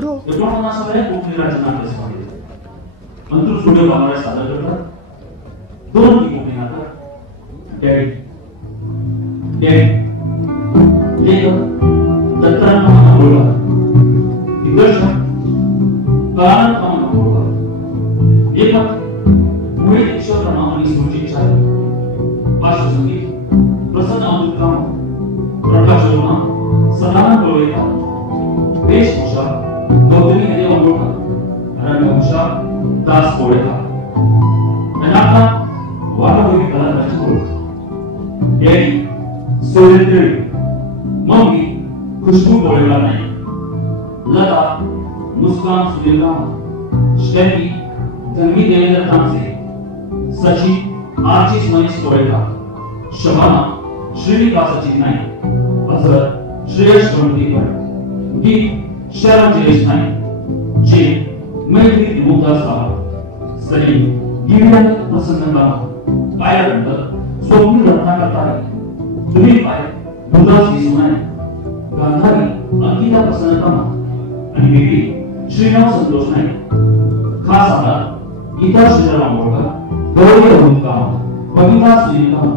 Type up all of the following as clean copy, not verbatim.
सगळ्या कोकणी रचना मंत्र स्टुडिओ बांगडा सादर करतात 2 कोकणी नाटक डॅडी लेखक दत्ताराम आंबोळकर दिग्दर्शक कारण आंबोळकर लेखक पुढे ईश्वरराव आणि सुरजित चार पार्श्वसंगीत प्रसन्न अमृतराव प्रकाश वर्मा सदानंद गोळेकर वेशभूषा गौतमी हरिदेव आंबोळकर रंगभूषा दास कोळेकर नाटकात वारकरी कलाकारांची ओळख डॅडी सोयरे मम्मी खुशबू गोळेकर नाईक लता मुस्कान सुनील राव स्टेफी धनवी देवेंद्र तांसे सचिन आर्चिस मनीष कोळेकर शबाना श्रीनिका सचिन नाईक अजर श्रेयस गणपतीकर गीत शरण जयेश नाईक जे मैत्री मुमताज साहब सलीम गिरिराज प्रसन्न कामा पायल स्वप्न रत्नाकर तारे सुनील पायक मुमताज विसुनाय गांधारी अंकिता प्रसन्न कामा आणि बेबी श्रीराम संतोष नाईक खास आधार गीता श्रीराम आंबोळकर गौरी अरुण कामा बबिता सुनील कामा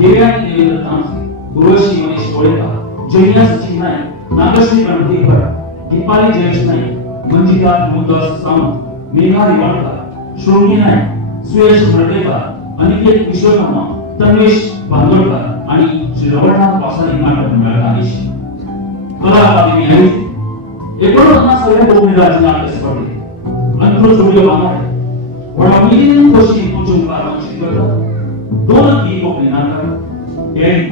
देवयानी देवेंद्र तांसे गुरुश्री मनीष कोळेकर जयना सचिन नाईक नागश्री गणपतीकर दीपाली जयेश नाईक मंजिता मुमताज सावंत मेघा दिवाळकर श्रोणी नाईक सुयश भरडेकर अनिकेत किशोर कामा तन्वेश बांदोडकर आणि श्री रवळनाथ पासारी नाटक मंडळाधीश कला अकादमी आयोजित 49व्या कोकणी राज्य नाट्य स्पर्धेत अंतरो स्टुडिओ बांगडा वडामिलियन कोशी कुचुंब आयोजित करतात 2 कोकणी नाटक डॅडी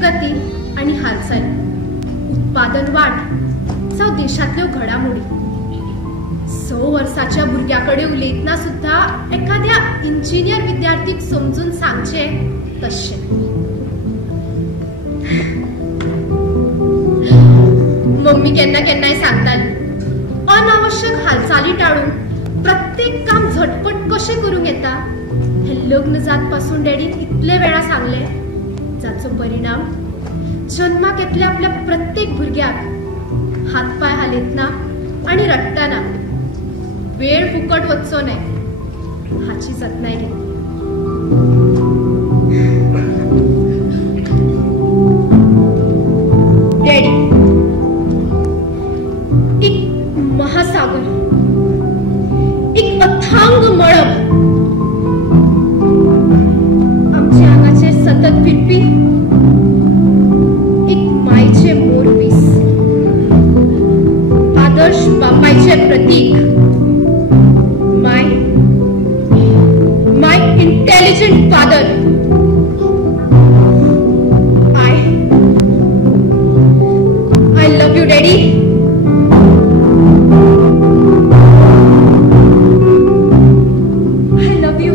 गती आणि हालचाली उत्पादन वाढ जाव देशातल्यो घडामोडी 100 वर्षाच्या भुरग्याकडे उलयतना सुद्धा एखाद्या इंजिनियर विद्यार्थीक समजून सांगचे तशे मम्मी केन्ना केन्नाय सांगताली अनावश्यक हालचाली टाळून प्रत्येक काम झटपट कशें करूंक येता हे लग्न जात पासून डॅडीन इतले वेळा सांगले जाचो परिणाम जन्माक येतल्या आपल्या प्रत्येक भुरग्याक हातपाय हालयतना आणि रडटाना वेळ फुकट वचचो न्हय हाची जतनाय घेतली डॅडी एक महासागर एक अथांग मळब आमच्या आंगाचेर सतत फिरपी एक मायेचे मोरपीस आदर्श बापायचे प्रतीक my intelligent father I love you, Daddy. I love you.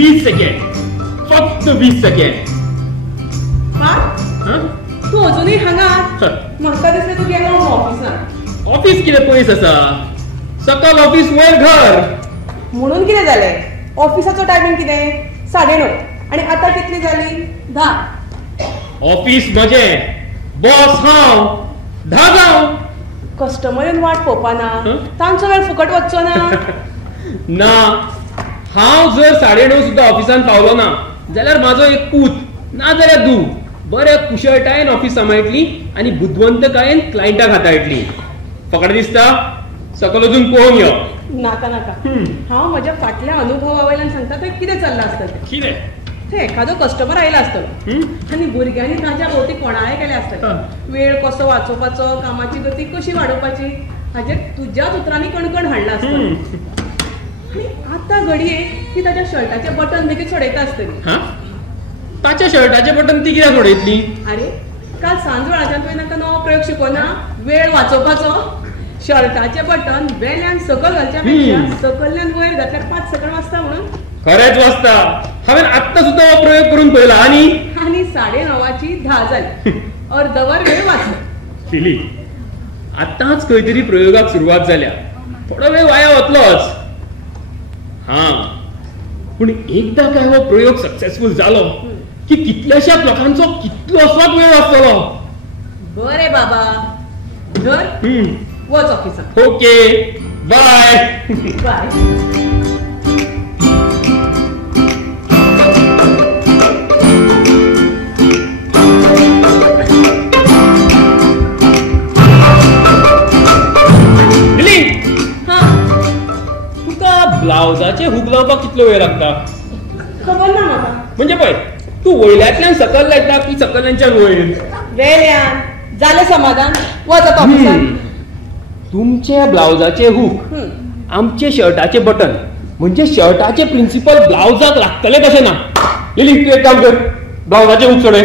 20 second, फक्त 20 सेकंड. तू अजूनही हांगा? म्हाका दिसलें तू गेलो ऑफिसांत. ऑफिस कितें पयस आसा? सकल ऑफिस वयर घर. म्हणून कितें जालें? ऑफिसाचो टायमिंग कितें? 9:30 आणि आता कितली जाली? 10. ऑफिस म्हजें, बॉस हांव, 10 जावं. कस्टमर येवन वाट पळोवपाना, तांचो वेळ फुकट वचचो ना. ना, हांव जर 9:30 सुद्दां ऑफिसांत पावलो ना जाल्यार म्हाजो एक पूत ना जाल्यार धूव बऱ्या कुशळटायेन ऑफिस सांबाळटली आनी बुद्वंतकायेन क्लायंटाक हाताळटली. फकत दिसता सकल अजून पळोवन यो. नाका नाका, हांव म्हज्या फाटल्या अनुभवा वयल्यान सांगता थंय कितें चल्लां आसतलें. कितें? थंय एखादो कस्टमर आयलो आसतलो आनी भुरग्यांनी ताच्या भोंवती कोणाय केले आसतले. वेळ कसो वाचोवपाचो, कामाची गती कशी वाडोवपाची हाचेर तुज्याच उतरांनी कणकण हाडला आसतलो. आनी आतां घडये ती ताच्या शर्टाचें बटन बेगीन सोडयता आसतली. ताच्या शर्टाचें बटन ती कित्याक सोडयतली? अरे, काल सांज वेळाच्यान तुवें ताका नवो प्रयोग शिकोवना? वेळ वाचोवपाचो. शर्टाचें बटन वेल्यान सकल घालच्या पेक्षा सकयल्यान वयर घातल्यार 5 सेकंड वाजता म्हणून. खरेंच वाचता. हांवें आत्तां सुद्दां हो प्रयोग करून पळयला. आनी 9:30ची 10 जाली. अर्दवर वेळ वाचलो. फिली, आतांच खंय तरी प्रयोगाक सुरवात जाल्या. थोडो वेळ वाया वतलोच. पूण एकदां काय हो प्रयोग सक्सेसफूल जालो की कितल्याशाच लोकांचो कितलोसोच वेळ वाचतलो. बरें बाबा, धर वच ऑफिसांत. Okay, bye. बाय. ब्लाउजाचे हुक लावपाक कितलो वेळ लागता? खबर ना म्हाका. म्हणजे पळय, तू वयल्यातल्यान सकल लायता की सकयल्यानच्यान वयर? वेल्यान. जालें समाधान. वच आता ऑफिसांत. तुमच्या ब्लाउजाचे हुक आमचे शर्टाचे बटन म्हणजे शर्टाचे प्रिन्सिपल ब्लाउजाक लागतले कशें ना. लिली, तू एक काम कर, ब्लाउजाचे हुक सोडय.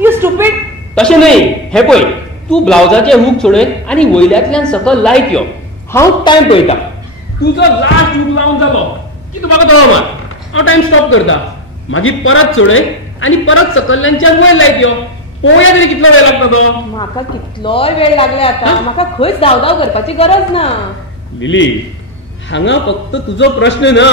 You stupid. तशें न्हय, हे पळय, तू ब्लाउजाचे हुक सोडय आनी वयल्यातल्यान सकल लायत यो. हांव टायम पळयता. तुजो लास्ट हुक लावन जालो की तूं म्हाका दळो मार. हांव टायम स्टॉप करता. मागीर परत सोडय आनी परत सकयल्यानच्यान वयर लायत यो. पळोवया तरी कितलो वेळ लागता तो. म्हाका कितलोय वेळ लागल्या आता. म्हाका खंयच धांवधांव करपाची गरज ना. लिली, हांगा फक्त तुजो प्रश्न ना.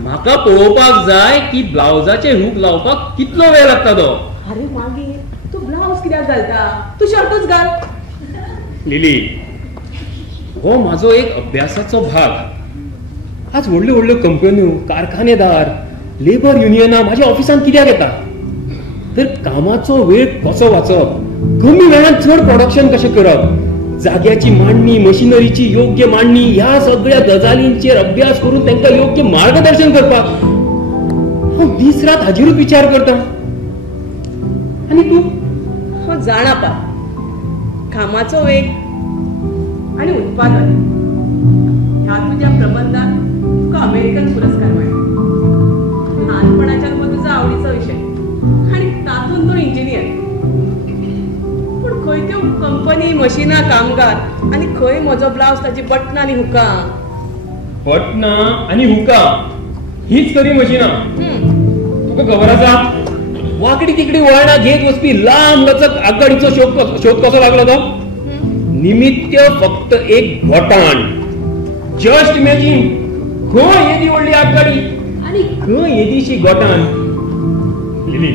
म्हाका पळोवपाक जाय की ब्लाउजाचे हुक लावपाक कितलो वेळ लागता तो. अरे मागीर तू ब्लाउज कित्याक घालता? तू शर्टूच घाल. लिली, हो म्हाजो एक अभ्यासाचो भाग. आज व्हडल्यो व्हडल्यो कंपन्यो, कारखानेदार, लेबर युनियनां म्हाज्या ऑफिसांत कित्याक येता? तर कामाचो वेळ कसो वाचप, कमी वेळान चड प्रोडक्शन कशें करप, जाग्याची मांडणी, मशिनरीची योग्य मांडणी, ह्या सगळ्या गजालींचेर अभ्यास करून तांकां योग्य मार्गदर्शन करपाक हांव दीस रात हाजेरूच विचार करता. आनी तूं? हांव जाणा पा, कामाचो वेग आणि उत्पादन ह्या तुझ्या प्रबंधात तुका अमेरिकन पुरस्कार मेळ्ळो. ल्हानपणाच्यान हो तुजो आवडीचो विषय आणि तातूंत तो इंजिनियर. पूण खंय त्यो कंपनी, मशिनां, कामगार आणि खंय म्हजो ब्लाउज, ताची बटनां आनी हुकां. बटनां आनी हुकां हीच खरी मशिनां. तुका खबर आसा, वाकडी तिकडी वळणां घेत वचपी लांब लचक आगगाडीचो शोध कसो लागलो तो? निमित्त फक्त एक घोटाण. जस्ट इमॅजिन, खंय येदी व्हडली आगगाडी आनी खंय येदीशी घोटाण. लिली,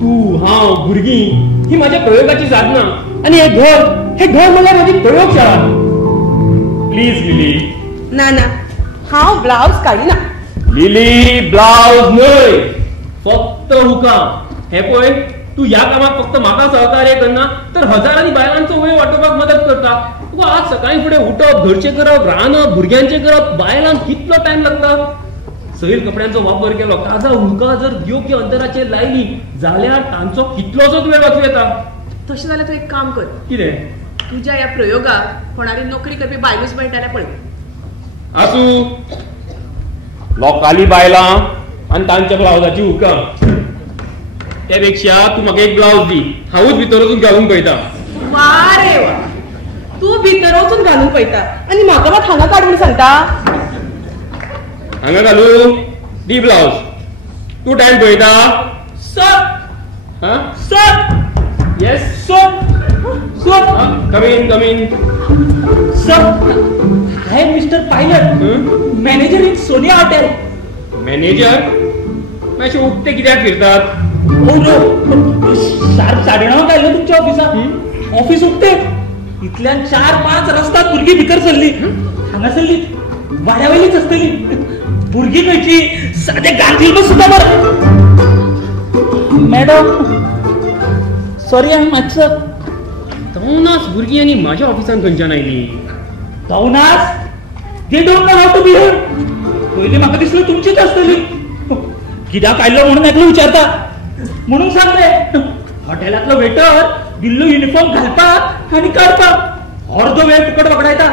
तू, हांव, भुरगीं ही म्हाज्या प्रयोगाची साधनां आनी हे घर म्हणल्यार म्हाजी प्रयोगशाळा. Please lily. ना ना, हांव ब्लाउज काडिना. लिली, ब्लाउज न्हय, फक्त हुकां. हे पळय, तू ह्या कामाक फक्त म्हाका सहकार्य करना तर हजारांनी बायलांचो वेळ वाटोवपाक मदत करता. तुका आज सकाळी फुडें उठप, घरचें करप, रांदप, भुरग्यांचें करप, बायलांक कितलो टायम लागता? सैल कपड्यांचो वापर केलो, ताजा हुकां जर योग्य अंतराचेर लायली जाल्यार तांचो कितलोसोच वेळ वाचूं येता. तशें जाल्यार तूं एक काम कर. कितें? तुज्या ह्या प्रयोगाक कोणारी नोकरी करपी बायलूच मेळटाल्या पळय. आसूं, लोकाली बायलां आनी तांच्या ब्लाउजाची हुकां. त्यापेक्षा तू म्हाका एक ब्लाउज दी, हांवूच भितर वचून घालून पळयता. वा रे वा, तू भितर वचून घालून पळयता आनी म्हाका मात हांगा काडून सांगता. हांगा घालू? दी ब्लाउज. तू टाइम पळयता? सर हा sir yes sir sir come in. Sir I am mister pilot manager in Sonia hotel. Manager मातशे उक्ते कित्याक फिरतात? हो नो शार्प 9:30 आयलो तुमच्या ऑफिसात. ऑफिस उक्ते इतल्यान 4-5 रस्त्यात भुरगीं भितर सरली. हांगासरली वाड्यावयलीच आसतली. भुरगीं खंयची सादे गांधील सुद्दां मरे. मॅडम सॉरी हांव मातसो तवनास भुरगीं आनी म्हाज्या ऑफिसान खंयच्यान आयली? धावनास दे don't know how to behave. पयलीं म्हाका दिसलें तुमचीच आसतली. कित्याक आयलो म्हणून एकलो विचारता म्हणून सांगले. हॉटेलांतलो वेटर दिल्लो युनिफॉर्म घालपाक आनी काडपाक अर्दो वेळ फुकट वगडायता.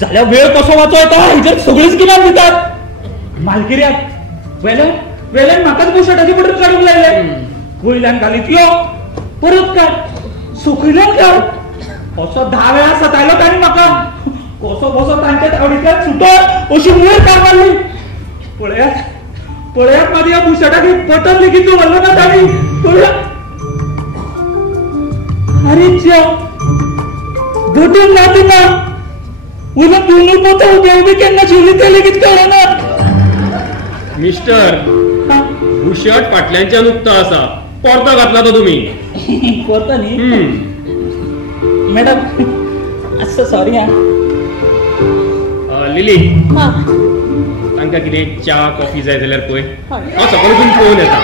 जाल्यार वेळ कसो वाचोयता हेजेर सगळीच गिन्यान दितात. मालगिऱ्याक वेल्यान म्हाकाच बुशटाची बटन काडूंक लायले. वयल्यान घालीत यो परत काड सकयल्यान काड असो 10 वेळा सतायलो ताणी म्हाका. कसो कसो तांच्या तावडींतल्यान सुटत अशी वयर काड मारली. पळयात माझ्या या बुशटाक बटन लेगीत दवरलो ना ताणी. पळयात अरे बटन ना दिना उलट दोनूय पोता उबे केन्ना शिवली ते लेगीत कळना. मिस्टर बुशर्ट फाटल्यानच्यान उक्तो आसा. परतो घातला तो तुमी? करता न्ही मॅडम. असं सॉरी हा. लिली तांकां कितें च्या कॉफी जाय जाल्यार पळय. हांव सकयल वचून पळोवन येता.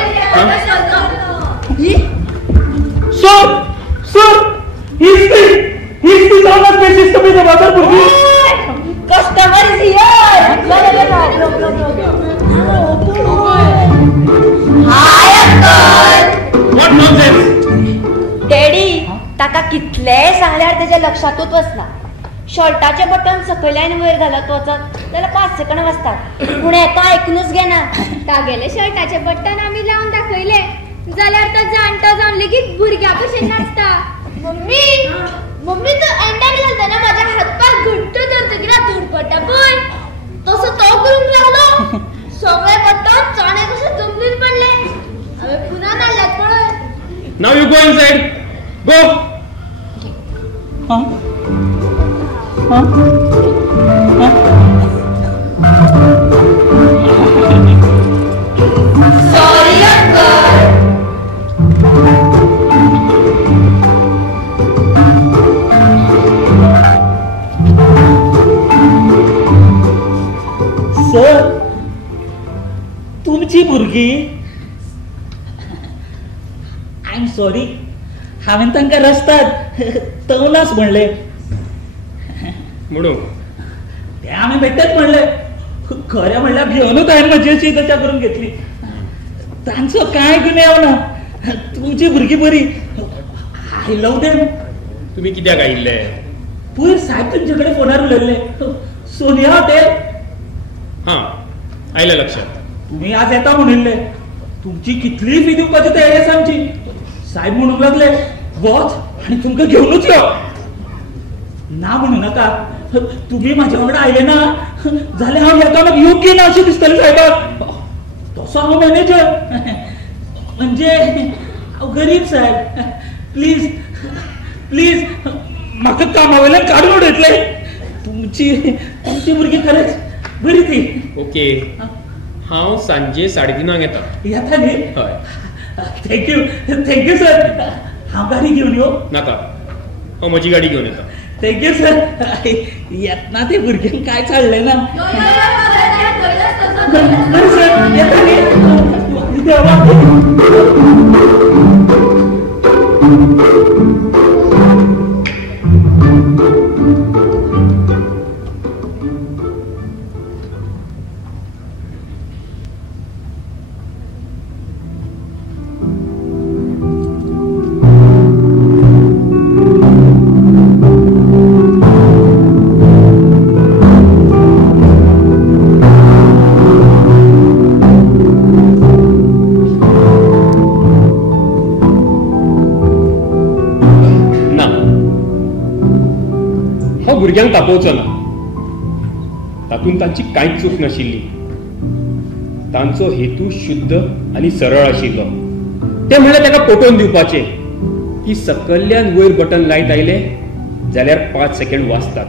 Sir sir he's the owner basis to be the water burgi. Customer is here. Hi uncle. What nonsense? Daddy ताका कितलेय सांगल्यार तेच्या लक्षातूच वचना. शर्टाचे बटन सकयल्यान वयर घालत वचत जाल्यार 5 सेकंद वाजतात पूण एका आयकूनच घेना. तागेले शर्टाचे बटन आमी लावन दाखयले जाल्यार तो जाणटो जावन लेगीत भुरग्या भशेन नाचता. मम्मी तो एंडार घालतना माझ्या हातपाय घट्ट धरतकीर धडपडटा पळय तसो तो करून लागलो. सगळे बटन चाणे कशे जमनीर पडले. हांवें पुन्हा नाडल्यात पळय. Now you go inside. Go. Sorry uncle. Sir तुमची भुरगी. आय एम सॉरी हांवें तांकां रस्त्यात तवनास म्हणले. म्हणून ते आम्ही भेटत म्हणले. खरें म्हणल्यार घेवनूच हांवें म्हजी अशी दशा करून घेतली. तांचो कांय गुन्यांव ना. तुमची भुरगी बरी. I love them. तुमी कित्याक आयिल्ले? पयर साहेब तुमचे कडेन फोनार उलयल्ले. सोनिया हॉटेल. हां आयलें लक्षात. तुम्ही आज येता म्हणिल्ले. तुमची कितली फी दिवपाची तयारी आसा आमची. साहेब म्हणूंक लागले वच आनी तुमकां घेवनूच यो. ना म्हणू नाका. तुम्ही माझ्या वांगडा आयले ना जाल्यार हांव येताना योग्य ना अशें दिसतलें साहेबाक. तसो हांव मॅनेजर म्हणजे हांव गरीब साहेब. प्लीज प्लीज म्हाका कामा वयल्यान काडून उडयतले. तुमची भुरगी खरेंच बरी ती. ओके हांव सांजे 3:30 येता. येता न्ही? हय. Thank you sir. हांव गाडी घेवन यो? नाका हांव म्हजी गाडी घेवन येता. Thank you sir. येतना ते भुरग्यांक काय चाललें ना. बरें सर येता न्ही? देवा. भुरग्यांक तापोवचो ना. तातूंत तांची कांयच चूक नाशिल्ली. तांचो हेतू शुद्ध आणि सरळ आशिल्लो. ते म्हणल्यार ताका पटोवन दिवपाचे की सकयल्यान वयर बटन लायत आयले जाल्यार 5 सेकंड वाचतात.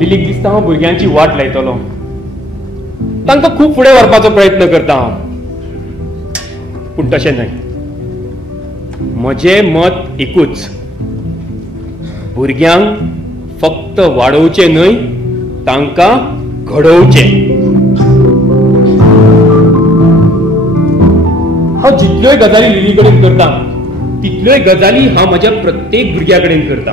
लिलीक दिसता हांव भुरग्यांची वाट लायतलो. तांकां खूब फुडें व्हरपाचो प्रयत्न करता हांव, पूण तशें न्हय. म्हजें मत एकूच, भुरग्यांक फक्त वाडोवचें न्हय, तांकां घडोवचें. हांव जितल्योय गजाली लिली कडेन करता तितल्योय गजाली हांव म्हज्या प्रत्येक भुरग्या कडेन करता.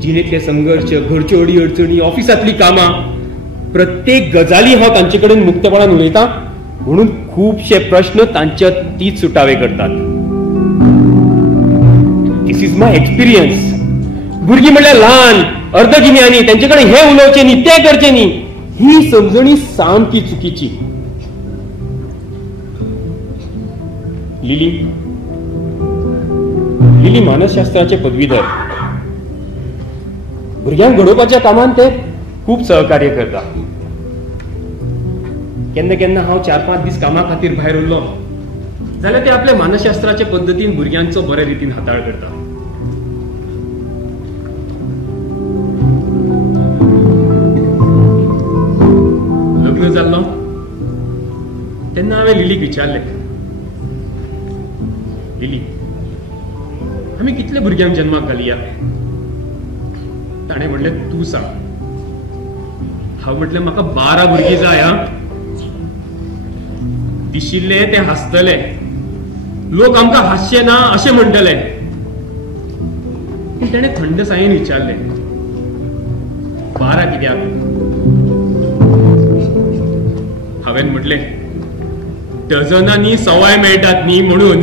जिणेंतले संघर्श, घरच्यो अडी अडचणी, ऑफिसांतली कामां, प्रत्येक गजाली हांव तांचे कडेन मुक्तपणान उलयतां. म्हणून खुबशे प्रश्न तांचे तीच सुटावे करतात. दिस इज माय एक्सपिरियन्स. भुरगीं म्हणल्यार ल्हान, अर्धगिन्यानी, तांचे कडेन हे उलोवचें न्ही, तें करचें न्ही, ही समजणी सामकी चुकीची. लिली मानसशास्त्राचे पदवीधर. भुरग्यांक घडोवपाच्या कामांत ते खूब सहकार्य करता. केन्ना केन्ना हांव 4-5 दीस कामा खातीर भायर उरलो जाल्यार ते आपल्या मानसशास्त्राचे पद्दतीन भुरग्यांचो बरे रितीन हाताळ करता. लग्न जाल्लो तेन्ना हांवें लिलीक विचारलें, लिली, आमी कितले भुरग्यांक जन्माक घालया? ताणें म्हणलें, तूं सांग. हांव म्हटलें, म्हाका 12 भुरगीं जाय. दिशिल्ले ते हांसतले, लोक आमकां हास्य ना अशें म्हणटले. पूण ताणें थंडसायेन विचारलें, 12 कित्याक? हांवें म्हटलें, डझनांनी सवाय मेळटात न्ही म्हणून.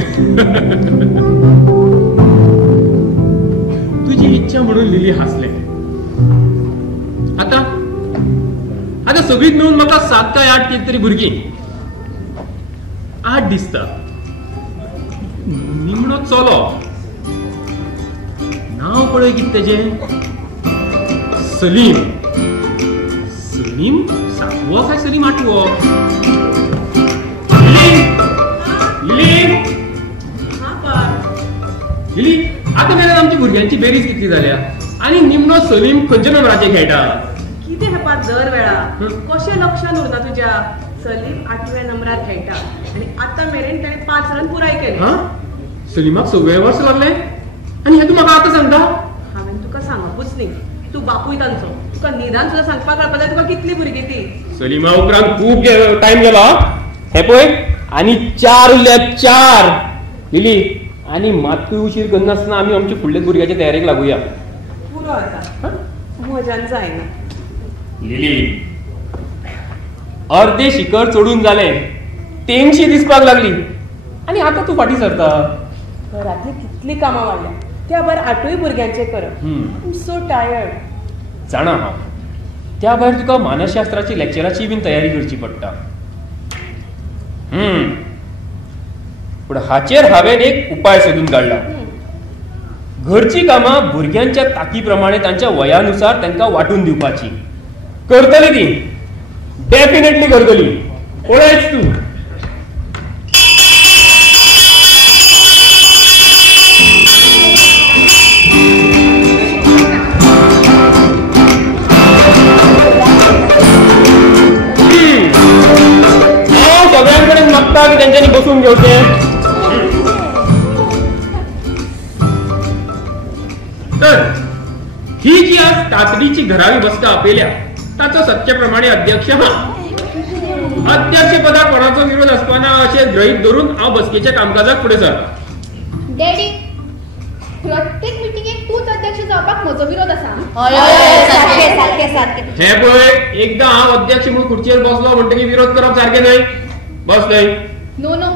तुजी इच्छा म्हणून लिली हांसले. आता सगळीत मिळून म्हाका 7 काय 8 कितें तरी भुरगीं 8 दिसता. निमणो चलो. नांव पळय कितें तेजें? सलीम. सलीम 7वो काय सलीम 8वो? लिली, आता मेरेन आमची भुरग्यांची बेरीज कितली जाल्या आनी निमणो सलीम खंयच्या नंबराचेर खेळटा? कितें हेपा दर वेळा कशें लक्षान उरता तुज्या? सलीम 8व्या नंबरार खेळटा आनी आतां मेरेन ताणें 5 रन पुराय केले. सलीमाक 6वें वर्स लागलें आनी हें तूं म्हाका आतां सांगता? हांवें तुका सांगपूच न्ही, तूं बापूय तांचो. तुका निदान सुद्दां सांगपाक कळपा जाय तुका कितली भुरगीं ती. सलीमा उपरांत खूब टायम गेलो. हे पळय, आनी 4 उरल्यात, 4. लिली, आनी मात्तूय उशीर करनासतना आमी आमच्या फुडल्या भुरग्याच्या तयारेक लागुया. पुरो आसा, म्हज्यान जायना. लिली, अर्दे शिखर चडून जाले, तेंगशी दिसपाक लागली आनी आतां तूं फाटीं सरता. घरांतली कितली कामां वाडल्या, त्या भायर 8 भुरग्यांचें करप. I am so tired. जाणा हांव, त्या भायर तुका मानसशास्त्राची लेक्चराची बीन तयारी करची पडटा. पूण हाचेर हांवें एक उपाय सोदून काडला. घरची कामां भुरग्यांच्या ताकी प्रमाणे तांच्या वयानुसार तांकां वांटून दिवपाची. करतली ती, डेफिनेटली करतली. पळयच तूं. सगळ्यांकडे मागता की त्यांच्यानी बसून घेवचे. तर ही जी आज तातडीची घरावी बसका आपयल्या ताचो सत्याप्रमाणे अध्यक्ष अध्यक्ष पदाक कोणाचो विरोध असताना असे गृहीत धरून हांव बसकेच्या कामकाजाक फुडें सरता. डॅडी, प्रत्येक मिटिंगेक तूच अध्यक्ष जावपाक म्हजो विरोध आसा? हे पळय, एकदा हांव अध्यक्ष म्हणून खुर्चीर बसलो म्हणटकीर विरोध करप सारकें न्हय. बस न्हय. नो नो,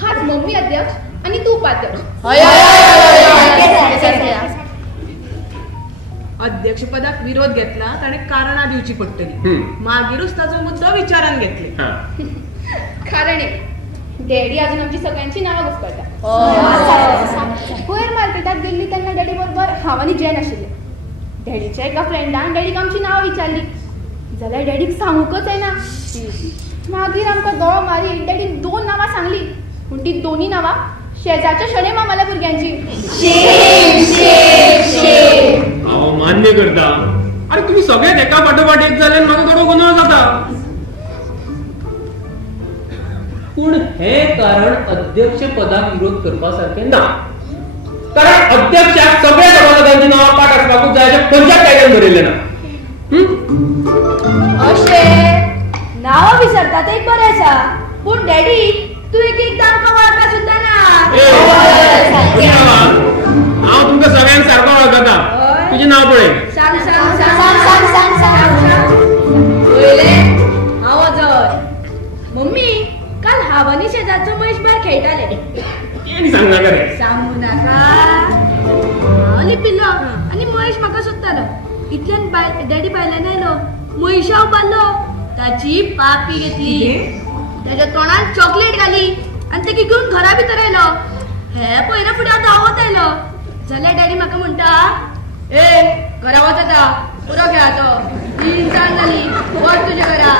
हाच मम्मी अध्यक्ष आणि तू उपाध्यक्ष. अध्यक्ष पदाक विरोध घेतला ताणें कारणां दिवची पडटली. मागीरूच ताचो मुद्दो विचारान घेतले. कारण डॅडी अजून आमची सगळ्यांची नांवां घुसपळटा. वयर मार्केटात गेल्ली तेन्ना डॅडी बरोबर हांव आनी जॅन आशिल्ले. डॅडीच्या एका फ्रेंडान डॅडीक आमची नांव विचारली जाल्यार डॅडीक सांगूकच येना. मागीर आमकां दोळो मारी डॅडीन 2 नांवां सांगली पूण ती दोनी नांवां शेजारच्या शणे मामाल्या भुरग्यांची. हांव मान्य करता. अरे तुम्ही सगळ्यात एका फाटोफाट एक जाल्यार म्हाका थोडो गोंधळ जाता. पूण हे कारण अध्यक्ष पदाक विरोध करपा सारखें ना. कारण अध्यक्षाक सगळ्या सभासदांची नांवां पाठ आसपाकूच जाय अशें खंयच्याच कायद्यान बरयल्लें ना. अशें नांवां विसरता ते बरें आसा पूण डॅडी तूं एकदां आमकां वळखता सुद्दां ना. हांव तुमकां सगळ्यांक सारको वळखता. तुजें नांव पळय. सांग सांग सांग सांग सांग सांग. पयले हांव अजय. मम्मी काल हांव आनी शेजारचो महेश भायर खेळटाले. कितें सांगना रे. सांगू नाका. हांव लिपिल्लो आनी महेश म्हाका सोदतालो. इतल्यान डॅडी भायल्यान आयलो. महेशा उबारलो. ताची पापी घेतली. त्याच्या तोंडात चॉकलेट घाली आणि ते घेऊन घरा भितर आयलो. हे पयल्या फुडें हांव धांवत आयलो जाल्यार डॅडी म्हाका म्हणटा ए घरा वच आतां पुरो खेळाचो 3 जाण जाली वच तुज्या घरा.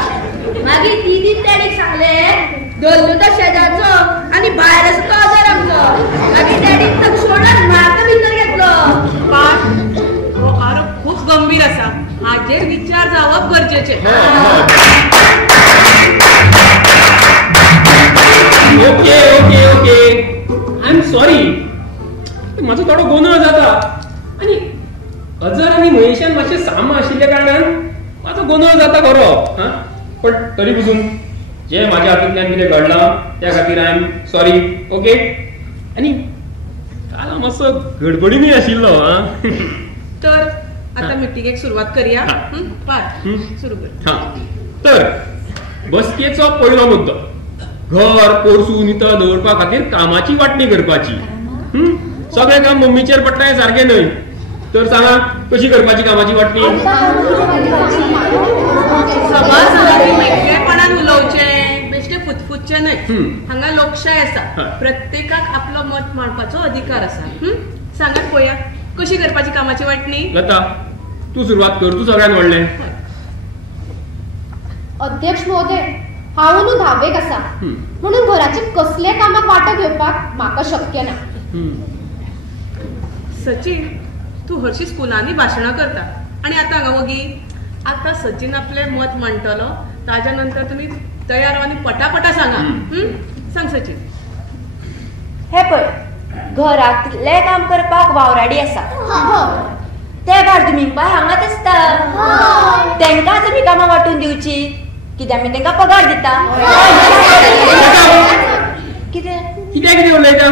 मागीर दीदीन डॅडीक सांगलें धरलो तो शेजारचो आनी भायर आसा तो अजर आमचो. मागीर डॅडीन तो सोडून म्हाका भितर घेतलो. पाठ हो आरोप खूप गंभीर आसा. हाचेर विचार जावप गरजेचे. Okay okay okay I am sorry. म्हाजो थोडो गोंधळ जाता आनी अजर आनी महेशान मातशें साम आशिल्ल्या कारणान म्हाजो गोंधळ जाता खरो. पण तरी पसून जे म्हाज्या हातूंतल्यान कितें घडलां त्या खातीर आय एम सॉरी. ओके. आनी काल हांव मातसो गडबडीनूय आशिल्लो. तर आता मिटिंगेक सुरुवात करूया. पाठ सुरू कर. तर बसकेचो पयलो मुद्दो घर पोरसू नितळ दवरपा खातीर कामाची वांटणी करपाची. सगळें काम मम्मीचेर पडटा हें सारकें न्हय. तर सांगा कशी करपाची कामाची वांटणी. सभासदांनी मेकळेपणान उलोवचें बेश्टे फुतफुतचे न्हय. हांगा लोकशाय आसा. प्रत्येकाक आपलो मत मांडपाचो अधिकार आसा. सांगात पळोवया कशी करपाची कामाची वांटणी. लता तू सुरवात कर. तू सगळ्यात व्हडलें. अध्यक्ष महोदय हांव न्हू 10वेक आसा म्हणून घराचे कसले कामाक वांटो घेवपाक म्हाका शक्य ना. सचिन तू हरशी स्कुलांनी भाशणां करता आनी आतां हांगा वगी आतां सचिन आपले मत मांडटलो ताज्या नंतर तुमी तयार आनी पटापटा सांगा. सांग सचिन. हे पळय घरातले काम करपाक वावराडी आसा. ते भायर तुमी बाय हांगाच आसता. तांकां तुमी कामां वांटून दिवची कित्याक आमी तांकां पगार दिता. कितें कितें उलयता.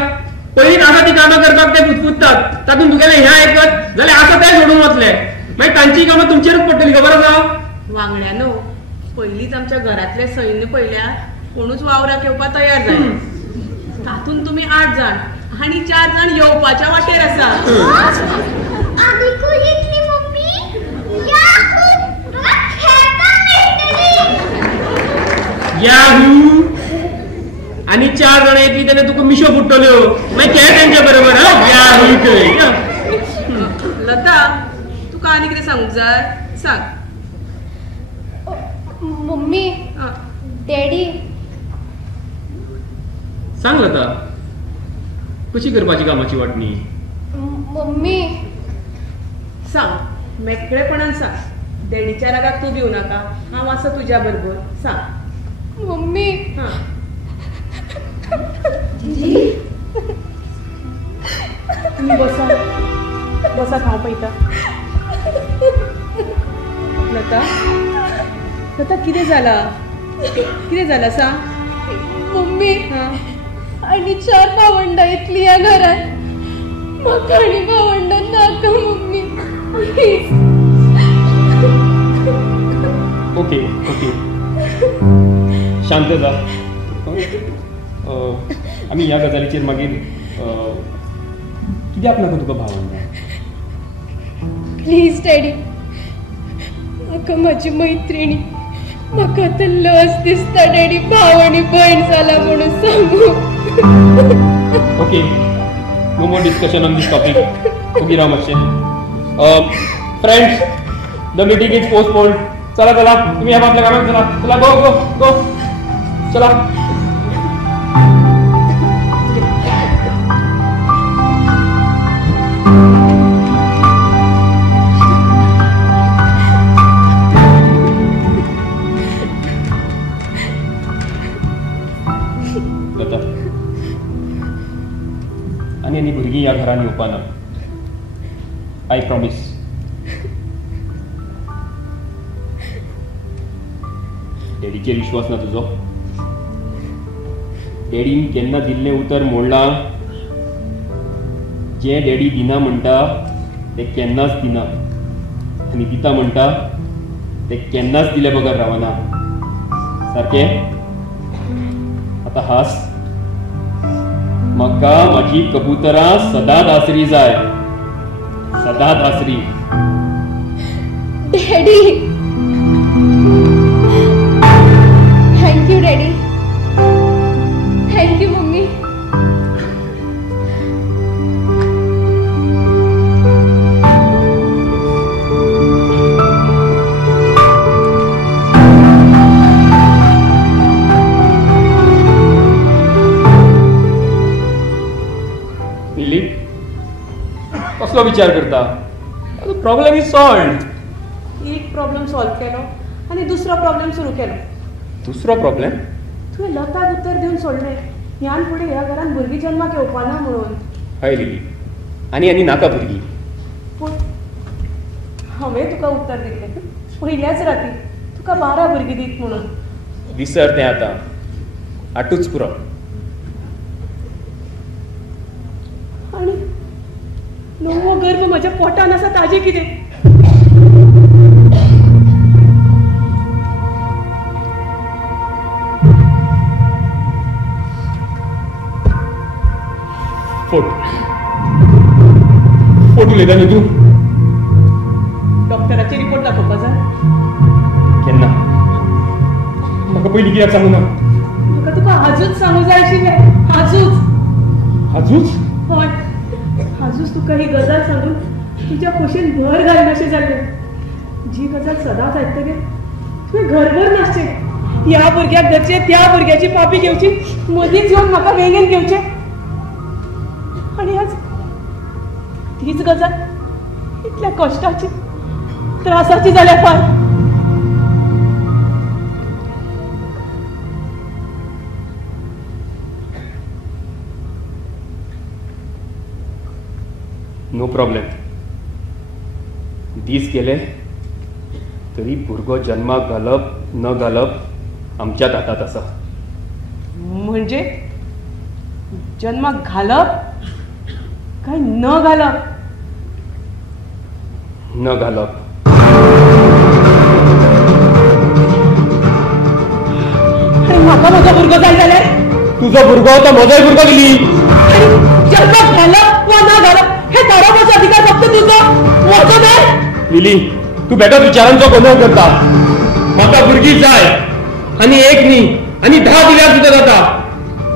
पयलीं आसा ती कामां करपाक ते फुतफुत्तात. तातूंत तुगेलें ह्या ऐकत जाल्यार आसा तें सोडून वतले. मागीर तांची कामां तुमचेरूच पडटली खबर आसा. वांगड्यानो पयलींच आमच्या घरातले सैन्य पळयल्या कोणूच वावराक येवपाक तयार जाय. तातूंत तुमी 8 जाण आनी 4 जाण येवपाच्या वाटेर आसा. याहू आणि 4 जाण येतली तेन्ना तुका मिशो फुट्टल्यो. मागीर खेळ तेंच्या बरोबर. याहू खंय. लता तुका आनी कितें सांगूंक जाय सांग. मम्मी डॅडी सांग लता कशी करपाची कामाची वांटणी. मम्मी सांग मेकळेपणान सांग. डॅडीच्या रागाक तू भिवू नाका. हांव आसा तुज्या बरोबर. सांग. मम्मी तुम्ही बसा बसा खाव पळयता. लता लता कितें जाला सांग. मम्मी आनी 4 भावंडां येतली ह्या घरात. म्हाका आनी भावंडां नाका मम्मी. ओके ओके शांत जा. आमी ह्या गजालीचेर मागीर कित्याक नाका तुका भावंडां. प्लीज डॅडी म्हाका म्हाजी मैत्रिणी म्हाका आतां लस दिसता डॅडी भाव आनी भयण जाला म्हणून सांगू. Okay no more discussion on this topic. Okay राव मातशें friends, the meeting is postponed. चला चला, तुम्ही आपल्या कामात चला. चला, गो गो गो, चला. आणि भुरगीं ह्या घरान येवपाना. I promise. डॅडीचेर विश्वास ना तुजो? डॅडीन केन्ना दिल्लें उतर मोडलां. जे डॅडी दिना म्हणटा ते केन्नाच दिना, आनी दिता म्हणटा ते केन्नाच दिले बगर रावना. सारकें? आता हास. म्हाका माझी कबुतरां सदांच आसरी जाय, सदांच आसरी. Daddy, thank you daddy. Thank you mummy. कसलो विचार करता? Problem is solved. एक प्रॉब्लेम सॉल्व केलो आणि दुसरो प्रॉब्लेम सुरू केलो. दुसरो प्रॉब्लेम? तुवें लताक उतर दिवन सोडलें. ह्यान फुडें ह्या घरान भुरगीं जन्माक येवपाना म्हणून. हय लिली, आनी नाका भुरगीं. पूण हांवें तुका उत्तर दिल्लें पयल्याच राती तुका 12 भुरगीं दीत म्हणून. विसर तें आतां. आठूच पुरो. आनी नवो गर्भ म्हज्या पोटान आसा ताजें कितें? फोट उलयता न्ही तूं? डॉक्टराचे रिपोर्ट दाखोवपा जाय. केन्ना? म्हाका पयलीं कित्याक सांगू ना? म्हाका तुका आजूच सांगू जाय आशिल्लें. आजूच. आजूच? हय, आजूच तुका ही गजाल सांगून तुज्या खोशेन भर घालून अशें जाल्लें. जी गजाल सदांच आयकतकीर तुवें घरभर नासचें. ह्या भुरग्याक धरचें, त्या भुरग्याची पापी घेवची, मदींच येवन म्हाका वेगेन घेवचें. आनी आज तीच गजाल इतल्या कश्टाची, त्रासाची जाल्या पार. No problem. दीस गेले तरी भुरगो जन्माक घालप न घालप आमच्याच हातांत आसा. म्हणजे जन्माक घालप काय न घालप? न घालप. म्हाका म्हजो भुरगो जाय जाल्यार? तुजो भुरगो तो म्हजोय भुरगो गेली. जन्माक घालप वा न घालप हे ठरवपाचो अधिकार फक्त तुजो, म्हजो नाही. लिली, तू बेटा विचारांचो गोंधळ करता. म्हाका भुरगीं जाय, आनी एक न्ही आनी 10 दिल्यार सुद्दां जाता.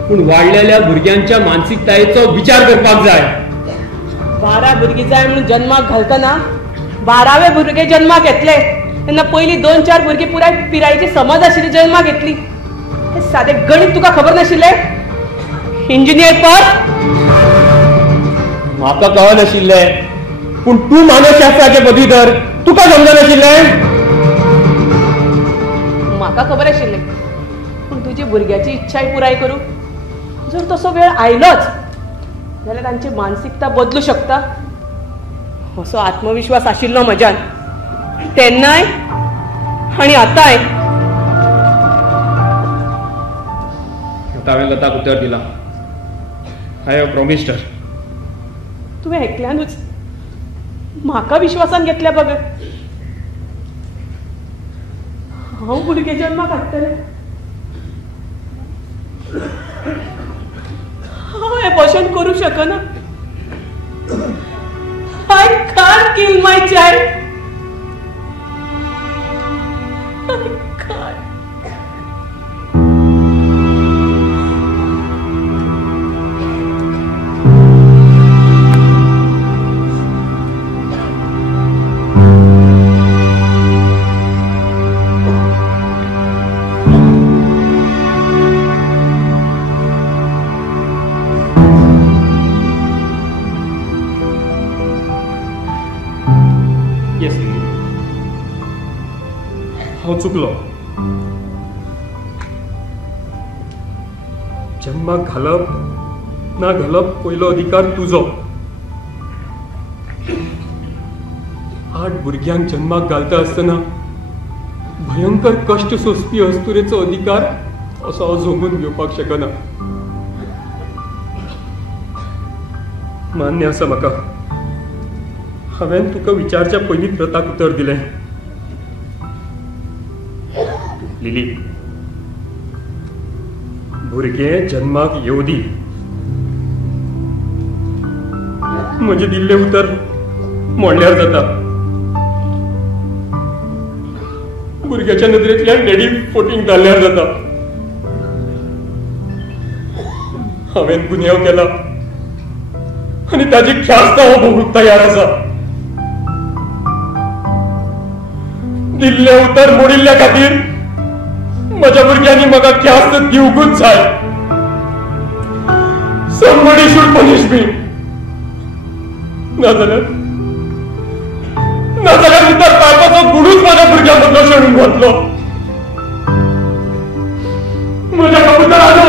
पूण वाडलेल्या भुरग्यांच्या मानसिकतायेचो विचार करपाक जाय. 12 भुरगीं जाय म्हणून जन्माक घालतना 12वे भुरगे जन्माक येतले तेन्ना पयलीं 2-4 भुरगीं पुराय पिरायेची समज आशिल्ली जन्माक येतली. हे सादे गणित तुका खबर नाशिल्लें? इंजिनियर पर म्हाका कळनाशिल्लें. पूण तूं मानसशास्त्राचे पदवीधर, तुका समजनाशिल्लें? म्हाका खबर आशिल्लें. पूण तुजी भुरग्याची इच्छाय पुराय करूं जर तसो वेळ आयलोच जाल्यार तांची मानसिकता बदलू शकता असो आत्मविश्वास आशिल्लो म्हज्यान तेन्नाय आनी आतांय. हांवें लताक उतर दिलां. आय हॅव प्रॉमिस्ड हर. तुवें एकल्यानूच म्हाका विश्वासान घेतल्या बगर. हांव भुरगे जन्माक हाडटलें. हांव हें भशेन करूं शकना. I can't kill my child. I can't. हांव चुकलो. जन्माक घालप ना घालप पयलो अधिकार तुजो. 8 भुरग्यांक जन्माक घालता आसतना भयंकर कश्ट सोंसपी अस्तुरेचो अधिकार असो हांव झोगून घेवपाक शकना. मान्य आसा म्हाका. हांवें तुका विचारच्या पयलींच प्रताक उतर दिलें. लिली, भुरगें जन्माक येवं दी. म्हजें दिल्लें उतर मोडल्यार जाता. भुरग्याच्या नदरेंतल्यान डॅडी फोटींग घाल्ल्यार जाता. हांवें गुन्यांव केला आनी ताजी ख्यास्त हांव भोगूंक तयार आसा. दिल्लें उतर मोडिल्ल्या खातीर म्हज्या भुरग्यांनी म्हाका ख्यास्त दिवंकूच जाय. Somebody should punish me. नाजाल्यार उतर पावपाचो गुडूच म्हाज्या भुरग्यां मदलो शेणून वतलो. म्हज्या कबुतराचो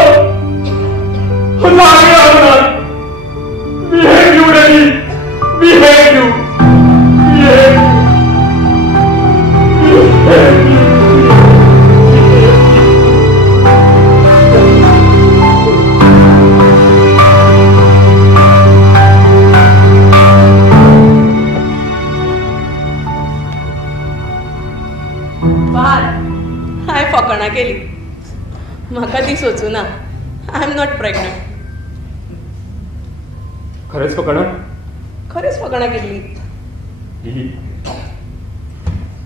लागीं रावनात. We hate you, Daddy. We hate you. We hate you. We hate you. हांवें फकाणां केली. म्हाका ती सोचूना. I am not pregnant. खरेंच फकाणां? खरेंच फकाणां केली. लिली,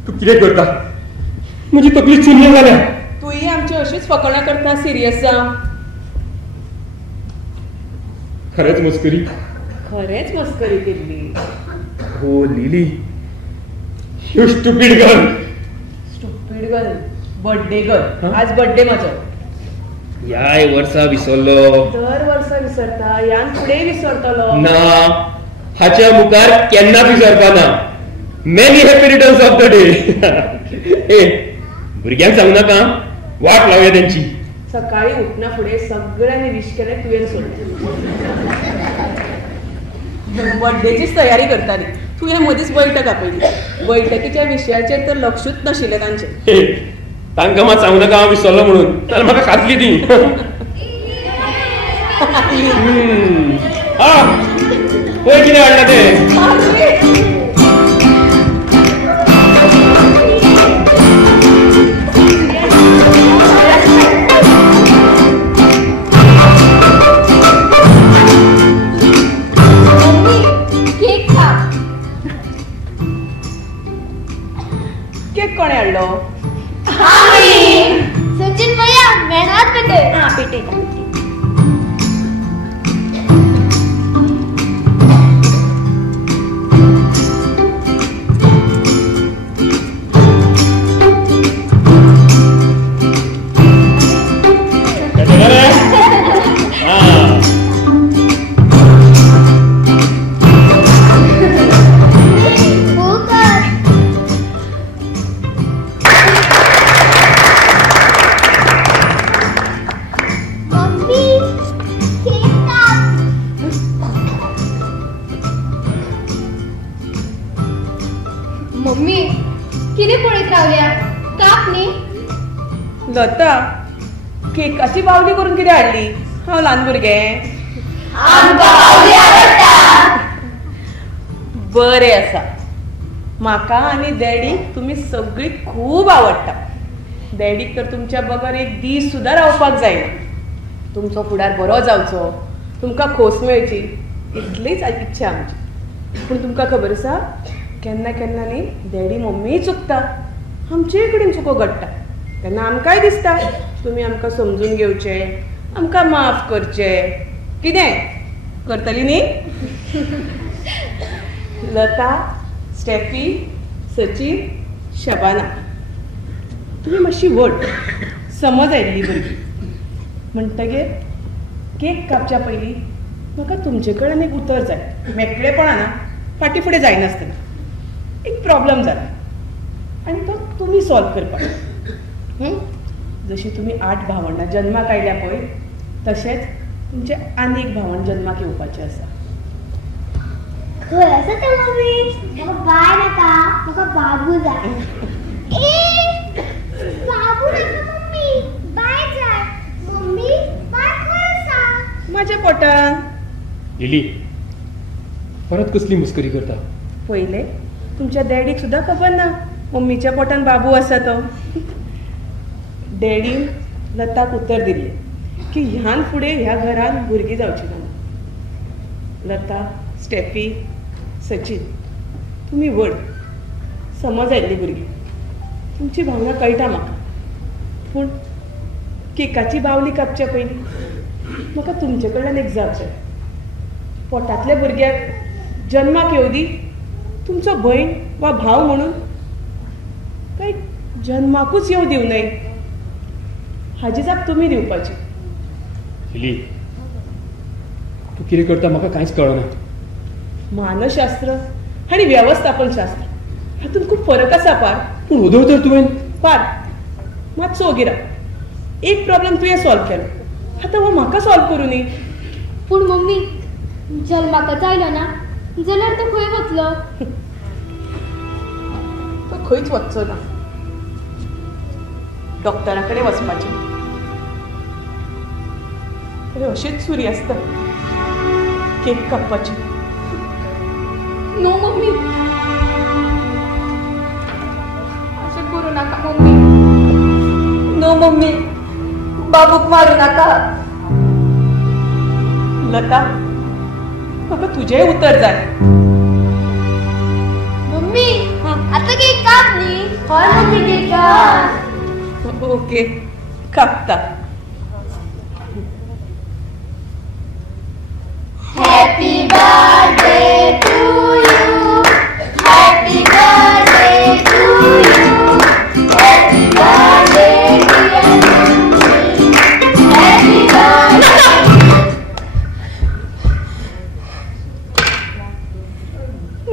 तूं कितें करता? म्हजी तकली चुन्नी जाल्या. तूंय आमची अशीच फकाणां करता. सिरियस जा. खरेंच मस्करी? खरेंच मस्करी केल्ली. हो lily, you stupid girl. Stupid girl? Birthday girl. आज बर्थडे म्हाजो. ह्याय वर्सा विसरलो. दर वर्सा विसरता. ह्यान फुडें विसरतलो ना, हाच्या मुखार केन्नाच विसरपाना. Many happy returns of the day. ए, भुरग्यांक सांगू नाका, वाट लावया तेंची. सकाळी उठना फुडें सगळ्यांनी विश केलें तुवें सोडलें. बर्थडेचीच तयारी करताली. तुवें मदींच बैठक आपयली. बैठकीच्या विशयाचेर तर लक्षूच नाशिल्लें तांचें. तांकां मात सांगू नाका हांव विसरलो म्हणून, नाल्यार म्हाका खातली ती. पळय कितें हाडलां तें. केक कोणे हाडलो? सचिन भैया मेहनत पेटे. हाँ पेटे. मम्मी कितें पळयत रावल्या? काप न्ही. लता, केकाची बावली करून कितें हाडली? हांव ल्हान भुरगें. बरें आसा. म्हाका आनी डॅडीक तुमी सगळीं खूब आवडटा. डॅडीक तर तुमच्या बगर एक दीस सुद्दां रावपाक जायना. तुमचो फुडार बरो जावचो, तुमकां खोस मेळची इतलीच इच्छा आमची. पूण तुमकां खबर आसा, केन्ना केन्ना न्ही डॅडी मम्मीय चुकता. आमचे कडेन चुको घडटा. तेन्ना आमकांय दिसता तुमी आमकां समजून घेवचें, आमकां माफ करचें. कितें करतली न्ही? लता, स्टेफी, सचिन, शबाना, तुमी मातशी व्हड समज आयिल्ली भुरगीं. म्हणटगीर केक कापच्या पयलीं म्हाका तुमचे कडेन एक उतर जाय. मेकळेपणान फाटीं फुडें जायनासतना एक प्रॉब्लेम जाला आनी तो तुमी सॉल्व करपाक. जशी तुम्ही 8 भावंडां जन्माक आयल्या पळय तशेंच तुमचे आनी एक भावंड जन्माक येवपाचें आसा. खंय आसा तें मम्मी? म्हाका बाय नाका, म्हाका बाबू जाय. बाबू नाका मम्मी, बाय जाय. मम्मी बाय खंय आसा? माझ्या पोटान. लिली परत कसली मुस्करी करता? पहिले तुमच्या डॅडीक सुद्धा खबर ना मम्मीच्या पोटान बाबू आसा तो. डॅडीन लताक उत्तर दिले की ह्यान फुडें ह्या घरान भुरगीं जावची ना. लता, स्टेफी, सचिन तुमी व्हड समज आयिल्ली भुरगीं. तुमची भावना कळटा म्हाका, पूण केकाची बावली कापच्या पयलीं म्हाका तुमचे कडल्यान एक जाप जाय. पोटांतल्या भुरग्याक जन्माक येवं दी तुमचो भयण वा भाव म्हणून, काय जन्माकूच येवं दिवं न्हय हाजी जाप तुमी दिवपाची. लिली तू कितें करता म्हाका कांयच कळना. मानसशास्त्र आनी व्यवस्थापनशास्त्र हातून खूब फरक आसा पार. पूण उदोळ तर तुवें पार मातसो ओगी राव. एक प्रॉब्लेम तुवें सॉल्व केलो, आतां हो म्हाका सॉल्व करूं न्ही. पूण मम्मी जल्माकच आयलो ना जाल्यार तो खंय वतलो? तो खंयच वचचो ना. डॉक्टरा कडेन वचपाचें. अशीच सुरी आसता केक कापपाची. नो मम्मी, अशें करूं नाका मम्मी. नो मम्मी, बाबूक मारू नाका. लता म्हाका तुजेंय उतर जाय. मम्मी आता केक काप न्ही. हय मम्मी केक काप. ओके कापता. Happy birthday to you. Happy birthday to you. Happy birthday dear Mummy. Happy birthday.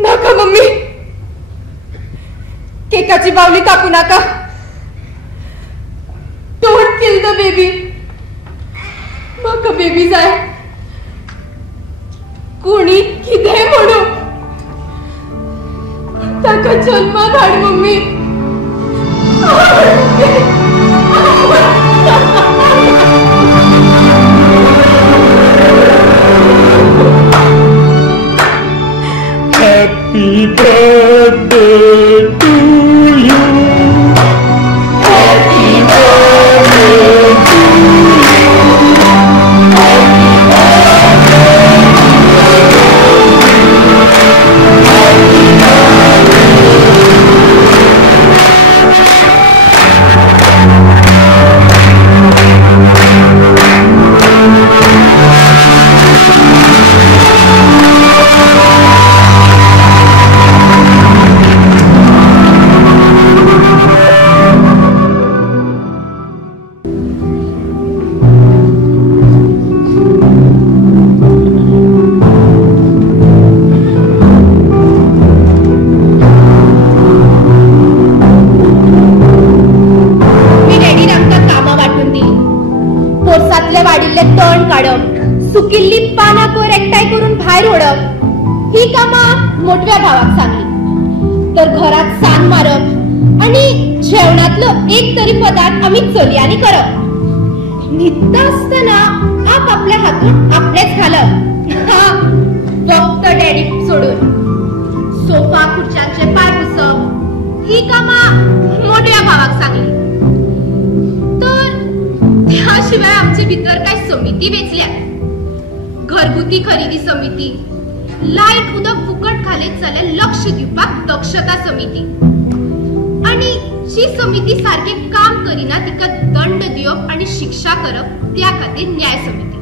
नाका मम्मी, केकाची बावली कापू नाका. Don't kill the baby. म्हाका बेबी जाय. कोणी कितें म्हणू ताका जन्माक हाड mummy. Happy birthday to you. Happy birthday to you. सुकिल्ली पाना कोर एकठांय करून भायर ओडप ही कामां मोठव्या भावाक सांगली. तर घरात सान मारप आणि जेवणातलो एक तरी पदार्थ आमी चलयांनी करप. न्हिदता आसतना आपल्या हातून आपलेच घालप. फक्त डॅडी सोडून. सोफा खुर्च्यांचे पाय पुसप ही कामां मोठ्या भावाक सांगली. तर त्याशिवाय आमचे भितर काय समिती वेचल्या. घरगुती खरेदी समिती, लाईट उदक फुकट घालेत जाल्यार लक्ष दिवपाक दक्षता समिती, आणि जी समिती सारखे काम करिना तिका दंड दिवप आणि शिक्षा करप त्या खातीर न्याय समिती.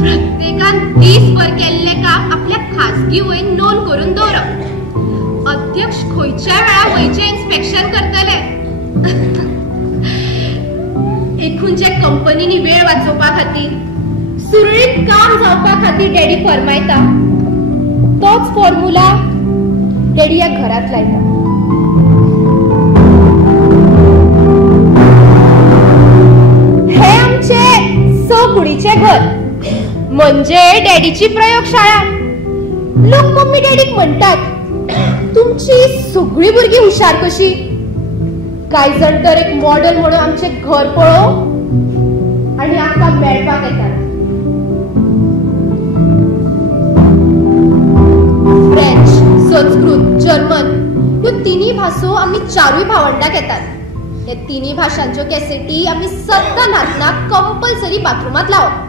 प्रत्येकान दीसभर केल्ले काम आपल्या खासगी वयन नोंद करून दवरप. अध्यक्ष खंयच्या वेळा वयचे इन्स्पेक्शन करतले. एकूणच्या कंपनीनी वेळ वाचोवपा खातीर, सुरळीत काम जावपा खातीर डॅडी फरमायता तोच फॉर्म्युला डॅडी या घरात लायता. म्हणजे डॅडीची प्रयोगशाळा. लोक मम्मी डॅडीक म्हणतात, तुमची सगळी भुरगी हुशार कशी. काही जण तर एक मॉडेल म्हणून आमचे घर पळो आणि आमकां मेळपाक येतात. फ्रेंच, संस्कृत, जर्मन ह्यो तिन्ही भासो आम्ही 4 भावंडाक येतात. हे तिन्ही भाषांच्यो कॅसेटी आम्ही सद्दां न्हातना कंपल्सरी बाथरुमात लावप.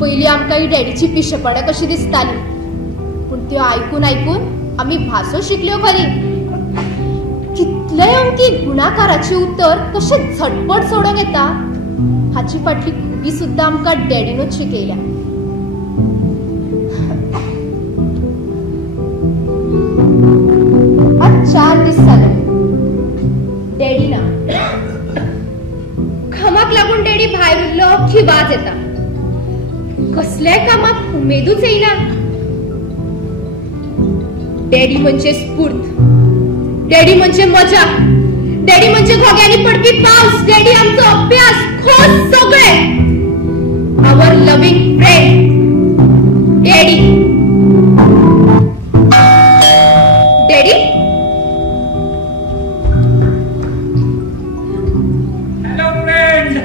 पयलीं आमकां ही डॅडीची पिशेपणां कशी दिसताली, पूण त्यो आयकून आयकून आम्ही भासो शिकल्यो खरी. कितले अंकी गुणाकाराची उत्तर कशे झटपट सोडोंक येता हाची फाटली खुबी सुद्दां आमकां डॅडीनूच शिकयल्या. आज 4 दीस जाले डॅडी ना. कामाक लागून डॅडी भायर उरलो की वाज येता. कसल्याय कामात उमेदूच येयना. डॅडी म्हणजे स्फूर्त, डॅडी म्हणजे मजा, डॅडी म्हणजे घोग्यांनी पडपी पावस, डॅडी आमचो अभ्यास, खोस सगळे. Our loving friend daddy. Daddy hello friend.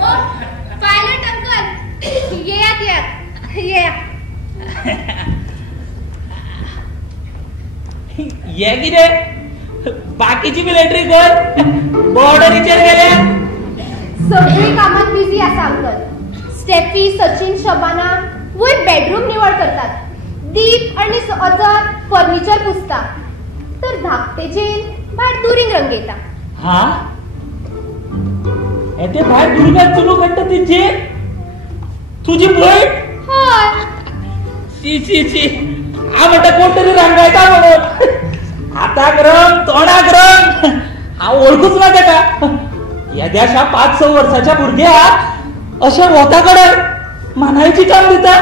ओ पायलट अंकल, येयात येया. ये किती बाकीची मिलिटरी कर बॉर्डरीचेर गेल्या. सगळी कामात बिझी आसा अंकल. स्टेफी, सचिन, शबाना वयर बेडरूम निवड करतात. दीप आणि अजर फर्निचर पुसता. तर धाकटे जेन भायर दुरींग रंगयता. हा येते भायर दुर्गात चलू काडटा तिचे तुझी बहीण. हय. ची ची ची हा म्हणटा कोण तरी रंगायता म्हणून. हाताक रंग, तोंडाक रंग, हांव ओळखूच ना तेका. येद्याशा 5-6 वर्साच्या भुरग्याक अशा वोताकडे मानायची काम दिता.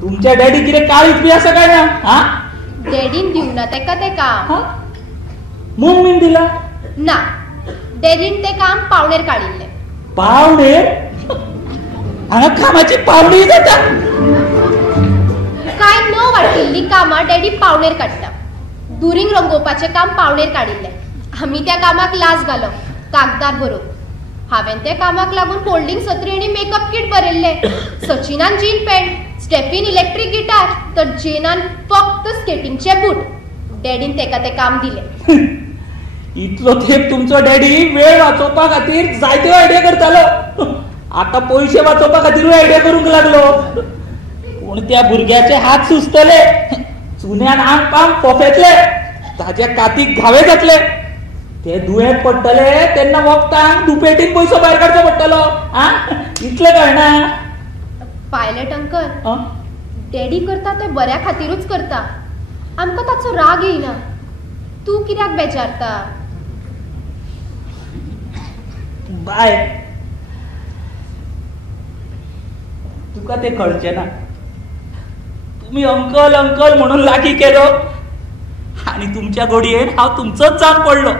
तुमच्या डॅडी कितें काळीच बी आसा काय ना? हा डॅडीन दिवना तेका ते काम. मम्मीन दिला ना. डॅडीन ते काम पावणेर काडिल्ले. पावणेर? हांगा कामाची पावणी जाता. काय न वाटिल्ली कामां डॅडी पावणेर काडटा. दुरींग रंगोवपाचें काम पावणेर काडिल्लें. आमी त्या कामाक लाज घालो कागदार भरून. हांवें त्या कामाक लागून फोल्डिंग सत्री आनी मेकअप किट बरयल्ले. सचिनान jean pant, Stephen electric guitar, तर जेनान फक्त स्केटिंगचे बूट. डॅडीन तेका ते काम दिलें. इतलो तेप तुमचो डॅडी वेळ वाचोवपा खातीर जायत्यो आयडिया करतालो. आता पैसे वाचोवपा खातीरूय आयडिया करूंक लागलो. पूण त्या भुरग्याचे हात सुस्तले, चुन्यान आंग पांग फोफेतले, ताच्या कातीक घावे जातले. ते दुयेंत पडटले तेन्ना वखदांक दुपेटीन पयसो भायर काडचो पडटलो. इतलें कळना? पायलट अंकल, डॅडी करता ते बऱ्या खातीरूच करता. आमकां ताचो राग येयना. तूं कित्याक बेजारता? बाय, तुका ते कळचें ना. तुम्ही अंकल अंकल म्हणून लागीं केलो आनी तुमच्या घडयेन हांव तुमचोच जावन पडलो.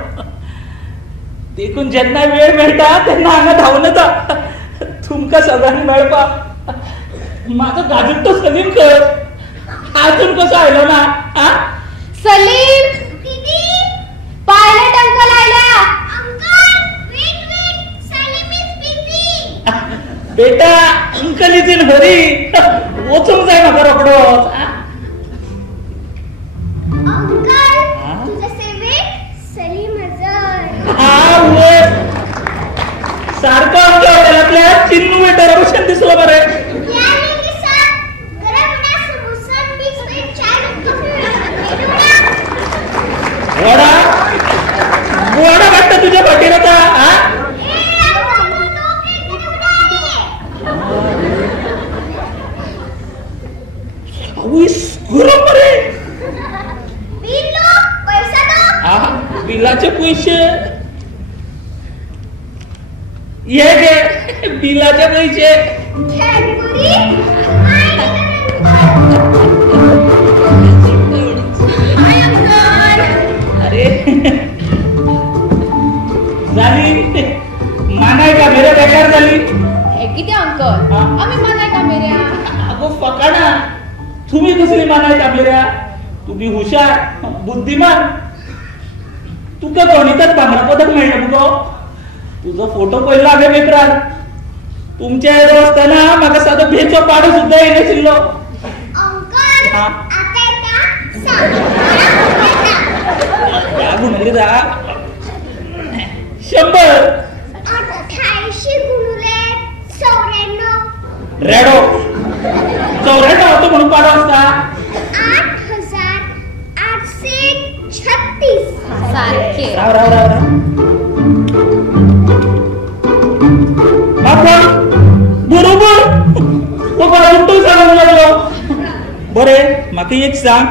देखून जेन्ना वेळ मेळटा तेन्ना हांगा धांवन येता तुमकां सगळ्यांक मेळपाक. म्हाजो गाजूटो सलीम कर आजून कसो आयलो ना? सलीम, पायलट अंकल आयला. बेटा, अंकल इज इन हरी. वचूंक जाय म्हाका रोखडोच. सारको आमच्या हॉटेलांतल्या चिन्नू वेटरा भशेन दिसलो मरे. वडा वडा काडटा तुज्या फाटीर आता. बिलाचे पैसे ये गे. बिलाचे पैसे अरे झाली मानाय का मेरे बेकार झाली. हे किती अंकल, आम्ही कसली मानायत आपल्याला? तुम्ही हुशार बुद्धिमान. तुका गणितात भांगरा पदक मेळ्ळा तुका. तुझो फोटो पडला हांवें पेपरार. तुमच्या येदो असताना म्हाका सादो भेचो पाडो सुद्धा येनाशिल्लो. गुणले जा 100 रेडो 94 होतो म्हणून पाडो असता. 8836 सारखे. बरोबर उलटो सांगूंक लागलो. बरे म्हाका एक सांग.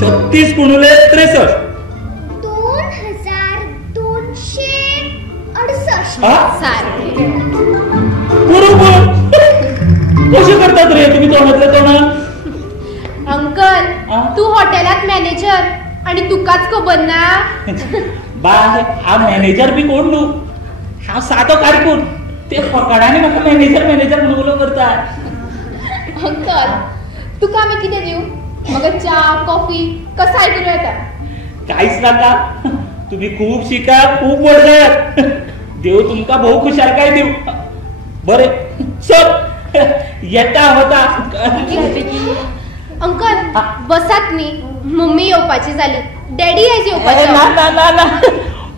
36 गुणिले 63 2268. सारखे. बरोबर. कशें करतात रे तुम्ही तोंडातले तोंडात? अंकल तू हॉटेलात मॅनेजर आणि तुकाच खबर ना. बाय हा मॅनेजर बी कोण न्हू. हा सादो कारकून. ते फकाडांनी म्हाका मॅनेजर म्हणून उलो करतात. अंकल तुका आम्ही कितें दिवं? मग चा कॉफी कसं ऐकून येता? काहीच नाका. तुम्ही खूप शिका खूप व्हड जायात. देव तुमका भोव खुशालकाय दिव. बरे चल येता होता. अंकल बसात नी. मम्मी येवपाची झाली. डॅडी आयज येवपाचो. ना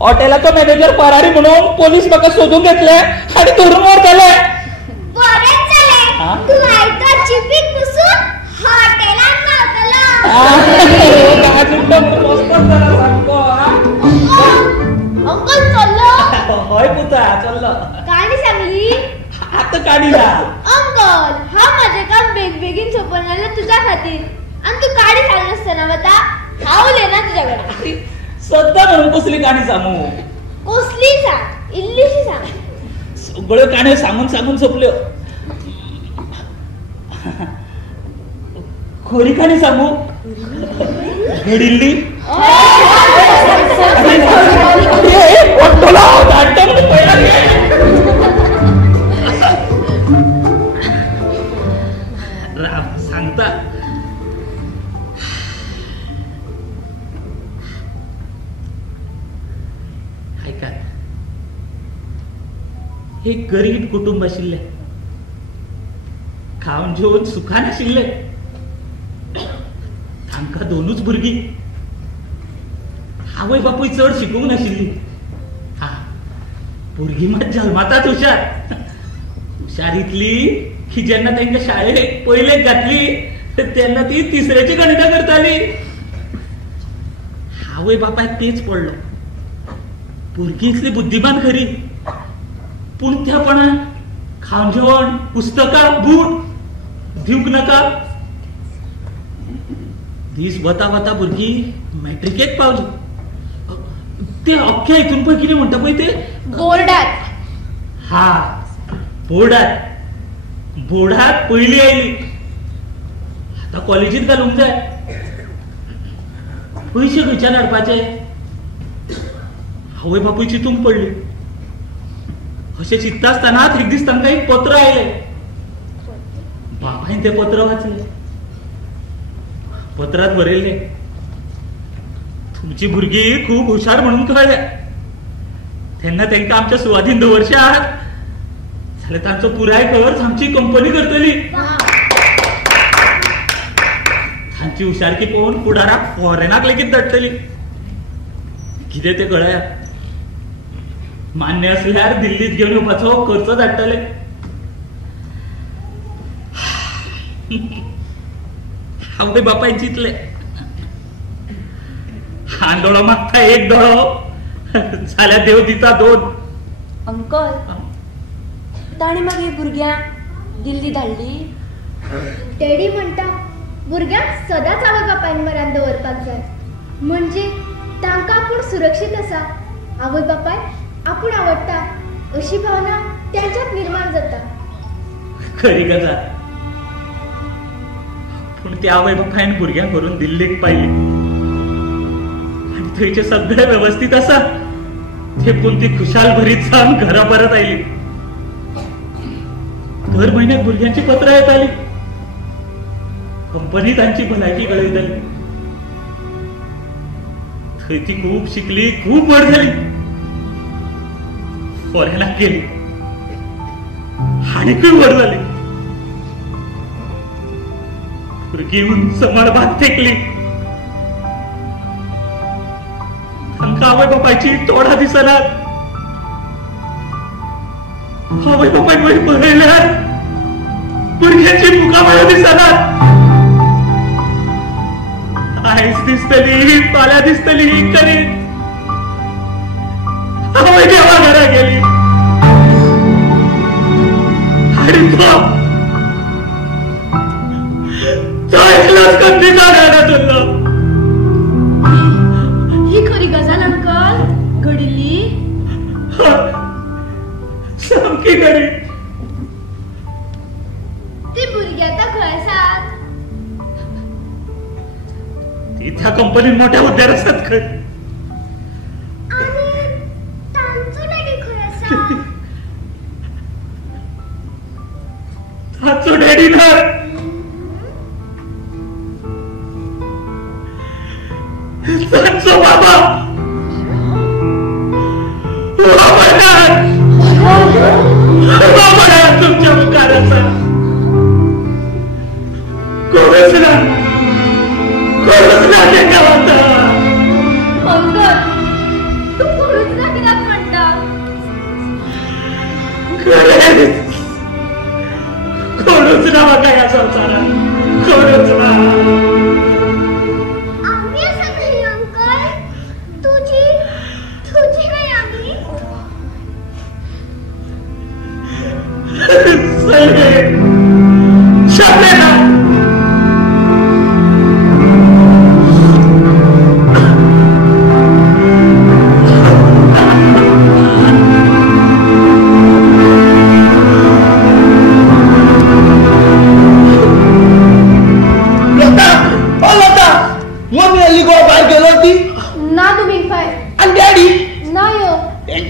हॉटेलाचो मॅनेजर फरारी म्हणून पोलीस म्हाका सोदून घेतले आणि धरून व्हरतले. बरेच झाले. तू आयतारची पीक पुसून हॉटेलात रावतलो. अंकल चल्लो. हय पुता चल्लो. काणी सांगली आता काढीला. अंकल हा माझे काम बेगबेगीन सोपवलेलं तुझ्या खातीर. आणि तू काडी सांगत असताना आता हावले ना तुझ्याकडे. सद्दा म्हणून कसली काणी सांगू? कसली सांग. इल्लीशी सांग. सगळ्यो काण्यो सांगून सोपल्यो. खरी काणी सांगू? घडिल्ली. सांगता ऐका. एक गरीब कुटुंब आशिल्ले. खावन जेवण सुखान आशिल्ले. तांकां 2च भुरगीं. आवय बापूय चड शिकूंक नाशिल्ली. हा भुरगीं मात जल्माताच हुशार इतली की जेन्ना तांकां शाळेक पयलेक घातली तेन्ना ती 3रीची गणितां करताली. आवय बापायक तेच पडलो. भुरगीं इतली बुद्धिमान खरी पूण त्या पणान खावन जेवण पुस्तकां बूट दिवंक नाका. दीस वता वता भुरगीं मॅट्रिकेक पावली. ते अख्ख्या हितून पळय कितें म्हणटा पळय ते बोर्डात. हा बोर्डात पयली आयली. आता कॉलेजीत घालूंक जाय. पयशे खंयच्यान हाडपाचे? आवय बापूय चिंतूंक पडली. अशें चिंतता आसतनाच एक दीस तांकां एक पत्र आयलें. बाबायन तें पत्र वाचलें. पत्रात बरयल्लें तुमची भुरगीं खूब हुशार म्हणून कळ्ळें. तेन्ना तांकां आमच्या सुवाधीन दवरशात जाल्यार तांचो पुराय खर्च आमची कंपनी करतली. तांची हुशारकी पळोवन फुडाराक फॉरेनाक लेगीत धाडटली. कितें तें कळयात. मान्य असल्यार दिल्लीत घेवन येवपाचो खर्च धाडटले. आवय बापायन चिंतलें आंदोळो मागता 1 दोळो जाल्यार देव दिता 2. अंकल ताणी मागीर भुरग्यांक दिल्ली धाडली. डॅडी म्हणटा भुरग्यांक सदांच आवय बापायन बऱ्यान दवरपाक जाय. म्हणजे तांकां आपूण सुरक्षीत आसा. आवय बापाय आपूण आवडटा अशी भावना त्यांच्यात निर्माण जाता. खरी गजाल. पूण त्या आवय बापायन भुरग्यांक व्हरून दिल्लीक पायली आनी थंयचे सगळे वेवस्थीत आसा ते पूण ती खुशाल भरीत जावन घरा परत आयली. दर महिन्यात भुरग्यांची पत्र येत आली. कंपनी तांची भलायकी कळयताली. थंय ती खूप शिकली, खूप व्हड झाली, फॉरेनाक गेली, आनीकूय व्हड जाली. भुरगीं उंच मळबात तेकली. तांकां आवय बापायची तोंडां दिसनात. आवय बापाय वयर पळयल्यार भुरग्यांची मुखां वयर दिसनात. आयज दिसतली, फाल्यां दिसतली करीत आवय देवा घरा गेली. आणि तो एकलाच कंदीचा गाडा धरलो. ही खरी गजाल अंकल घडिल्ली? सामकी खरी. ती भुरगी आतां खंय आसात? ती त्या कंपनीत मोठ्या हुद्द्यार आसात खंय. आणि तांचो डॅडी खंय आसा? ताचो डॅडी ना, ताचो बाबा तुमच्या मुखार आसा. कोणच ना, कोणच ना तेका वता. अंकल तू करूच ना कित्याक म्हणटा? खरेंच कोणूच ना म्हाका ह्या संवसारात, कोणूच ना. आम्ही आसा घरी अंकल. तुझी नाही आम्ही. सगळे शब्द ना.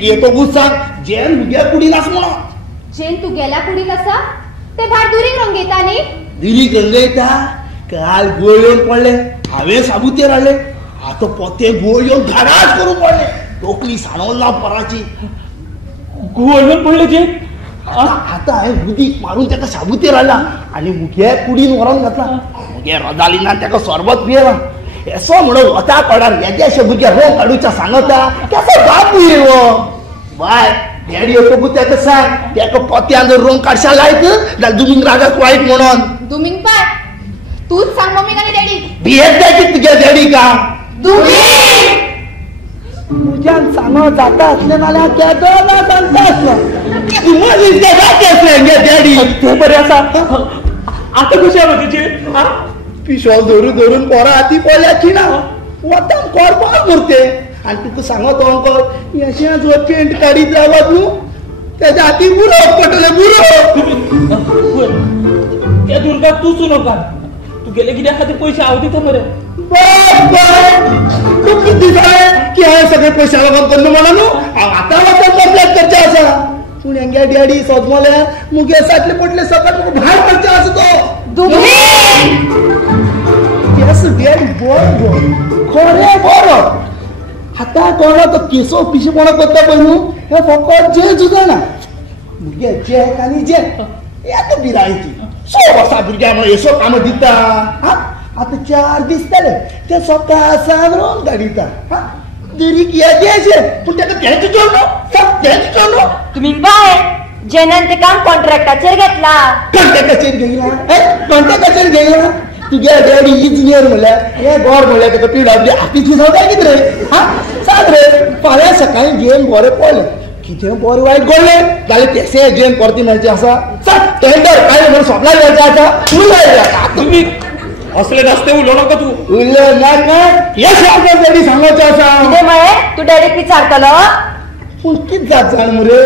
येतो गुस्सा जेन भुग्या कुडीन आस म्हणून. जेन तू गेल्या कुडीत आसा ते भायर दुरीक रंगयता न्ही. दुरीक रंगयता. काल गोळ येवन पडले, हांवें साबुतेर हाडले. आतां पोते गोळ येवन घाराच करून पडले. तोकली साणवला पराची. गोळ येवन पडले जे आता हांवें उदीक मारून ताका साबुतेर हाडला आनी मुगे कुडीन व्हरोन घातला. मुगे रजालिनान ताका सरबत पियेला. एसो म्हणून वता पडार येदे अशे भुरगे रोग काडूच्या सांगता केसो बाप रे वो. बाय डॅडी येतो ताका सांग ताका पोत्यान जर रोंग काडशा लायत जाल्यार दुमींग रागाक वायट म्हणून. दुमींग पाय तूच सांग मम्मीक आनी डॅडीक. भियेत काय की तुगे डॅडी का? दुमींग तुज्यान सांगो जाता आसलें नाल्यार केदो ना सांगता आसलो. तुमी तेका केसले डॅडी ते बरें आसा. आतां कशें आहा तुजें? पिशॉल धरून धरून पोरा हाती पडल्याची ना. वता करपाक पुरते. आनी तुका सांगो तो अंकल अशें जो पेंट काडीत रावत न्हू तेज्या हाती बुरोवप पडटले बुरोवप. त्या दुर्गाक तूं सुनोका. तू गेले कित्या खातीर पयशे हांव दिता मरे. तूं कितें जालें की हांवें सगळे पयशा लागून करना म्हणून न्हू. हांव आतां वचून कंप्लेन करचें आसा. पूण हेंगे डॅडी सजमले मुगे साटले पडले सकट म्हाका भायर काडचें आसा तो. केस डॅडी बरो खरें बरो. आतां कोणा तो केसो पिशेपणा करता पळय न्हू हें फकत जे जुदना. भुरगे जेक आनी जेक येता भिरायची. 6 वर्सां भुरग्या म्हणून येसो कामां दिता. आतां 4 दीस जाले ते सकाळ सांज रोवन काडिता. दुरीक येदे अशें पूण ताका तेंच चोरलो तेंच चोरलो. तुम्ही बाय जेनान ते काम कॉन्ट्रॅक्टाचेर घेतला. कॉन्ट्रॅक्टाचेर घेयला. कॉन्ट्रॅक्टाचेर घेयला. तुगे डॅडी इंजिनियर म्हणल्यार हे गोड म्हणल्यार ताका PWD ऑफिस दिसवता कितें रे? सांग रे. फाल्यां सकाळीं जेन बरें पडलें कितें बरें वायट घडलें जाल्यार तेसे जेन परती मेळचें आसा. सांग टेंडर काय म्हणून सप्लाय जावचें आसा. उलय तुमी असले रस्ते उलोव नाका तूं. उलय नाका. हे सारको डॅडी सांगोचें आसा. कितें म्हळें तूं डॅडीक विचारतलो? पूण कितें जात जाण मरे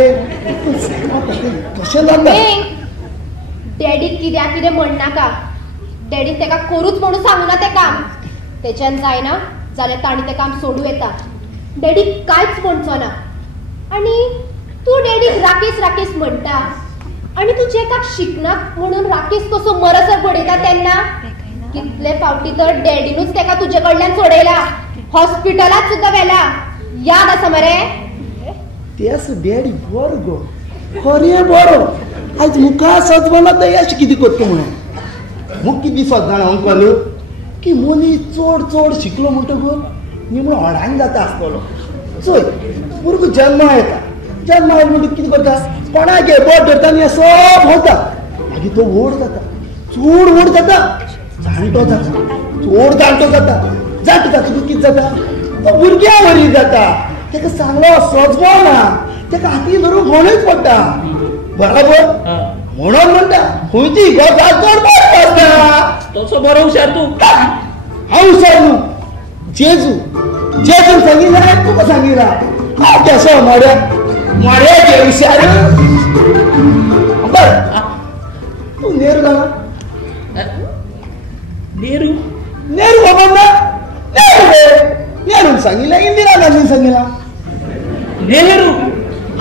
कशें जाता. डॅडी कित्याक कितें म्हणनाका. डॅडीन तेका करूच म्हणून सांगूना तें काम. तेच्यान जायना जाल्यार ताणी तें काम सोडूं येता. डॅडीक कांयच म्हणचो ना. आनी तूं डॅडीक राकेस राकेस म्हणटा आणि तू जे का शिकनात म्हणून राखीस कसो मरसर पडयता तेन्ना कितले फावटी तर डॅडीनूच तेका तुजे कडल्यान सोडयला, हॉस्पिटलात सुद्धा व्हेला. याद आसा मरे? तेच डॅडी बरो गो, खरे बरो. आज मुखार सजवना तर यश कितें करता म्हणून मुख कितें दिसत जाणा अंकल की मनीस चड चड शिकलो म्हणटकूच निमणो अडांग जाता आसतलो. चोय भुरगो जल्मा येता, जल्मा आयलो म्हणटकूच कितें करता, कोणागे बोट धरता आनी सब भोंवता. मागीर तो व्हड जाता, चड व्हड जाता, जाणटो जाता, चड जाणटो जाता. जाणटो जातकूच कितें जाता, तो भुरग्या वरी जाता. तेका सांगलो सजवो ना, तेका हाती धरून भोंवणूच पडटा. बरोबर म्हणून म्हणटा खंयची गजाल चड बरी आसता. तसो बरो हुशार तूं. हांव हुशार न्हू, जेजू जेजून सांगितला तुका सांगितला. हांव केसो मोड्याचे हुशार. बर तू नेहरू जाणा? नेहरू नेहरू खबर ना? नेहरू सांगितला, इंदिरा गांधी सांगितला. नेहरू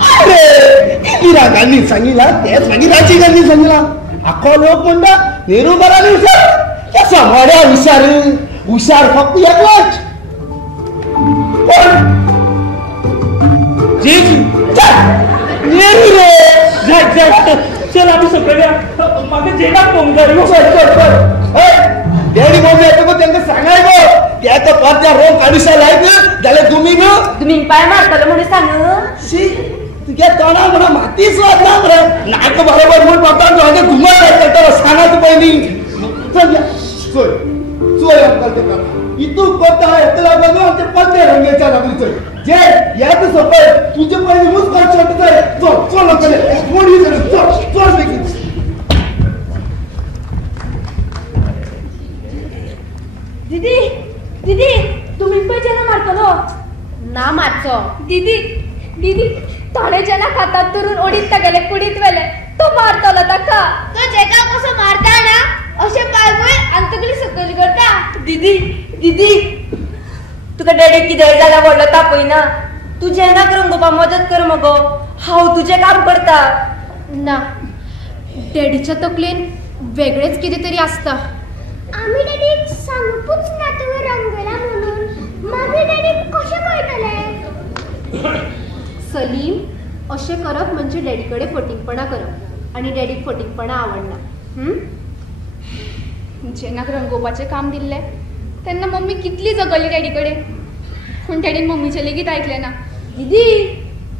अरे इंदिरा गांधी सांगितला तेच मागीर राजीव गांधी सांगितला. आखो लोक म्हणटा नेहरू बरा हुशार, केसो मोड्या हुशार. हुशार फक्त एकलोच कोण? जेजू. नेहरू रे. चल आमी सकयल या, म्हाका जेगाक पळोवंक जाय. डॅडी मम्मी येता गो, तांकां सांगाय गो. ते आतां परत्या रोग काडूशा लायक जाल्यार तुमी पांय मारतलो म्हणून सांग. शी तुगे तोंडा म्हणून माती सुवात ना मरे. नाक बरोबर म्हूण पडटा घुमट करता सांगात पयलीं. चल या चोय चोय अंकल तेका इतूक करता येता लागून आमचे पत्ते रंगाच्या लागून चोय जे याद सोपय तुझे पयलीं मूच करचो जाय. चल चल अंकल मोडी चल चल देखील. दीदी दीदी तुम्ही पण जेना मारतलो ना मारचो. दीदी दीदी थोडे जेना खातात धरून ओडीत गेले कुडीत वेले तो मारतलो ताका. तो जेका कसो मारता ना अशे पायगोय आनी तकली सकयल करता. दीदी दीदी तुका डॅडी कितें जाल्यार व्हडलो तापयना. तू जेना रंगोवपाक मदत कर मगो, हांव तुजें काम करता. ना, डॅडीच्या तकलेन वेगळेच कितें तरी आसता. आम्ही डॅडीक सांगपूच ना तुवें रंगयला म्हणून. मागीर डॅडीक कशें कळटलें? सलीम, अशें करप म्हणजे डॅडी कडेन फटिंगपणा करप आणि डॅडीक फटिंगपणा आवडना. जेन्ना रंगोवपाचें काम दिल्लें तेन्ना मम्मी कितली जगली डॅडी कडेन, पूण डॅडीन मम्मीचें लेगीत आयकलें ना. दीदी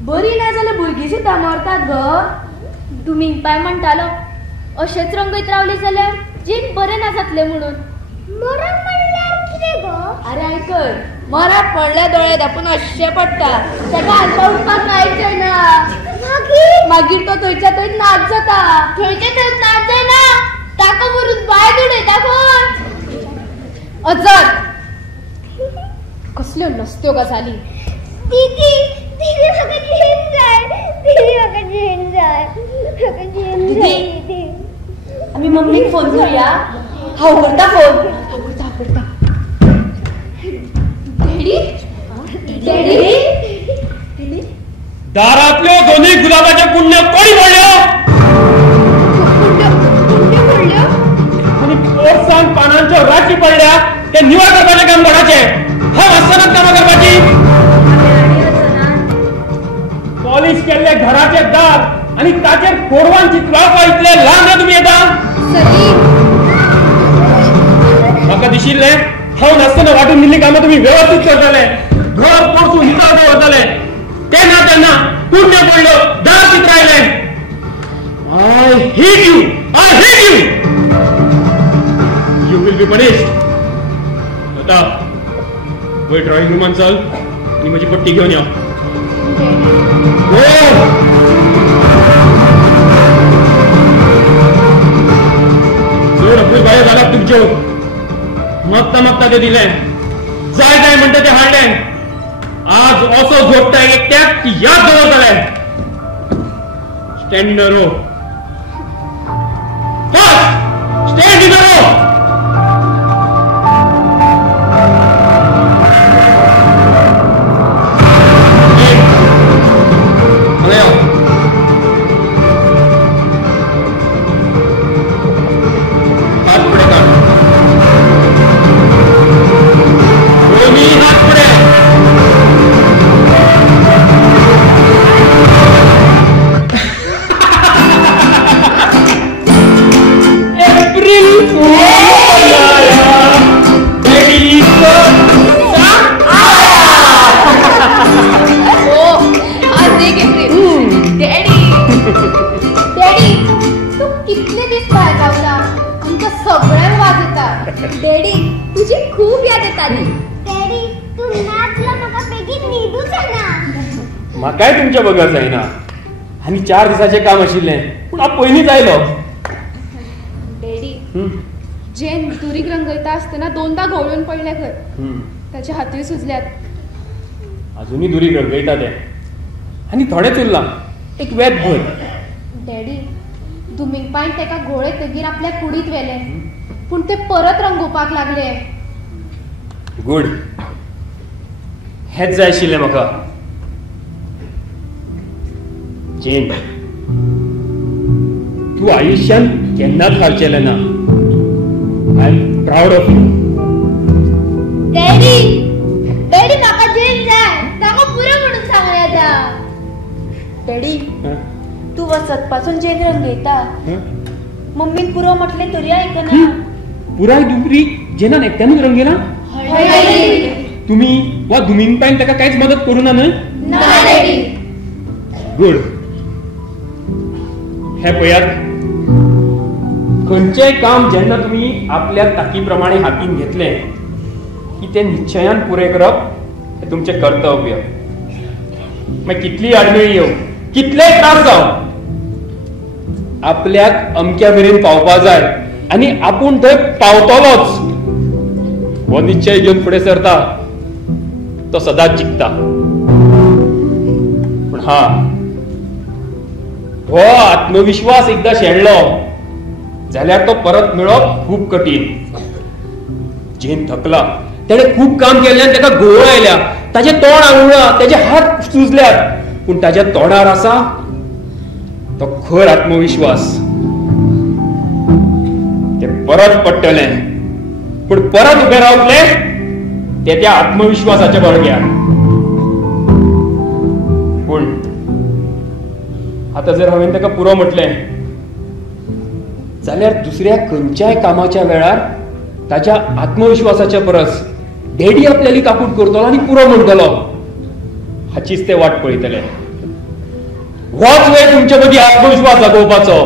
बरी ना जाल्यार भुरगीं सुद्दां मरतात गो. तुमी पाय म्हणटालो अशेंच रंगयत रावली जाल्यार जीण बरें ना जातलें म्हणून. मरप म्हणल्यार कितें गो? अरे आयकय, मराक पडल्या दोळे धापून अशें पडटा, तेका हालपा उठपाक कांयच जायना. मागीर तो थंयच्या थंय नाच जाता. थंयच्या थंय नाच जायना, ताका व्हरून भायर उडयता कोण? अजर कसल्यो नसत्यो गजाली. दीदी दीदी म्हाका जेन जाय. दीदी म्हाका जेन जाय. म्हाका जेन जाय दीदी. आमी मम्मीक फोन करूया. हांव करता फोन. हांव करता. डॅडी डॅडी डॅडी दारातल्यो दोन्ही गुलाबाच्या कुंड्या कोणी मोडल्यो? आणि पोरसांग पानांच्या राशी पडल्या ते निवड करपाचें काम कोणाचे? हा वास्तवात कामां करपाची. पॉलिश केल्ले घराचे दार आणि ताचेर फोडवान चित्रावपा इतले लांब ना तुम्ही येता? म्हाका दिशिल्ले हांव नासतना वाटून दिल्ली कामां तुम्ही व्यवस्थित करतले, घर पोरसून नितळ दवरतले. ते ना तेन्ना कुंड्यो पडल्यो, दार चित्रायले. I hate you, I hate you. You will be punished. आता वय ड्रॉइंग रूमान चल, ती माझी पट्टी घेऊन या. चड अपूय बाया झाला तुमच्यो. मागता मागता ते दिले, जाय जाय म्हणटा ते हाडले. आज असो झोपता एकट्याक की याद दवरतले. Stand in a row. Fast stand in a row. Daddy तुझी खूप याद येताली. डॅडी तू नाचला म्हाका बेगीन न्हिदूच ना. म्हाकाय तुमच्या बगर जायना आनी 4 दिसाचें काम आशिल्लें पूण हांव पयलींच आयलो. डॅडी जेन दुरीक रंगयता आसतना 2दा घोळून पडले खंय. ताचे हातूय सुजल्यात. अजुनी दुरीक रंगयता ते आनी थोडेच उरला एक वेत भर. डॅडी दुमिंगपायन तेका घोळ येतगीर आपल्या कुडीत व्हेले पूण ते परत रंगोवपाक लागले. गुड. हेच जाय आशिल्लें म्हाका. जेन तू आयुष्यान केन्नाच हारचेलें ना. I am proud of you. Daddy daddy म्हाका जेन जाय ताका पुरो म्हणून सांगूं येता. डॅडी तू वचतपासून जेन रंगयता. मम्मीन पुरो म्हटले तरी आयकना. पुराय दुरी जेनान एकट्यानूच रंगयला. तुम्ही वा दुमिंगपायन ताका कांयच मदत करू ना न्हय. गुड. हे पळयात खंयचेय काम जेन्ना तुम्ही आपल्या ताकी प्रमाणे हातीन घेतले की ते निश्चयान पुरे करप हे तुमचे कर्तव्य. मागीर कितली आडमेळी येवं कितले त्रास जावं आपल्याक अमक्या मेरेन पावपा जाय आनी आपूण थंय पावतलोच हो निश्चय घेवन फुडें सरता तो सदांच जिखता. पूण हो आत्मविश्वास एकदा शेणलो जाल्यार तो परत मेळप खूब कठीण. जेन थकला तेणे खूब काम केल्ल्यान ताका घुंवळ आयल्या. ताचें तोंड आंगुळ्ळां ताचे हात सुजल्यात पूण ताच्या तोंडार आसा तो खर आत्मविश्वास. ते परत पडटले पूण परत उबे रावतले ते त्या आत्मविश्वासाच्या बळग्यार. पूण आता जर हांवें ताका पुरो म्हटलें जाल्यार दुसऱ्या खंयच्याय कामाच्या वेळार ताच्या आत्मविश्वासाच्या परस डॅडी आपल्याली कापूट करतलो आनी पुरो म्हणटलो हाचीच ते वाट पळयतले. होच वेळ तुमचे मदीं आत्मविश्वास जागोवपाचो.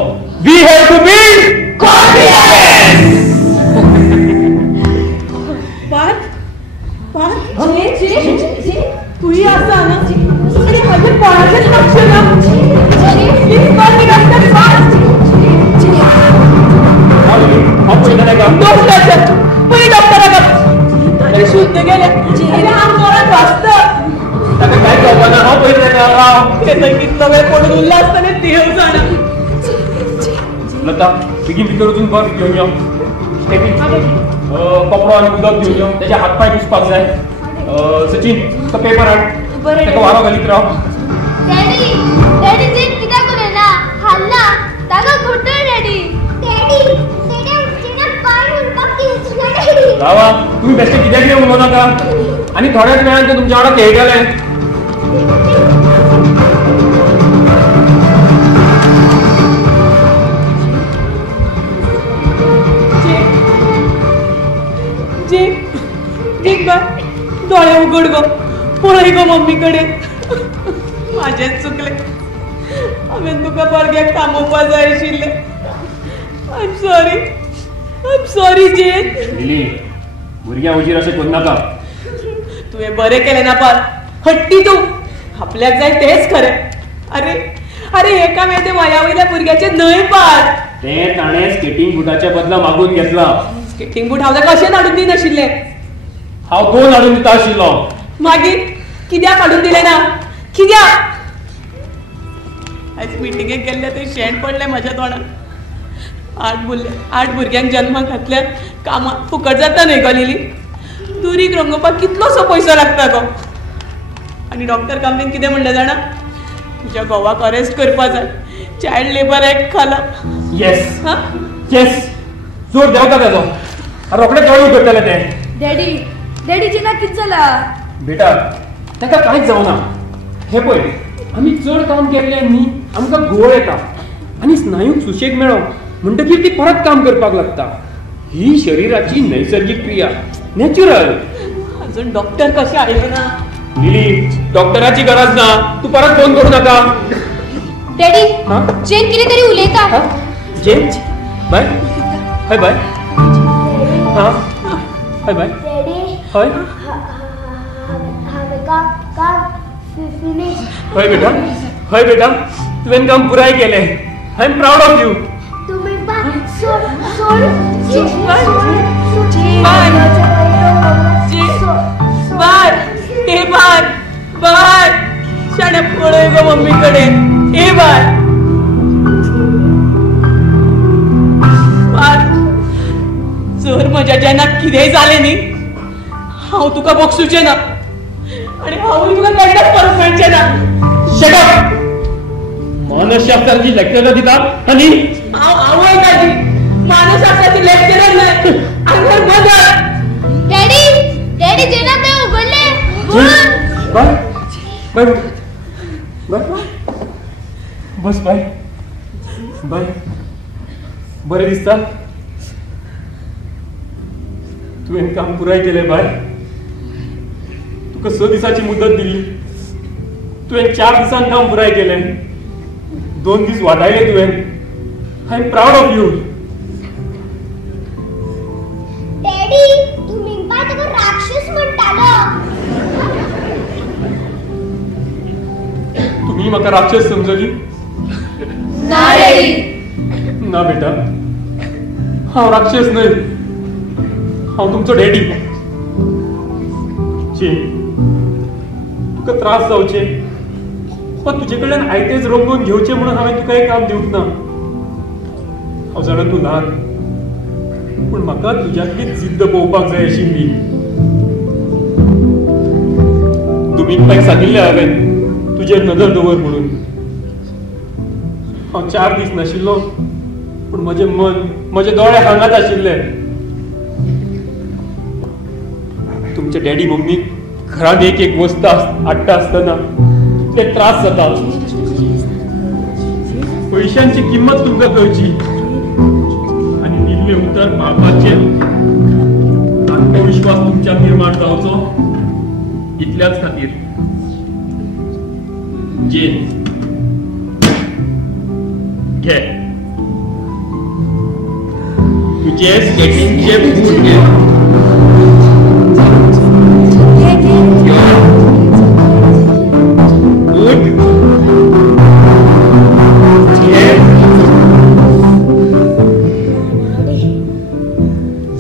We have to build confidence. तुही असा ना आणि माझ्या कोणाचेच लक्ष ना. शुद्ध गेले काय कितला वेळ पडून उरला असताना देव जाणा. लता बेगीन भितर वचून बस घेवन यो. कपडो आनी उदक घेवन यो. त्याचे हातपाय पुसपाक जाय. सचिन तो पेपर हाड. ताका वारो घालीत राव. डॅडी डॅडी जेन कित्याक करेना हाल्ला ताका घुटळ. डॅडी डॅडी तेने उठीना पाय उडपाक केलना. डॅडी रावा तुम्ही बेश्टे कित्याक येवंक उलो नाका आनी थोड्याच वेळान ते तुमच्या वांगडा खेळटले. डोळे उघड गो. पळय गो मम्मी कडेन. माझेच चुकले. हांवें तुका भुरग्याक थांबोवपा जाय आशिल्लें. I am sorry Jen. Lily भुरग्यां उजीर अशें करूं नाका. तुवें बरें केलें ना पाल. हट्टी तूं. आपल्याक जाय तेच खरें. अरे अरे एका वेळ ते वया वयल्या भुरग्याचे न्हय पाल. ते ताणें स्केटिंग बुटाच्या बदला मागून घेतला. स्केटिंग बूट हांव ताका अशें हाडून दिनाशिल्ले. हांव 2 हाडून दिता आशिल्लो. मागीर कित्याक हाडून दिले ना. कित्याक आयज मिटिंगेक गेल्ले ते शेण पडले म्हाज्या तोंडार. 8 भुरग्यांक जन्माक घातल्या कामां फुकट जाता न्हय गो लिली. दुरीक रंगोवपाक कितलोसो पयसो लागता गो. आनी डॉक्टर कांबेन कितें म्हणलें जाणा तुज्या घोवाक अरेस्ट करपा जाय. चायल्ड लेबर एक्ट खाला. येस येस जोर देंवता तेजो. रोखडेच दोळे उगडटले ते. डॅडी डॅडी जिना कितें जाला. बेटा ताका कांयच जावना. हे पळय आमी चड काम केल्ल्यान न्ही आमकां घुंवळ येता आनी स्नायूक सुशेग मेळो म्हणटकीर ती परत काम करपाक लागता. ही शरिराची नैसर्गिक क्रिया नॅचरल. अजून डॉक्टर कशे आयले ना. लिली डॉक्टराची गरज ना. तू परत फोन करू नका. डॅडी जेन कितें तरी उलयता. जेन बाय हय बाय हा हय बाय डॅडी हय हांवें काम फिनिश. हय बेटा तुवें काम पुराय केलें. I am proud of you. तुम्ही सोड बार शाण्या पळय गो मम्मी कडेन. ए बार जर म्हज्या जेन्ना कितेंय जालें न्ही हांव तुका बक्षुचें ना आनी हांवूय तुका केन्नाच परत मेळचें ना. Shut up. मानसशास्त्राची लेक्चर दितात आनी आवय ताजी मानसशास्त्राची लेक्चरर न्हय आंगर बदल. डॅडी जेना ते उघडले. बाय बाय बाय बस बाय बाय बरें दिसता. तुवें काम पुराय केलें बाय. तुका 6 दिसाची मुदत दिली. तुवें 4 दिसान काम पुराय केलें. 2 दीस वाटायले तुवें. I am proud of you. Daddy तुम्ही काय ताका राक्षस म्हणटालो. तुम्ही म्हाका राक्षस समजली. ना डॅडी. ना बेटा हांव राक्षस न्हय. हांव तुमचो डॅडी. तुका त्रास जावचे पण तुजे कडल्यान आयतेच रंगोवन घेवचे म्हणून हांवें तुका एक काम दिवंक ना. हांव जाणा तूं ल्हान पूण म्हाका तुज्यांतली जिद्द पळोवपाक जाय आशिल्ली. दुमीनबाईक सांगिल्लें हांवें तुजेर नदर दवर म्हणून. हांव 4 दीस नाशिल्लो पूण म्हजें मन म्हजे दोळे हांगाच आशिल्ले. तुमचे डॅडी मम्मी घरान एक वस्त हाडटा आसतना ते त्रास जाता. पयशांची किंमत तुमकां कळची आनी निल्ले उतर पावपाचे आत्मविश्वास तुमच्यात निर्माण जावचो इतल्याच खातीर. जेन घे तुझे स्केटिंगचे बूट घे.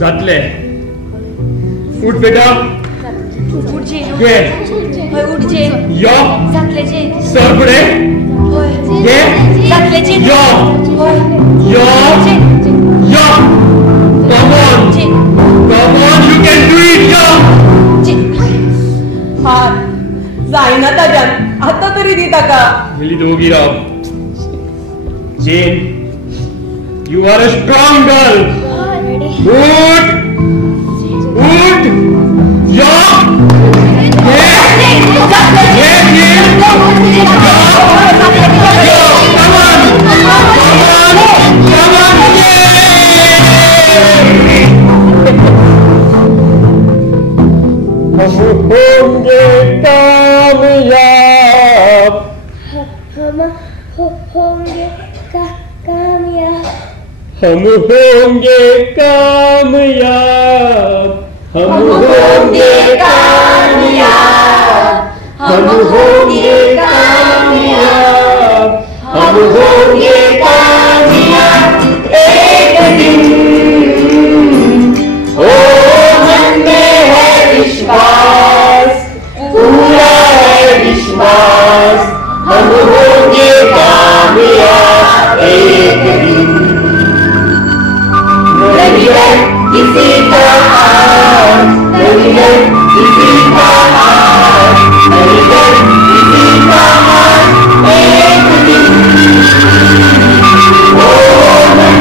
जातले उठ बेटा. उठ जे घे हय उठ जे यो जातले जे सर फुडें घे जातले जे यो यो यो. Come on you can do it. Yo हार जायना ताज्यान आतां तरी दी ताका. गेली दोगी राव. जेन you are a strong girl. Good. Yo. हम होंगे कामयाब. हम होंगे कामयाब. हम होंगे कामयाब. हम होंगे कामयाब. हम होंगे कामयाब. हम होंगे कामयाब एक दिन. ओ मन में है विश्वास पूरा है विश्वास. हम होंगे कामयाब एक दिन. नहीं है किसी का हाथ. नहीं है किसी का हाथ. नहीं है किसी का हाथ एक दिन. ओ मन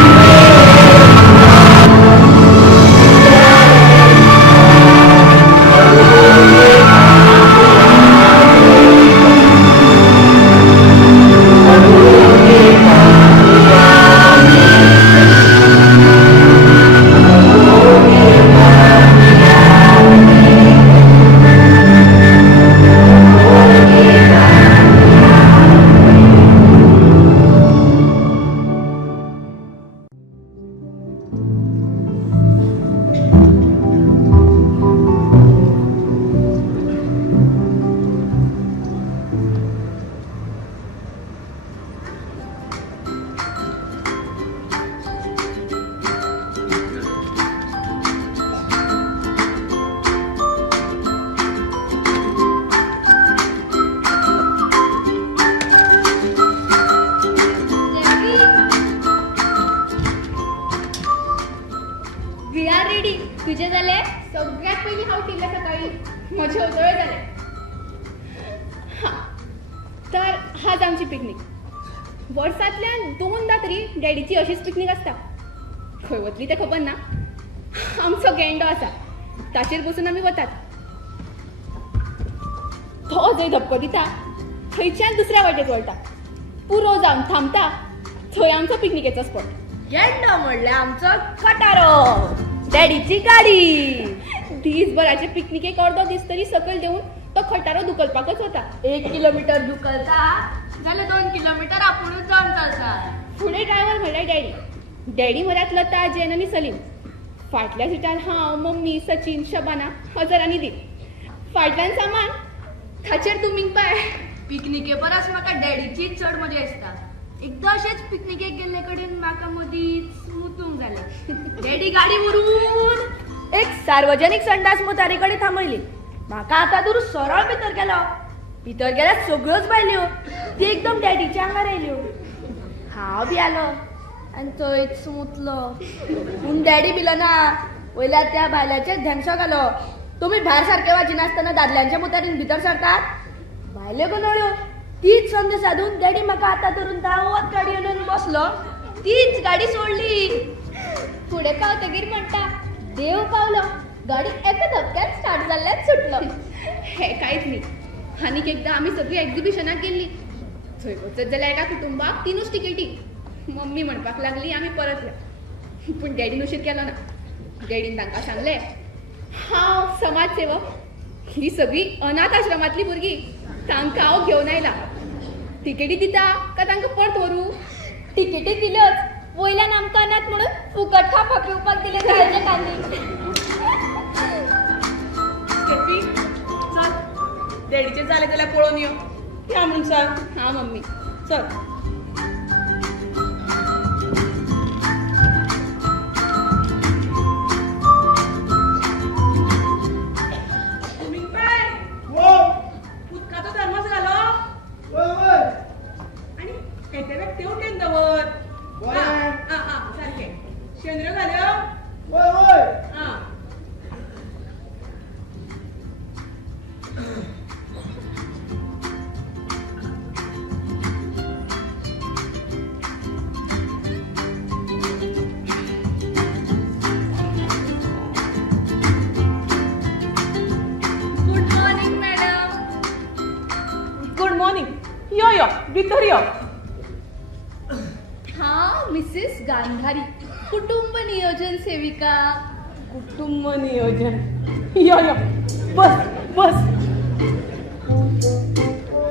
शेवतळे जाले. हा तर आज आमची पिकनिक. वर्सांतल्यान 2दा तरी डॅडीची अशीच पिकनिक आसता. खंय वतली तें खबर ना. आमचो गेंडो आसा ताचेर बसून आमी वतात. तो जंय धपको दिता थंयच्यान दुसऱ्या वाटेक वळटा. पुरो जावन थांबता थंय आमचो पिकनिकेचो स्पॉट. गेंडो म्हणल्यार आमचो खटारो, डॅडीची गाडी. दिसभराचे पिकनिकेक अर्दो दीस तरी सकयल देऊन तो खटारो दुकलपाकच वता. 1 किलोमीटर दुकलता जाल्यार 2 किलोमीटर आपुणूच जावन चलता. फुडें ड्रायव्हर म्हणल्यार डॅडी. डॅडी म्हळ्यार लता, जैन आनी सलीम. फाटल्या सिटार हांव, मम्मी, सचिन, शबाना, अजर आनी दीप. फाटल्यान सामान ताचेर तुमी पाय. पिकनिके परस म्हाका डॅडीची चड मजा दिसता. एकदां अशेंच पिकनिकेक गेल्ले कडेन म्हाका मदींच मुतूंक जालें. डॅडी गाडी व्हरून एक सार्वजनीक संडास मुतारी कडेन थांबयली. म्हाका आतां दूर सरळ भितर गेलो. भितर गेल्यार सगळ्योच बायल्यो ती एकदम डॅडीच्या आंगार आयल्यो. हांव बी आलो आनी थंयच मुतलो. पूण डॅडी भिलो ना. वयल्यार त्या बायलाचेर धेंगसो घालो. तुमी भायर सारके वाचिनासतना दादल्यांच्या मुतारीन भितर सरतात. भायल्यो गनोळ्यो. तीच संद साधून डॅडी म्हाका आतां धरून धांवत गाडी हाडून बसलो. तीच गाडी सोडली. फुडें पावतकीर म्हणटा देव पावलो. गाडी एका धपक्यात स्टार्ट जाल्ल्यान सुटलो. हे कांयच न्ही. आनीक एकदां आमी सगळीं एक्झिबिशनाक गेल्लीं. थंय वचत जाल्यार एका कुटुंबाक 3च तिकेटी. मम्मी म्हणपाक लागली आमी परतल्या. पूण डॅडीन उशीर केलो ना. डॅडीन तांकां सांगलें हांव समाज सेवक. ही सगळीं अनाथ आश्रमांतलीं भुरगीं. तांकां हांव घेवन आयला. तिकेटी दिता काय तांकां परत व्हरू? तिकेटी दिल्योच. वयल्यान आमकां अनाथ म्हणून फुकट खावपाक पिवपाक दिले जायचे कांदी. स्टेफी चल डॅडीचें जालें जाल्यार पळोवन यो. या म्हणून सांग. हां मम्मी चल. उदकाचो थर्मस घालो आनी एकेवेक तेवटेन दवर. सारकें. शेंद्र्यो घाल्यो. Good morning madam. Good morning. यो यो भितर यो. हां मिसेस गांधारी, कुटुंब नियोजन सेविका. कुटुंब नियोजन. यो यो बस बस.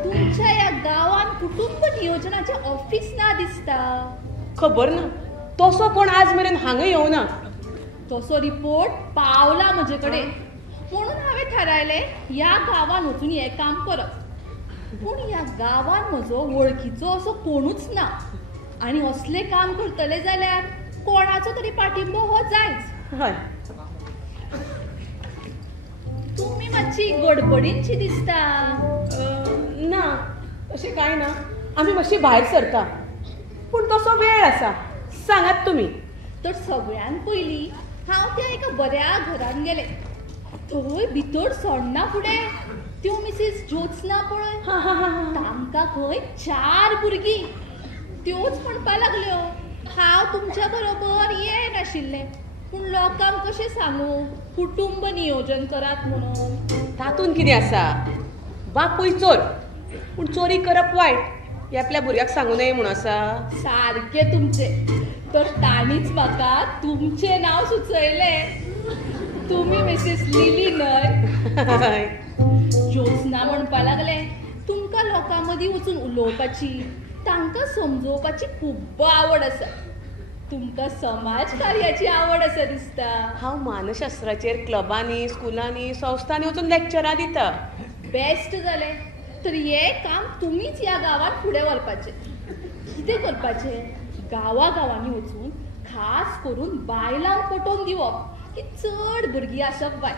तुमच्या या गावान कुटुंब नियोजनाचे ऑफिस ना दिसता. खबर ना. तसो कोण आज मेरेन हांगा येवना. तसो रिपोर्ट पावला म्हजे कडेन. म्हणून हांवें थारायलें ह्या गांवान वचून हें काम करप. पूण ह्या गांवान म्हजो वळखीचो असो कोणूच ना. आनी असलें काम करतले जाल्यार कोणाचो तरी पाठिंबो हो जायच. हय. तुमी मातशी गडबडींची दिसता. ना अशें कांय ना. आमी मातशी भायर सरता. पूण तसो वेळ आसा. सांगात तुमी. तर सगळ्यान पयलीं हांव त्या एका बऱ्या घरान गेलें. थंय भितर सरना फुडें त्यो मिसेस ज्योत्स्ना पळय. तांकां खंय 4 भुरगीं. त्योच म्हणपा लागल्यो हांव तुमच्या बरोबर येनाशिल्लें. पूण लोकांक कशें सांगू कुटुंब नियोजन करात म्हणून. तातूंत कितें आसा. बापूय चोर. पूण चोरी करप वायट हें आपल्या भुरग्याक सांगू नये म्हणून आसा. सारकें तुमचें. तर तांणीच म्हाका तुमचें नांव सुचयलें. तुमी मिसेस लिली न्हय. ज्योत्स्ना म्हणपा लागलें तुमकां लोकां मदीं वचून उलोवपाची, तांकां समजोवपाची खूब आवड आसा. तुमकां समाज कार्याची आवड आसा दिसता. हांव मानसशास्त्राचेर क्लबांनी, स्कुलांनी, संस्थांनी वचून लॅक्चरां दिता. बेस्ट जालें. तर हें काम तुमीच ह्या गांवांत फुडें व्हरपाचें. कितें करपाचें? गांवांनी वचून खास करून बायलांक पटोवन दिवप की चड भुरगीं आसप बाय.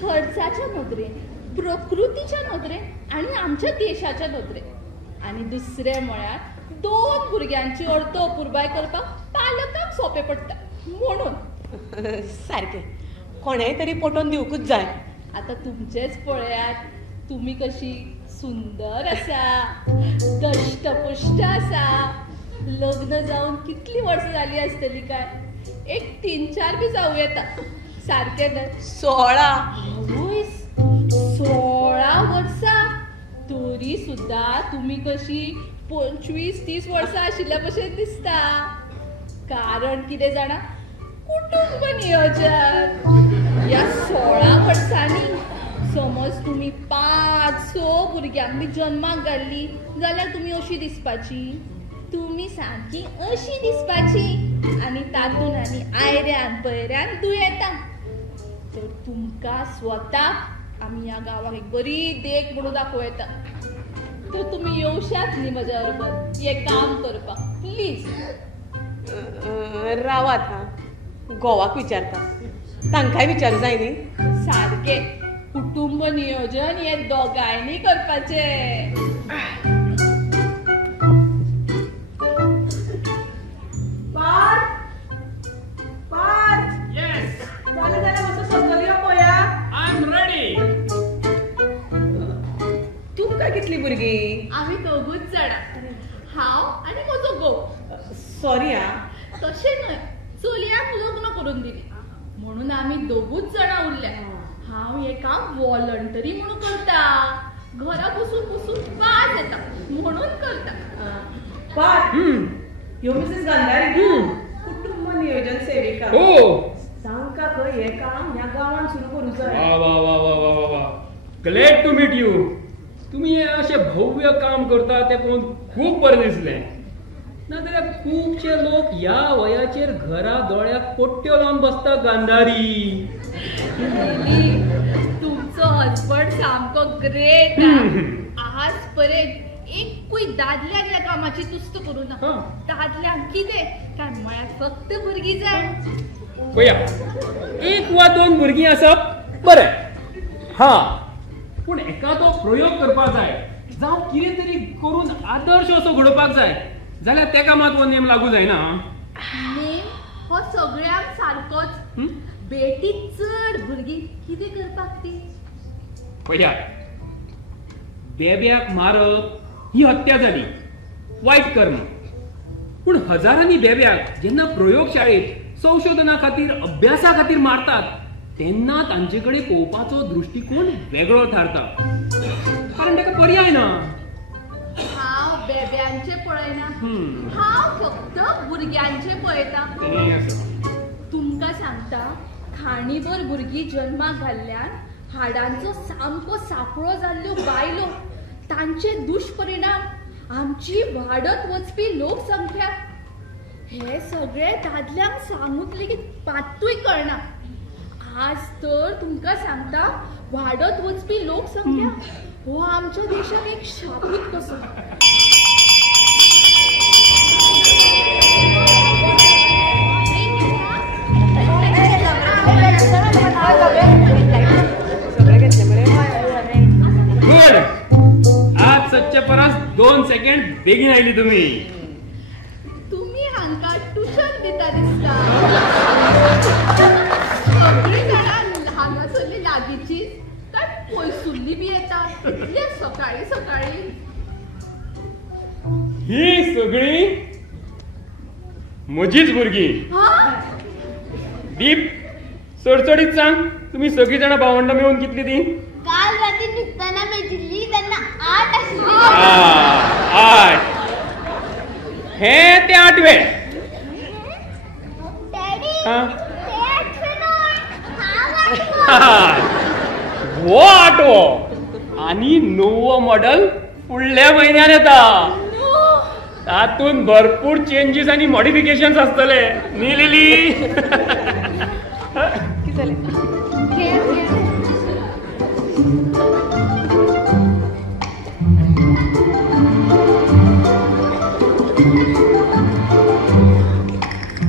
खर्चाच्या नदरेन, प्रकृतीच्या नदरेन आनी आमच्या देशाच्या नदरेन. आनी दुसरें म्हळ्यार 2 भुरग्यांची अर्थपुरबाय करपाक पालकांक सोंपें पडटा म्हणून. सारकें. कोणेय तरी पटोवन दिवकूच जाय. आता तुमचेच पळयात, तुम्ही कशी सुंदर आसा, दष्टपुष्ट आसा. लग्न जाऊन कितली वर्ष झाली असतली काय? एक 3-4 बी जाऊ येता. सारखे ना? 16 वर्षा. तरी सुद्धा तुम्ही कशी 25-30 वर्षा आशिल्ल्या भशेन दिसता. कारण कितें जाणा? कुटुंब नियोजन. या 16 वर्सांनी समज तुम्ही 5-6 भुरग्यांक बी जन्माक घाल्ली जाल्यार तुम्ही अशी दिसपाची. तुम्ही सारकी अशी दिसपाची आणि तातून आनी आयऱ्यान पयऱ्यान दुयेता. तर तुमकां स्वताक आमी ह्या गांवाक एक बरी देख म्हणून दाखोव येता. तर तुम्ही येवशात न्ही म्हज्या बरोबर हे काम करपाक प्लीज. रावात हा गोवाक विचारता. तांकांय विचारू जाय न्ही. सारखे कुटुंब नियोजन हे दोगांयनी करपाचे. कितली भुरगी? आम्ही दोघूच जाणा, हांव आनी म्हजो घोव. सॉरी हा. तशें न्हय, चलयाक लग्न करून दिली म्हणून आमी दोघूच जाणा उरल्या. हांव हे काम वॉलंटरी म्हणून करता. घरा बसून वाज येता म्हणून करता. पार्थ, ह्यो मिसेस गांधारी कुटुंब नियोजन सेविका. तांकां खंय हे काम ह्या गांवांत सुरू करूं जाय. वा. Glad to meet you. तुम्ही हे असे भव्य काम करता ते पळोवन खूप बरें दिसलें. नाजाल्यार खूपशे लोक ह्या वयाचेर घरा दोळ्याक पट्ट्यो लावन बसता. गांधारी, तुमचो हजबंड सामको ग्रेट. आज पर्यंत एकूय दादल्याक ह्या कामाची तुस्त करूं ना. दादल्यांक कितें काय म्हळ्यार फक्त भुरगीं जाय. पळया, 1 वा 2 भुरगीं आसप बरें. पूण एखादो प्रयोग करपाक जाय जावं कितें तरी करून आदर्श असो घडोवपाक जाय जाल्यार तेका मात हो नेम लागू जायना. नेम हो सगळ्यांक सारकोच. बेटीक चड भुरगीं कितें करपाक ती? पळया, बेब्याक मारप ही हत्या जाली, वायट कर्म. पूण हजारांनी बेब्याक जेन्ना प्रयोगशाळेत संशोधना खातीर अभ्यासा खातीर मारतात तेन्ना तांचे कडेन पळोवपाचो दृश्टिकोन वेगळो थारता. कारण ताका पर्याय ना. हांव बेब्यांचे पळयना, हांव फक्त भुरग्यांचे पळयता. तुमकां सांगता, खाणीभर भुरगीं जल्माक घाल्ल्यान हाडांचो सामको सापळो जाल्ल्यो बायलो, तांचे दुश्परिणाम, आमची वाडत वचपी लोकसंख्या, हे सगळे दादल्यांक सांगूक लेगीत पात्तूय कळना. आज तर तुमकां सांगता, वाडत वचपी लोकसंख्या हो आमच्या देशाक एक शापूत कसो. गुड. आज सच्चे परस 2 सेकंड बेगीन आयली तुम्ही. तुम्ही हांकां ट्युशन दिता दिसता. सगळीं जाणां हांगासरली लागींची काय पयसुल्ली बी येतात इतले सकाळी. ही सगळी म्हजीच भुरगीं. दीप, चडचडीत सांग, तुम्ही सगळीं जाणां भावंडां मेळून कितली ती? काल रात्री न्हिदतना मेळिल्ली तेन्ना 8 आशिल्ली. 8. हे ते 8वे. हो 8वो आणि 9वो मॉडेल फुडल्या म्हयन्यान येता. तातून भरपूर चेंजीस आणि मॉडिफिकेशन्स असतले. न्ही लिली?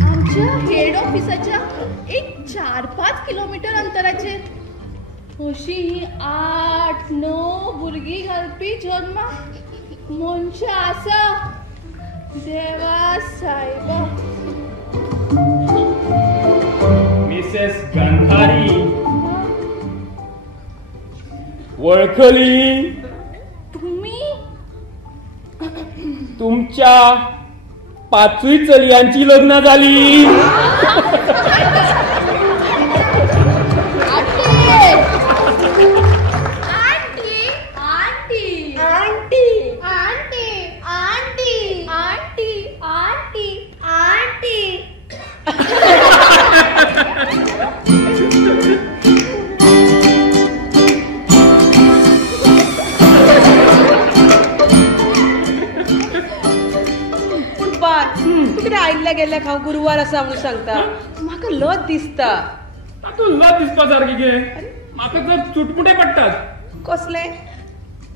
आमच्या हेड ऑफिसाच्या एक 4-5 किलोमीटर अंतराचेर अशी ही 8-9 भुरगीं घालपी जन्माक मनशां आसा. देवा सायबा. मिसेस गांधारी, वळखली? तुम्ही तुमच्या 5 चलयांची लग्न झाली. तू कितें आयल्ल्या गेल्ल्या हांव गुरुवार आसा म्हणून सांगता. म्हाका लज दिसता. तू लज दिसपा सारकी गे. म्हाका तर चुटपुटे पडटात. कसले?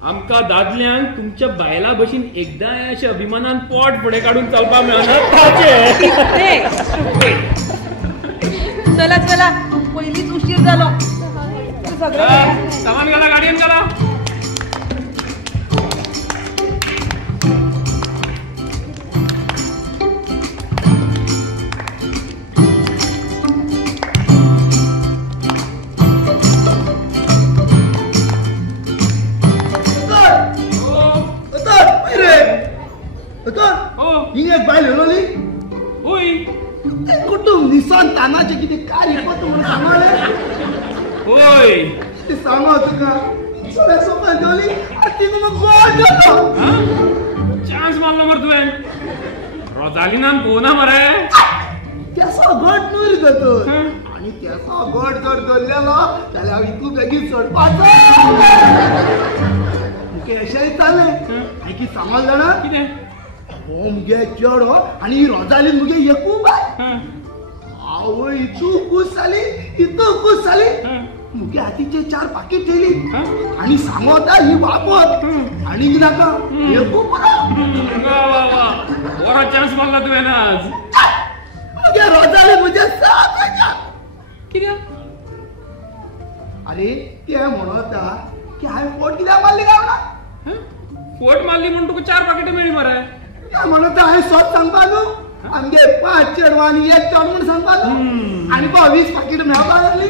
आमका दादल्यांक तुमच्या बायला भशेन एकदा अशें अभिमानान पोट फुडें काडून चलपा मेळना. चला चला पयलीच उशीर जालो. सामान घाला गाडयेन घाला. कुटुंब निसान तानाचे किती कार्य म्हणून सांगले. होय ते सांगू तुका सगळ्या सोपान ठेवली आणि तिने मग गोड जातो. चान्स मारलो मर तुवें. रोजालिनान पोवना मरे. केसो गोड नूर जातो आणि केसो गोड जर धरलेलो जाल्यार इतू बेगीन सोडपाचो. मुखे अशेंय चालले. आयकी सांगल जाणा कितें? हो मुगे चेडो आणि रोजालीन मुगे एकू बाय. आवय इतू खुश जाली इतू खुश जाली. मुगे हातीचे 4 पाकीट ठेवली आणि सांगता ही वापत आणि नाका एकू बरो चान्स मारला तुवें आज. मुगे रोजाली मुझे साथ कित्याक? अरे ते म्हणता की हांवें फोट कित्याक मारली काय म्हणा. फोट मारली म्हणून तुका 4 पाकिटां मेळ्ळी मरे. ते म्हणता हांवें सोच सांगपा न्हू. आमगे 5 चेडवांनी 1 चेडो म्हूण सांगपा न्हू. आनी 20 पाकिटां मेळपा लागली.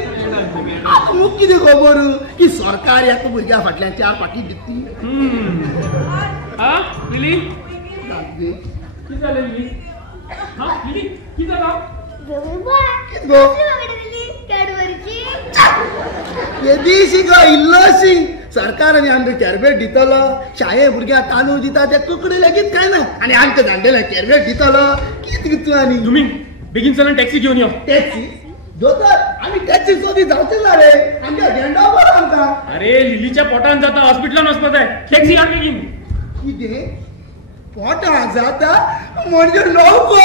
आता मुख कितें खबर की सरकार एका भुरग्या फाटल्यान 4 पाकीट दितली. लिली कितें जालें लिली? लिली कितें जालो? येदीशी गो इल्लोशी सरकारान आमकां कॅरबेट दितलो. शाळे भुरग्यांक तांदूळ दिता ते तुकडे लेगीत काय ना आनी आमकां जाणटेल्यांक कॅरबेट दितलो. कितें तूं आनी तुमी बेगीन चलून टॅक्सी घेवन यो. टॅक्सी दोतोर आमी टॅक्सी सोदी जावचे ना रे. आमच्या झेंडा बरो आमकां. अरे लिलीच्या पोटान जाता हॉस्पिटलान वचपा जाय. टॅक्सी हाड बेगीन. कितें पोटान जाता म्हणजे नको.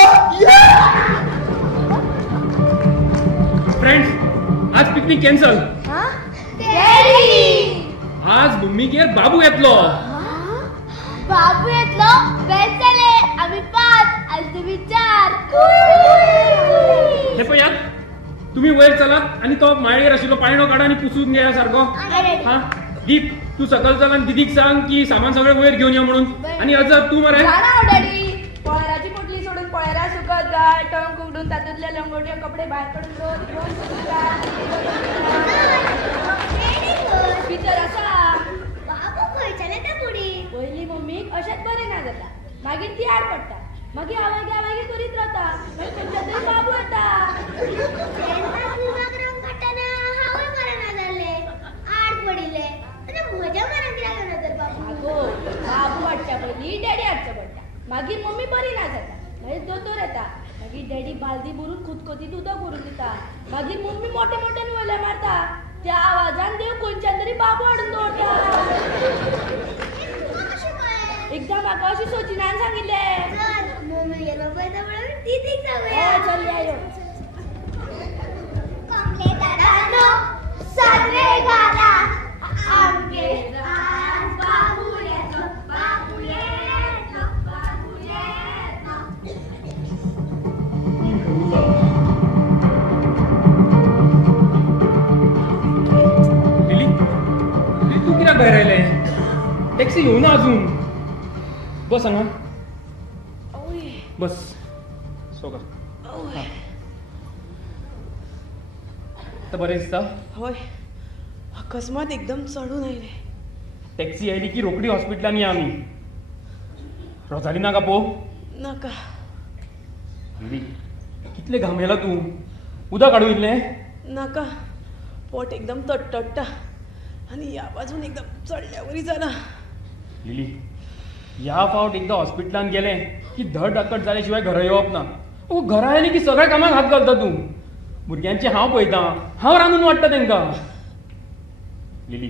फ्रेंड्स आज पिकनिक कॅन्सल. आज मम्मीगेर बाबू येतलो. बाबू येतलो बेस जाले. आम्ही 5 आज तुम्ही 4. हे पळयात तुम्ही वयर चलात आणि तो माळयेर आशिल्लो पायणो काडा आणि पुसून घ्या सारको. हा दीप तू सकल चल आणि दिदीक सांग की सामान सगळें वयर घेवन या म्हणून. आणि अजब तू मरे डॅडी पळयराची पोटली सोडून पळयरा सुकत घाल. टंक उगडून तातूंतले लंगोटे कपडे भायर काडून भितर आसा. बाबू खंयच्याले ते बुडी. पयली मम्मीक अशेंच बरें ना जाता. मागीर ती आड पडटा. मागीर आवागी करीत रावता. मागीर खंयच्या तरी बाबू येता. काडटाना हांवूय बरें ना जाल्ले. आड पडिल्ले आनी म्हज्या मनाक कित्याक येना तर बाबू. बाबू हाडच्या पयलीं डॅडी हाडचो पडटा. मागीर मम्मी बरी ना जाता. मागीर दोतोर येता. मागीर डॅडी बालदी भरून खुदखुतीत उदक भरून दिता. मागीर मम्मी मोठे मोठ्यान वयले मारता. त्या आवाजान देव खंयच्यान तरी बाबू हाडून दवरता. एकदां म्हाका अशी सचिनान सांगिल्लें. मम्मी गेलो पळय म्हणून दिदीक सांगूया. चल या यो. कमले दादानो साजरे घाला आमगे आज बाबू येतो. बाबू येतो. बाबू येतो. लिली तू कित्याक भायर आयले? टॅक्सी येवना अजून. बस हांगा बस. सोगा आतां बरें दिसता? होय अकस्मात एकदम चढून आयले. टॅक्सी आयली की रोखडी हॉस्पिटलान या आमी. रोजालिना का पो नाका. कितले घाम येला तू. उदक काडू इतले नाका. पोट एकदम तडतडटा आणि ह्या बाजून एकदम चढल्यावरी जाला. लिली ह्या फावट एकदा हॉस्पिटलान गेले की धड धाकट जाल्या शिवाय घरा येवप ना. घरा आयली की सगळ्या कामाक हात घालता तू. भुरग्यांचे हांव पळयता, हांव रांदून वाडटा तांकां. लिली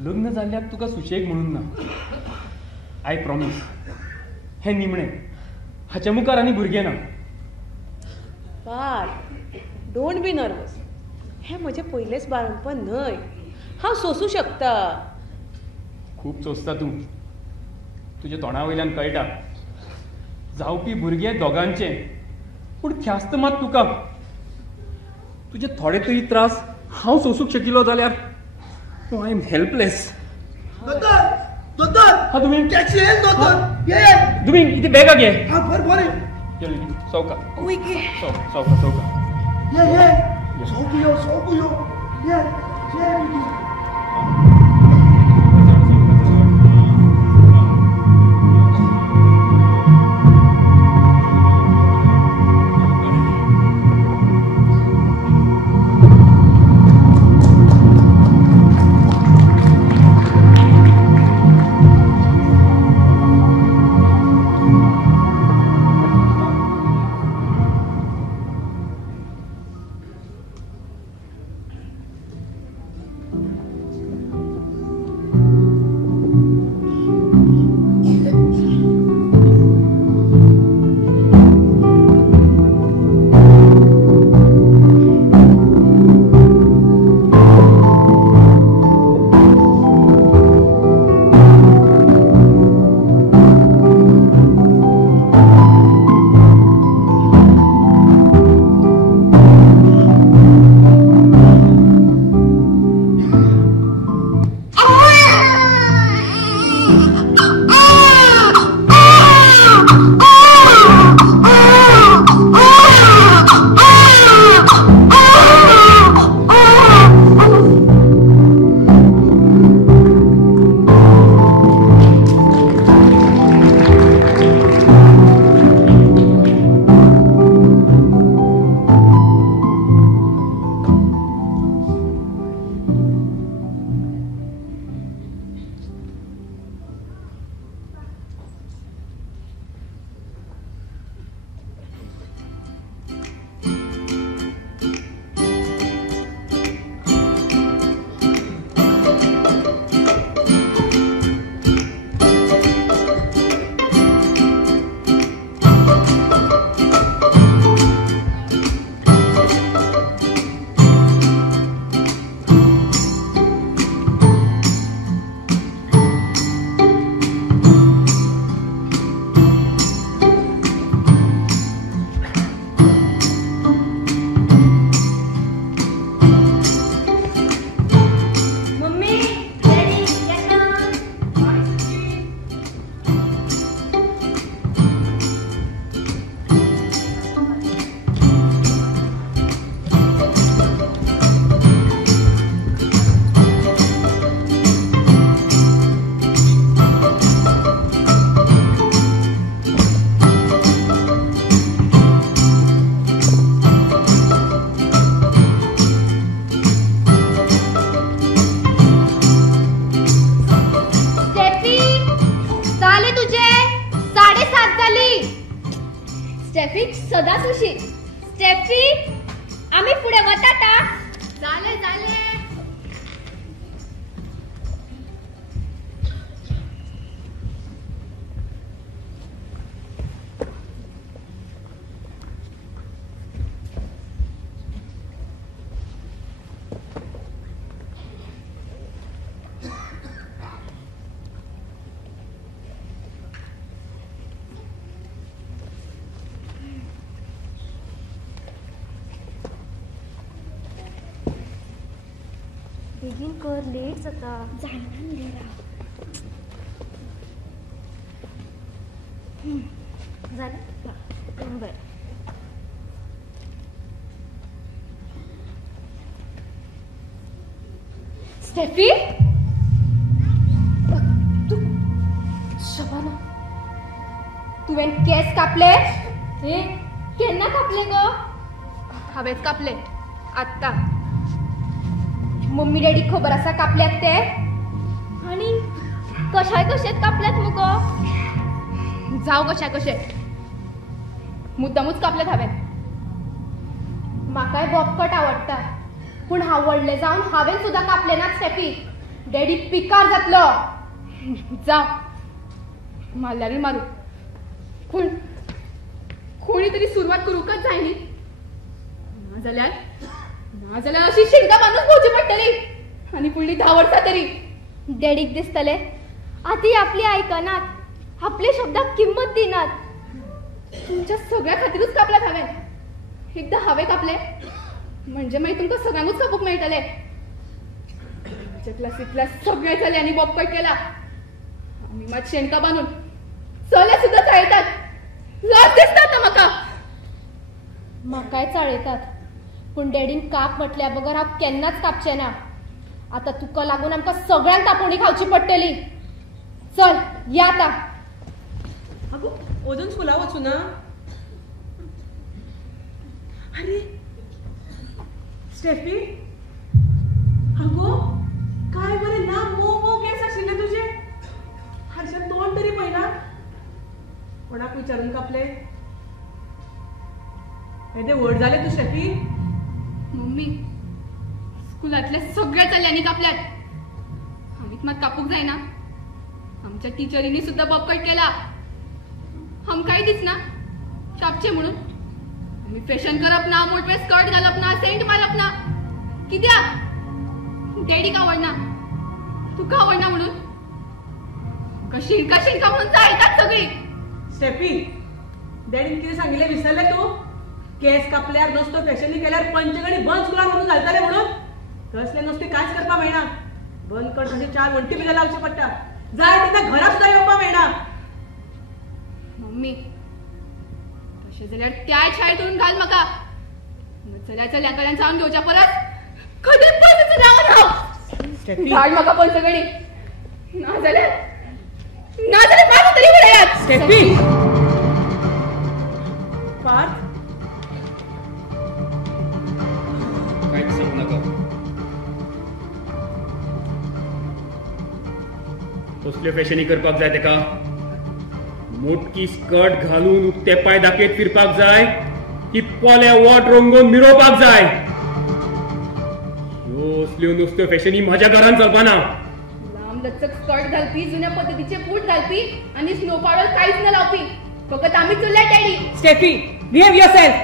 लग्न जाल्ल्याक तुका सुशेग म्हणून ना. आय प्रॉमिस हे निमणे. हाच्या मुखार आनी भुरगे ना. Parth, don't be nervous. हे म्हजें पयलेंच बाळपण न्हय. हांव सोंसू शकता. खूब सोंसता तूं. तुज्या तोंडा वयल्यान कळटा. जावपी भुरगे दोगांचे, पूण ख्यास्त मात तुका. तुजे थोडे तरी त्रास हांव सोंसूंक शिकिल्लो जाल्यार आय एम हेल्पलेस. दोतोर दोतोर. हा तुम्ही टॅक्सी येईल दोतोर. ये तुम्ही इथे बॅगा घे. हा बरें. चौका उयगे. चौका. ये सोपू यो. ये स्टेफी सदांच अशी. स्टेफी आम्ही पुढे वतात. झाले झाले. बेगीन कर, लेट जाता. जायना जालें बरें. स्टेफी तुवें केस कापले? केन्ना कापले ग? हांवेंच कापले आत्ता. मम्मी डॅडी खबर आसा कापल्यात ते? आणि कशाय कशेच कापल्यात मुगो? जाव कशा कशे मुद्दामूच कापल्यात हांवें. म्हाकाय बॉबकट आवडटा पूण हांव व्हडलें जावन हांवें सुद्दां कापले नात स्टेफी. डॅडी पिकार जातलो. जाव मारल्यारूय मारू पूण कोणी तरी सुरवात करूंकच जाय न्ही. नाजाल्यार अशी शिंगा बांदून भोवची पडटली आनी फुडलीं 10 वर्सां तरी. डॅडीक दिसतले आती आपली आयकनात, आपले शब्दाक किंमत दिनात. तुमच्या सगळ्या खातीरूच कापल्यात हांवें. एकदां हांवें कापले म्हणजे मागीर तुमकां सगळ्यांकूच कापूंक मेळटले. आमच्या क्लासींतल्या सगळ्या चल्यांनी बॉबकट केला. आमी मात शेणका बांदून चले सुद्दां चाळयतात. लज दिसता आतां म्हाका. म्हाकाय चाळयतात पूण डॅडीन काप म्हटल्या बगर हांव केन्नाच कापचें ना. आतां तुका लागून आमकां सगळ्यांक तापोवणी खावची पडटली. चल या आतां. अगो अजून स्कुला वचूं ना? अरे स्टेफी, अगो काय बरे ना मोव केस आशिल्ले तुजे. हारशात तोंड तरी पळयना. कोणाक विचारून कापले? येदे व्हड जाले तूं स्टेफी? मम्मी स्कुलांतल्या सगळ्या चल्यांनी कापल्यात. आमीच मात कापूंक जायना? आमच्या टिचरींनी सुद्दां बॉबकट केला. आमकांय दिसना कापचे म्हणून. आमी फॅशन करप ना, मोठे स्कर्ट घालप ना, सेंट मारप ना. कित्याक? डॅडीक आवडना, तुका आवडना म्हणून. शिंका शिंका म्हणून चाळयतात सगळी. स्टेफी, डॅडीन कितें सांगिल्लें विसरलें तूं? केस कापल्यार नसतो फॅशनी केल्यार पंचगणी बंद स्कुलान व्हरून घालतले म्हणून. तसले नुस्तें कांयच करपाक मेळना. बंद कर म्हणजे 4 वंटी बिजां लावची पडटा. जाय तेन्ना घरा सुद्दां येवपाक मेळना. मम्मी तशें जाल्यार त्या शाळेंत घाल म्हाका. चल्या कडल्यान जावन घेवच्या परस कधी पण रावन हांव. धाड म्हाका पंचगणी. नाजाल्यार मारू तरी उडयात. स्टेफी पार्थ, कांयच सांगू नाका. कसल्यो फॅशनी करपाक जाय तेका? मोटकी स्कर्ट घालून उक्ते पाय दाखयत फिरपाक जाय की पोल्या वोट रंगोवन मिरोवपाक जाय? ह्यो असल्यो नुसत्यो फॅशनी म्हाज्या घरान चलपाना. लांब लचक स्कर्ट घालपी, जुन्या पद्धतीचे बूट घालपी आणि स्नो पावडर कांयच न लावपी फकत आमी चुरल्या daddy. Steffi, behave yourself.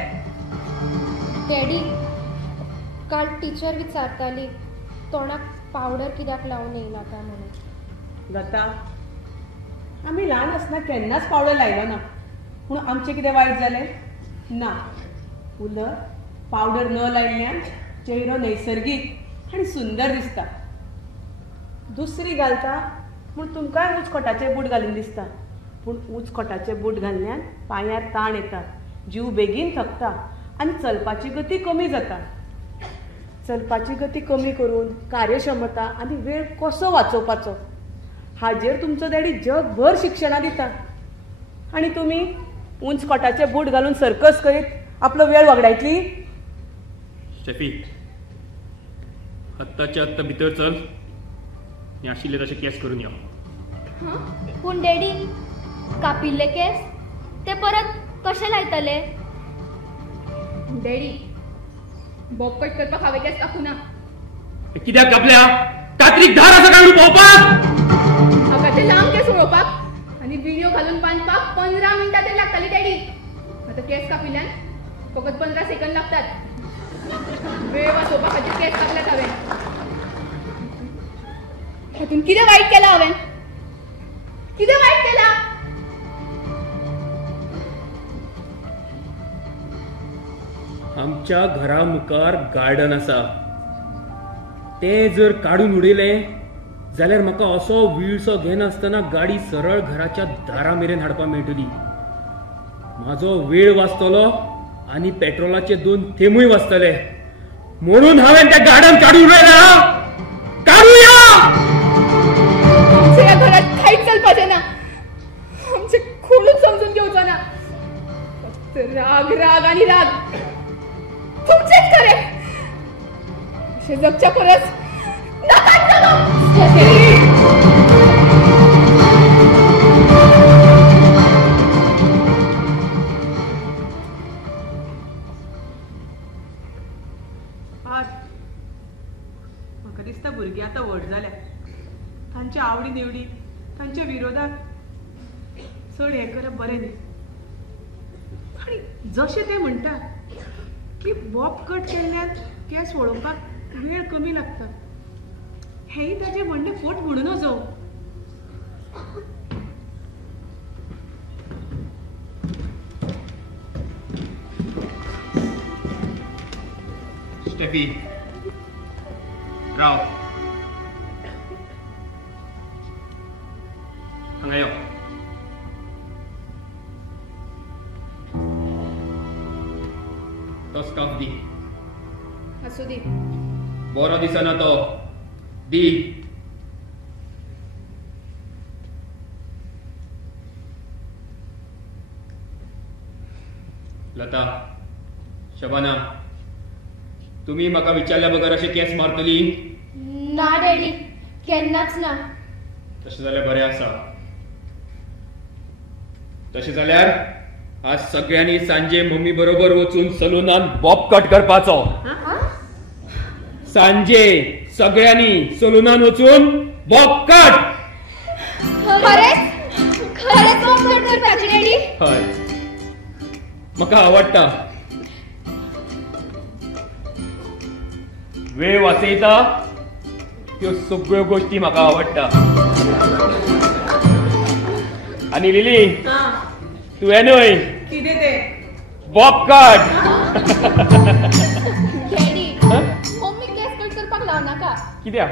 Daddy काल टीचर विचारताली तोंडाक पावडर कित्याक लावन येयला काय म्हणून. लता, आमी ल्हान आसतना केन्नाच पावडर लायलो ना. पूण आमचें कितें वायट जालें? ना. उलट पावडर न लायिल्ल्यान चेहरो नैसर्गीक आनी सुंदर दिसता. दुसरी घालता म्हूण तुमकांय उंच कोटाचे बूट घालून दिसता. पूण उंच कोटाचे बूट घाल्ल्यान पांयार ताण येता, जीव बेगीन थकता आनी चलपाची गती कमी जाता. चलपाची गती कमी करून कार्यक्षमता आनी वेळ कसो वाचोवपाचो हाजेर तुमचो डॅडी जगभर शिक्षणां दिता. आनी तुमी उंच कोटाचे बूट घालून सर्कस करीत आपलो वेळ वगडायतली. स्टेफी, आत्ताच्या आत्ता भितर चल. हे आशिल्ले तशे केस करून या. पूण डॅडी कापिल्ले केस ते परत कशे लायतले? डॅडी बॉबकट करपाक हांवें केस कापूं ना. कित्याक कापल्या? कात्रीक धार आसा काय पळोवपाक? म्हाका ते लांब केस उडोवपाक आनी व्हिडिओ घालून बांदपाक 15 मिनटां तरी लागताली डॅडी. आतां केस कापिल्ल्यान फकत 15 सेकंद लागतात. वेळ वाचोवपा खातीर केस कापल्यात हांवें. हातून कितें वायट केलां हांवें? कितें वायट केलां? आमच्या घरा मुखार गार्डन आसा. ते जर काडून उडयलें जाल्यार म्हाका असो विळसो घेनासतना गाडी सरळ घराच्या दारा मेरेन हाडपाक मेळटली. म्हाजो वेळ वाचतलो आनी पेट्रोलाचे 2 थेंबूय वाचतले. म्हणून हांवें तें गार्डन काडून उडयलां. काडूया. आमच्या ह्या घरात कांयच चलपाचें ना. आमचें कोणूच समजून घेवचो हे जगच्या परस नाकात जगू. म्हाका दिसता भुरगीं आतां व्हड जाल्या. तांच्या आवडी निवडी तांच्या विरोधात चड हें करप बरें न्ही. आनी जशें ते म्हणटात की बॉब कट केल्ल्यान केंस वळोवपाक वेळ कमी लागता, हेंय ताजें म्हणणें फोट म्हणून वचो. स्टेफी राव हांगा यो. तो स्कार्फ दी. असू दी. बरो दिसना तो. दी. लता, शबाना, तुम्ही म्हाका विचारल्या बगर अशें केस मारतली? ना डॅडी, केन्नाच ना. तशें जाल्यार बरें आसा. तशें जाल्यार आज सगळ्यांनी सांजे मम्मी बरोबर वचून सलूनान बॉब कट करपाचो. सांजे सगळ्यांनी सलूनान वचून बॉब कट. खरेच बॉब कट करपाची डॅडी? हय, म्हाका आवडटा. वेळ वाचयता त्यो सगळ्यो गोष्टी म्हाका आवडटा. आणि लिली, तुवें न्हय कितें ते बॉब कट. डॅडी, मम्मी केस कट करपाक लावनाका. कित्याक?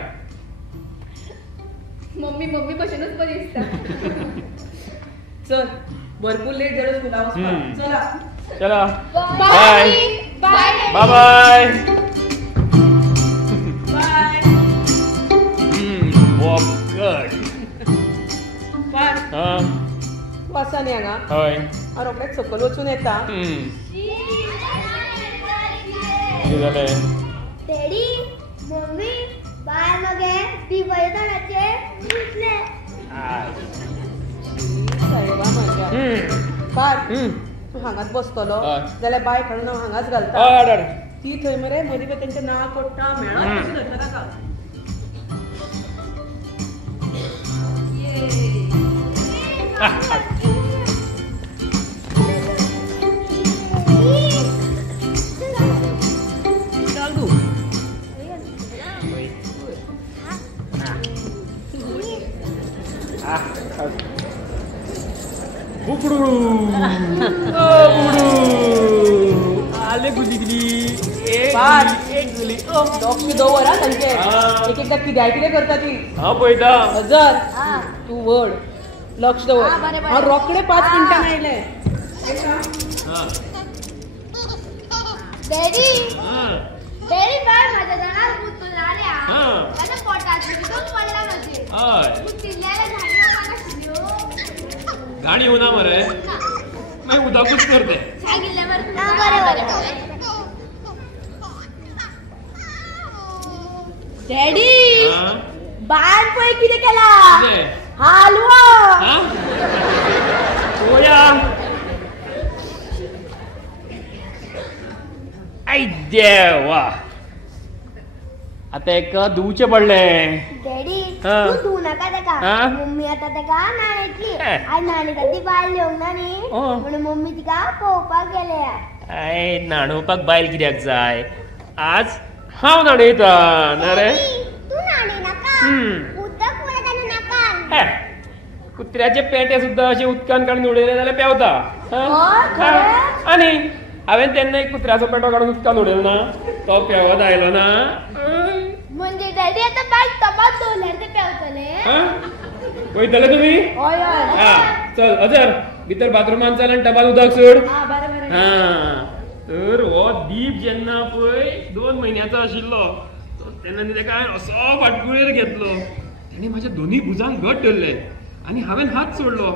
मम्मी भशेनूच बरी दिसता. चल, भरपूर लेट जालो स्कुला वचपाक. चला चला, bye. Bye bye. Bye. Bob cut. Bye. हा, तूं आसा न्ही हांगा? हय. हांव रोखडेंच सकयल वचून येता. कितें जालें? डॅडी, मम्मी, बाय मगे दिवयतानाचे दिसले. सायबा म्हज्या. बाय, तूं हांगाच बसतलो जाल्यार बाय हाडून हांव हांगाच घालता. ती थंय मरे मदीं पळय तेंचें नांव कोट्टा मेळत कशी धरता ताका. आले गुदिगली. लक्ष दवर हा तांचे. एक एकदां कितें करता ती. हांव पळयता. हजर, तूं व्हड लक्ष दवर. हांव रोखडे 5 मिनटान आयले. डॅडी, डॅडी बाय माझ्या जाणार भूत झाल्या. त्याच्या पोटात एकदम पडला म्हणजे. तू चिल्ल्याला गाणी होना मरे. मागीर उदकूच करते. सांगितलं बरं. डॅडी, बाय पळय कितें केला. हालवो. आई देवा, आता एक धुवचे पडले. डॅडी, तू धुव नाका तेका. मम्मी आता तेका न्हाणयतली. आयज न्हाणयता ती बायल येवंक ना न्ही, म्हणून मम्मी तिका पळोवपाक गेल्या. आय न्हाणोवपाक बायल कित्याक जाय? आज हांव न्हाणयता ना रे. तू न्हाणय नाका. उदक वळत आनी नाका. कुत्र्याचे पेटे सुद्धा अशे उदकान काडून उडयले जाल्यार पेंवता. आनी हांवें तेन्ना एक कुत्र्याचो पेटो काडून उदकान उडयलो ना, तो पेंवत आयलो ना. म्हणजे डॅडी आता बाय टबात दवरल्यार ते पेंवतले. वयतले तुमी? चल अजर, भितर बाथरुमान चल आनी टबात उदक सोड. तर हो दीप जेन्ना पळय 2 म्हयन्याचो आशिल्लो तेन्ना तेका हांवें असो फाटकुळेर घेतलो. ताणें म्हाज्या दोनूय भुजांक घट धरले आनी हांवें हात सोडलो.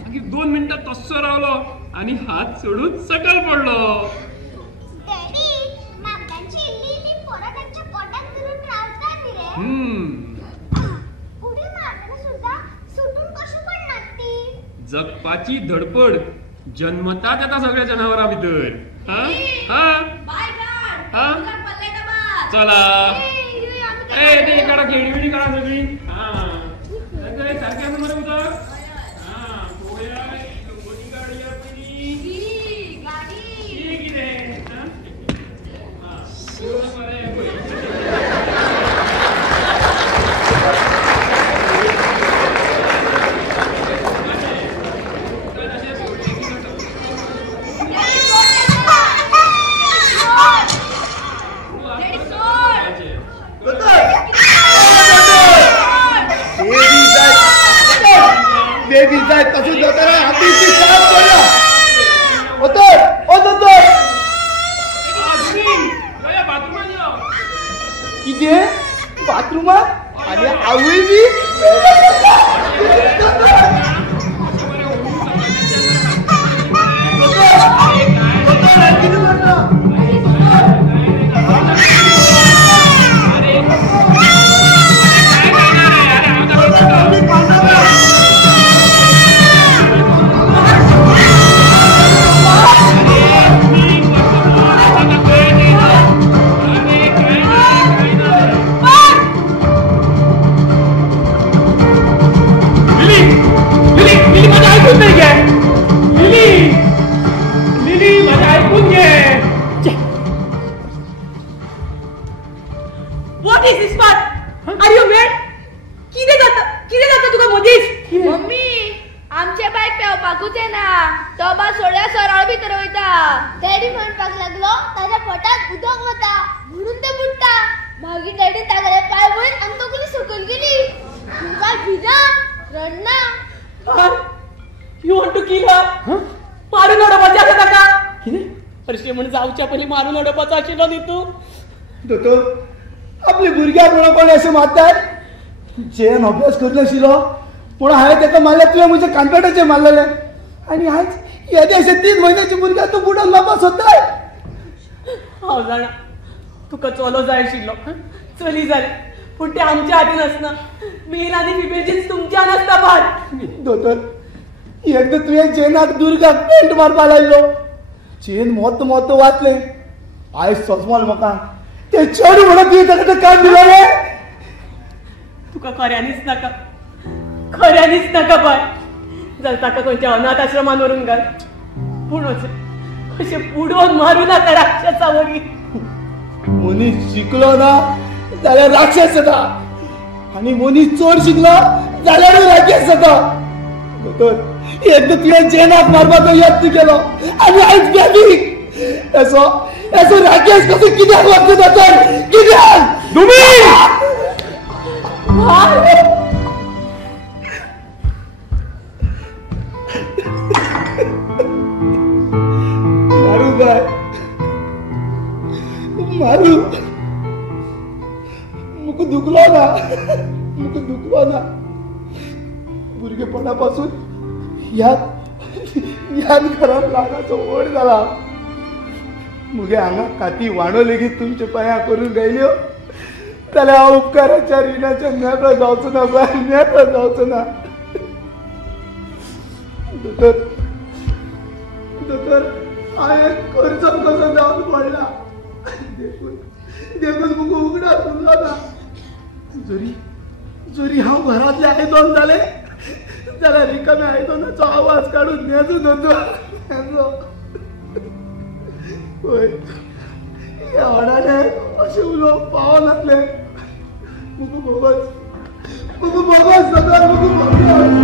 मागीर 2 मिनटां तस्सो रावलो आनी हात सोडून सकयल पडलो. डॅडी, मागच्यांची इल्ली पोरां तांच्या पोटांत धरून उडी मारताना सुद्धा सुटून कशी पडणार ती? जगपाची धडपड जन्मतात आता सगळ्या जनावरा भितर. चला ते करा खेळी करा सगळी. सारख्या नंबर उतर. किती बाथरूमात आणि आवळी बी What is this part? Are you mad? किती जाता तुका मधीच? मम्मी आमचे बायक पेवपाकूच येना. तो बा सोड्या सरळ भितर वयता. डॅडी म्हणपाक लागलो ताच्या पोटात उदक वता म्हणून ते बुडटा. मागीर डॅडी तागेले पाय वयर आनी तकली सकयल गेली. तुका भिना रडना. You want to kill her? मारून उडोवपाचें आसा ताका. कितें? हरशी म्हण जावच्या पयलीं मारून उडोवपाचो आशिल्लो न्ही तूं? दोतोर आपले भुरग्याक म्हणून कोण अशें मारतात? जेन अभ्यास करनाशिल्लो पूण हांवें ताका मारले तुवें म्हज्या कानपेटाचेर मारलेले आनी आयज येदे अशें 3 म्हयन्याच्या भुरग्याक तूं बुडोवन मारपाक सोदताय. हांव जाणा तुका चलो जाय आशिल्लो चली जालें पूण तें आमच्या हातीन आसना. मेल आनी फिमेल जीन्स तुमच्यान आसता भाट. दोतोर एकदां तुवें जेनाक दुर्गाक पेंट मारपा लायलो. जेन मोत वाचलें आयज सोजमोल म्हाका ते चेडूं म्हणून तुवें ताका काम दिलें. तुका खऱ्यांनीच नाका बाय. जाल्यार ताका खंयच्या अनाथ आश्रमान व्हरून घाल. पूण अशें बुडोवन मारूं नाका राक्षसा वरी. मनीस शिकलो ना जाल्यार राक्षस जाता आनी मनीस चड शिकलो जाल्यार राक्षस जाता. दोतोर एकदां तुवें जेनाक मारपाचो यत्न केलो आनी आयज बेबी असो राकेश कसो कित्याक वागता दोतोर? कित्याक? मारू बाय मारू. मुका दुखलो ना. भुरगेपणा पासून ह्याच घरान लागाचो व्हड जाला. मुगे हांगा काती वाणो लेगीत तुमच्या पांयां करून गायल्यो जाल्यार हांव उपकाराच्या रिणाच्या नेपो जावचो ना बाय. नेपो जावचो ना. दोतोर हांवें खर्च कसो जावन पडला. देखून मुगो उगडास उरलो ना. जरी हांव घरांतले आयदन जालें जाल्यार रिकाम्या आयदनाचो आवाज काडून नेजो दोतोर नेजो. पळय ह्या व्हडाले अशें उलोवप पावनासले. मुगो बोगस दोतोर मुगो बोगस.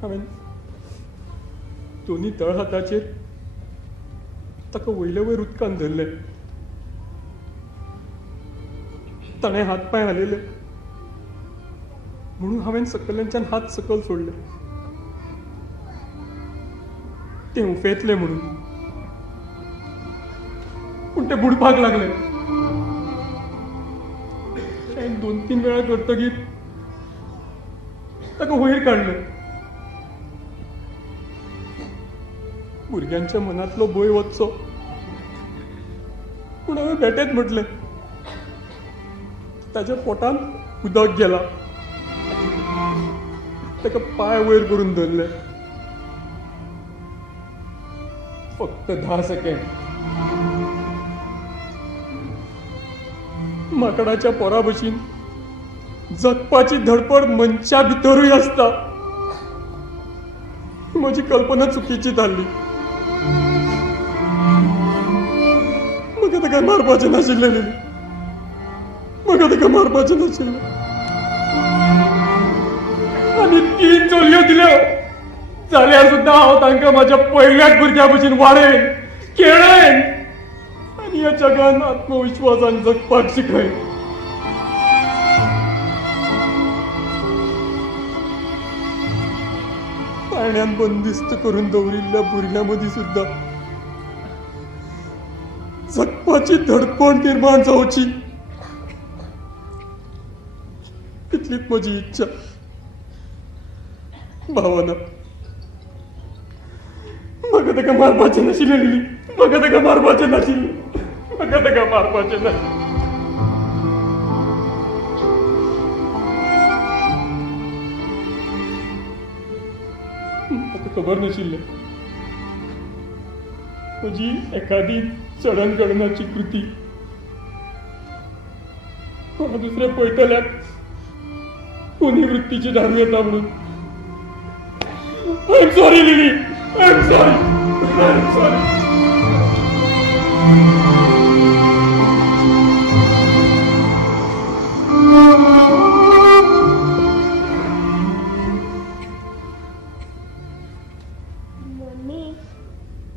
हांवें दोन्ही तळ हाताचेर ताका वयल्या वयर उदकान धरले. ताणें हात पांय हालयले म्हणून हांवें सकयल्याच्यान हात सकयल सोडले. ते उफेतले म्हणून, पूण ते बुडपाक लागले. हांवें 2-3 वेळा करतकीर ताका वयर काडलें. भुरग्यांच्या मनांतलो भंय वचचो पूण हांवें बेठेच म्हटलें. ताच्या पोटान उदक गेला. ताका पांय वयर करून धरले. फक्त 10 सेकंड. माकडाच्या पोरा भशेन जगपाची धडपड मनशा भितरूय आसता. म्हजी कल्पना चुकीची जाल्ली. म्हाका ताका मारपाचें नाशिल्लें लिली. म्हाका ताका मारपाचें नाशिल्लें. आनी 3 चलयो दिल्यो जाल्यार सुद्दां हांव तांकां म्हाज्या पयल्याच भुरग्या भशेन वाडयन खेळयन आनी ह्या जगान आत्मविश्वासान जगपाक शिकयन. पाण्यान बंदिस्त करून दवरिल्ल्या भुरग्यां मदीं सुद्दां जगपाची धडपड निर्माण जावची इतलीच म्हजी इच्छा. भावना, म्हाका ताका मारपाचें नाशिल्लें लिली. म्हाका ताका मारपाचें नाशिल्लें. म्हाका ताका मारपाचें नाशिल्लें. म्हाका खबर नाशिल्लें म्हजी एखादी चडणघडणाची कृती कोणा दुसऱ्या पळयतल्याक कोणी वृत्तीची दारू येता म्हणून. I am sorry lily. I am sorry. I am sorry. Mummy,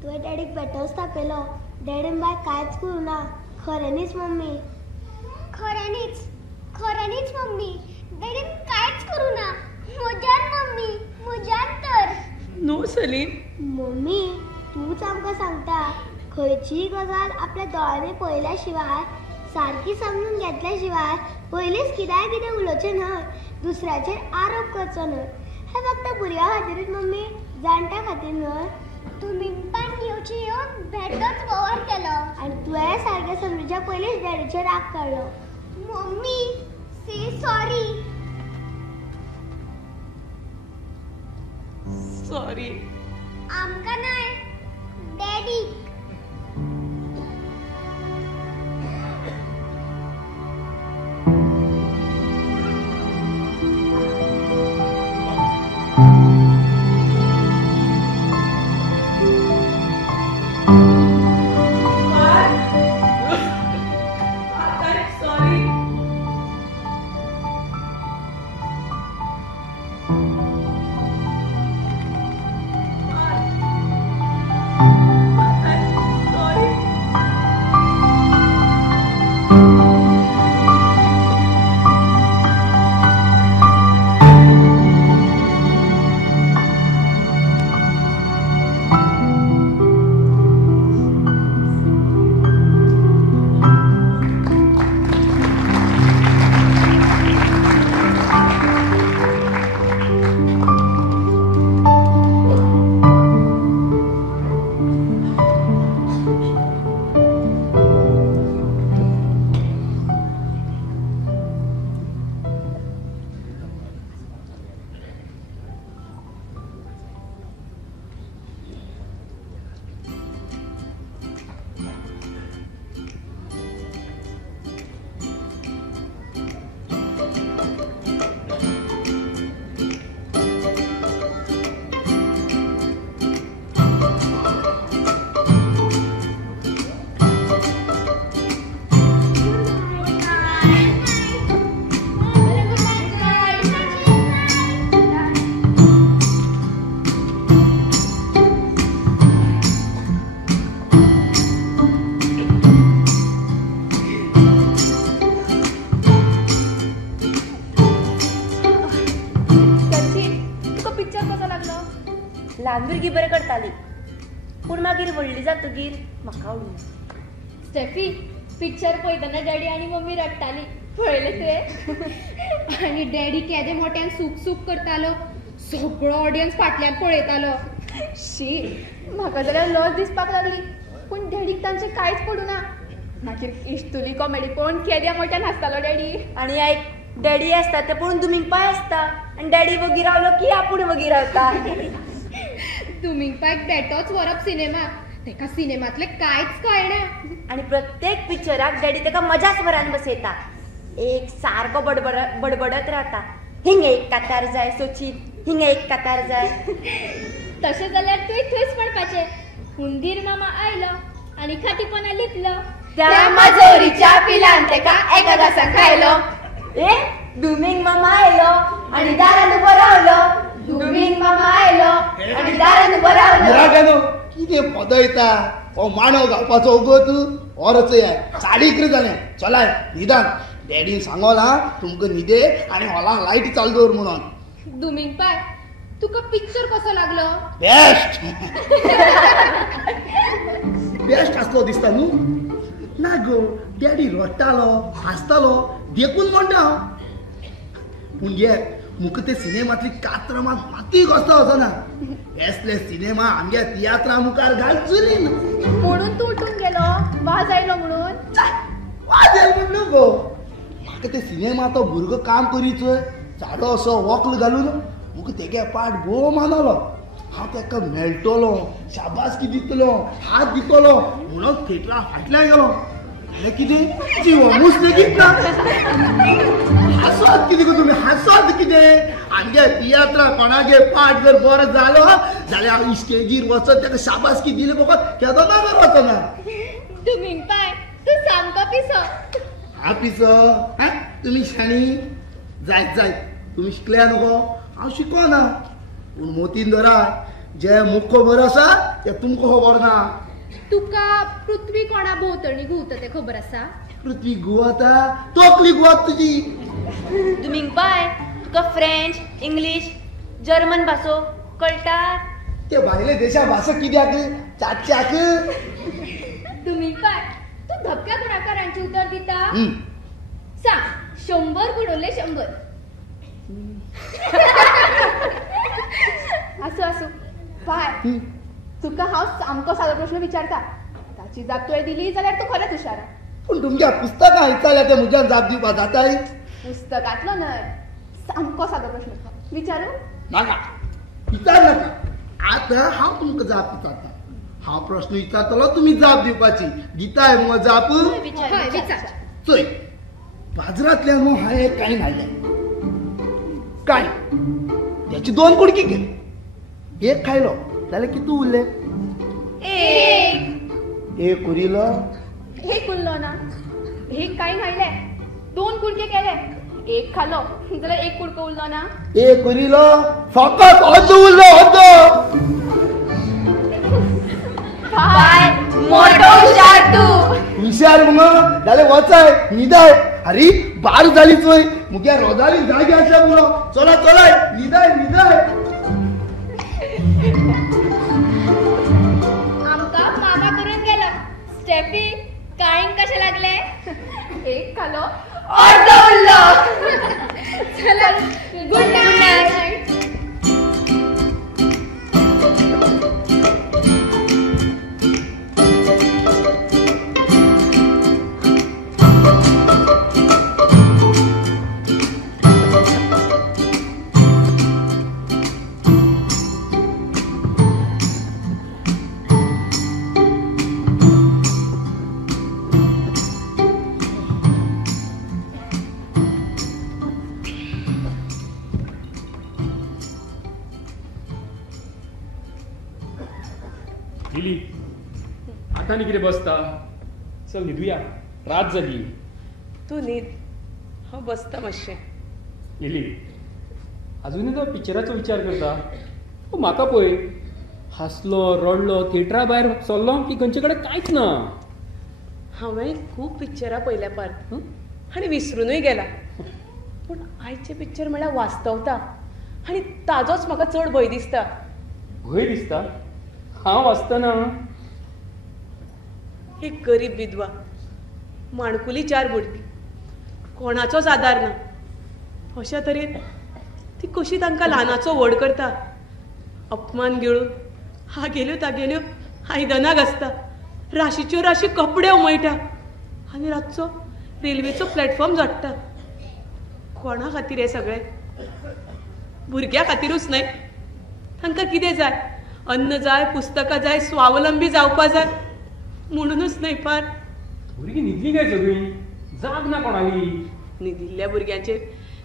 तुवें डॅडीक बेटच तापयलो. डॅडीन बाय कांयच करूं ना. खऱ्यांनीच मम्मी. खऱ्यांनीच मम्मी. डॅडीन कांयच करूं ना. म्हज्यान मम्मी, म्हज्यान तर. नो सलीम. मम्मी, तूच आमकां सांगता खंयचीय गजाल आपल्या दोळ्यांनी पळयल्या शिवाय, सारकी समजून घेतल्या शिवाय पयलींच कितें उलोवचें न्हय. दुसऱ्याचेर आरोप करचो न्हय. हें फक्त भुरग्यां खातीरच मम्मी, जाणट्या खातीर न्हय. तुमी पण येवन भेटच कवर केलो आनी तुवें सारकें समजुच्या पयलींच डॅडीचेर राग काडलो. मम्मी, से सॉरी. सॉरी. आमकां न्हय, डॅडीक. ल्हान भुरगीं बरें करताली पूण मागीर व्हडली जातकीर म्हाका आवडना. स्टेफी पिक्चर पळयतना डॅडी आनी मम्मी रडटाली पळयलें तुवें आनी डॅडी केदें मोठ्यान सूक करतालो सगळो ऑडियन्स फाटल्यान पळयतालो. शी म्हाका जाल्यार लज दिसपाक लागली पूण डॅडीक तांचें कांयच पडूना. मागीर इश्टुली कॉमेडी पळोवन केद्या मोठ्यान हांसतालो डॅडी. आनी आयक डॅडी आसता ते पळोवन दुमिंगपाय आसता आनी डॅडी वगी रावलो की आपूण वगी रावता. दुमिंगपायक बेटोच व्हरप सिनेमाक तेका सिनेमांतलें कांयच कळना. आनी प्रत्येक पिक्चराक डॅडी तेका मजाच वरान बसयता. एक सारको बडबडत रावता. हिंग एक कातार जाय सोचित, हिंग एक कातार जाय. तशें जाल्यार तुवें थंयच म्हणपाचें हुंदीर मामा आयलो आनी खाटीपणा लिपलो त्या मजोरीच्या पिलान तेका एका घासान खायलो. दुमिंग मामा आयलो आनी दारान उबो रावलो. दुमिंग मामा आयलो आनी दारान उबो रावलो. कितें पदयता हो मांडो घालपाचो उगत ऑरच साडी कितें जालें चलाय न्हिदान. डॅडीन सांगोला तुमकां न्हिदे आनी हॉलाक लायट चालू दवर म्हणून. दुमिंगपाय तुका पिक्चर कसो लागलो? बेस्ट बेस्ट आसलो दिसता न्हू. ना गो डॅडी रडटालो हांसतालो देखून म्हणटा पूण घे मुका ते सिनेमांतली कात्रां मात माती कसलो वचना. असले सिनेमा आमगे तियात्रा मुखार घालचुनी ना म्हणून तूं उठून गेलो वाज आयलो म्हणून. वाज आयलो म्हण न्हू गो म्हाका ते सिनेमा तो भुरगो काम करीचोय जाडो असो वक्ल घालून मुका तेगे पाट भोव मानलो. हांव तेका मेळटलो शाबासकी दितलो हात दितलो म्हणून थिएटरा फाटल्यान गेलो. जाल्यार कितें जिवो मुसलेगीत ना. हांसत कितें गो तुमी हांसत कितें. आमगे तियात्रा कोणागे पाट जर बरो जालो जाल्यार हांव इश्टेगीर वचत तेका शाबासकी दिली बगत केदो ना बरो वचना. दुमिंगपाय तूं सामको पिसो. हांव पिसो तुमी शाणी जायत जायत तुमी शिकल्या न्हू हांव शिकोना पूण मोतीन धरा जे मुख्य बरो आसा ते तुमकां खबर ना. तुका पृथ्वी कोणा भोंवतणी घुंवता तें खबर आसा? पृथ्वी घुंवता तकली घुंवता तुजी. दुमिंगपाय तुका फ्रेंच इंग्लीश जर्मन भासो कळटात? ते भायले देशा भासा कित्याक चाच्याक. दुमिंगपाय तूं धपक्या गुणाकारांची उतर दिता. सांग 100 गुणोले 100. आसू पाय तुका हांव सामको सादो प्रश्न विचारता ताची जाप तुवें दिली जाल्यार तूं खरेंच हुशार. पूण तुमच्या पुस्तकां आयकताल्या ते म्हज्यान जाप दिवपाक जाताय. पुस्तकांतलो न्हय सामको सादो प्रश्न विचारू नाका विचार नाका. आतां हांव तुमकां जाप विचारता. हांव प्रश्न विचारतलो तुमी जाप दिवपाची. दिताय मगो जाप? विचार. चोय बाजारांतल्यान मगो हांवें एक काणी हाडलें. काणी त्याची 2 कुडकी केली. एक खायलो जाल्यार कितू उरले? एक उरिलो. एक उरलो ना. एक कांय खायले 2 कुडके केले एक खालो जाल्यार एक कुडको उरलो ना. एक उरिलो फकत अर्द उरलो अर्द. बाय मोठो हुशार तूं. हुशार मगो जाल्यार वचाय न्हिदाय. अरे बार जाली चोय मुगे रोजाली जागे आसल्या मुगो. चला चलाय न्हिदाय न्हिदाय. आमकां मामा करून गेलो. स्टेफी काळींग कशें लागले? एक खालो अर्द उरलो. चला गुड नाईट. लिली आता न्ही कितें बसता. चल न्हिदुया रात जाली. तूं न्हीद हांव बसता मातशें. लिली अजुनूय तो पिक्चराचो विचार करता. म्हाका पळय हांसलो रडलो थिएटरा भायर सरलो की खंयचे कडेन कांयच ना. हांवें खूब पिक्चरां पळयल्या पार आनी विसरूनय गेला. पूण आयचे पिक्चर म्हळ्यार वास्तवता आनी ताजोच म्हाका चड भंय दिसता. भंय दिसता हांव आसतना. एक गरीब विधवा, माणकुली 4 भुरगीं, कोणाचोच आदार ना. अशा तरेन ती कशी तांकां ल्हानाचो व्हड करता. अपमान गिळून हागेल्यो तागेल्यो आयदनां घासता, राशीच्यो राशी कपडे उमयटा आनी रातचो रेल्वेचो प्लॅटफॉर्म झोडटा. कोणा खातीर हें सगळें? भुरग्यां खातीरूच न्हय, तांकां कितें जाय? अन्न जाय, पुस्तकां जाय, स्वावलंबी जावपा जाय म्हणूनच न्हय पार. भुरगीं न्हिदली काय सगळीं? जाग ना कोणाली? न्हिदिल्ल्या भुरग्यांचेर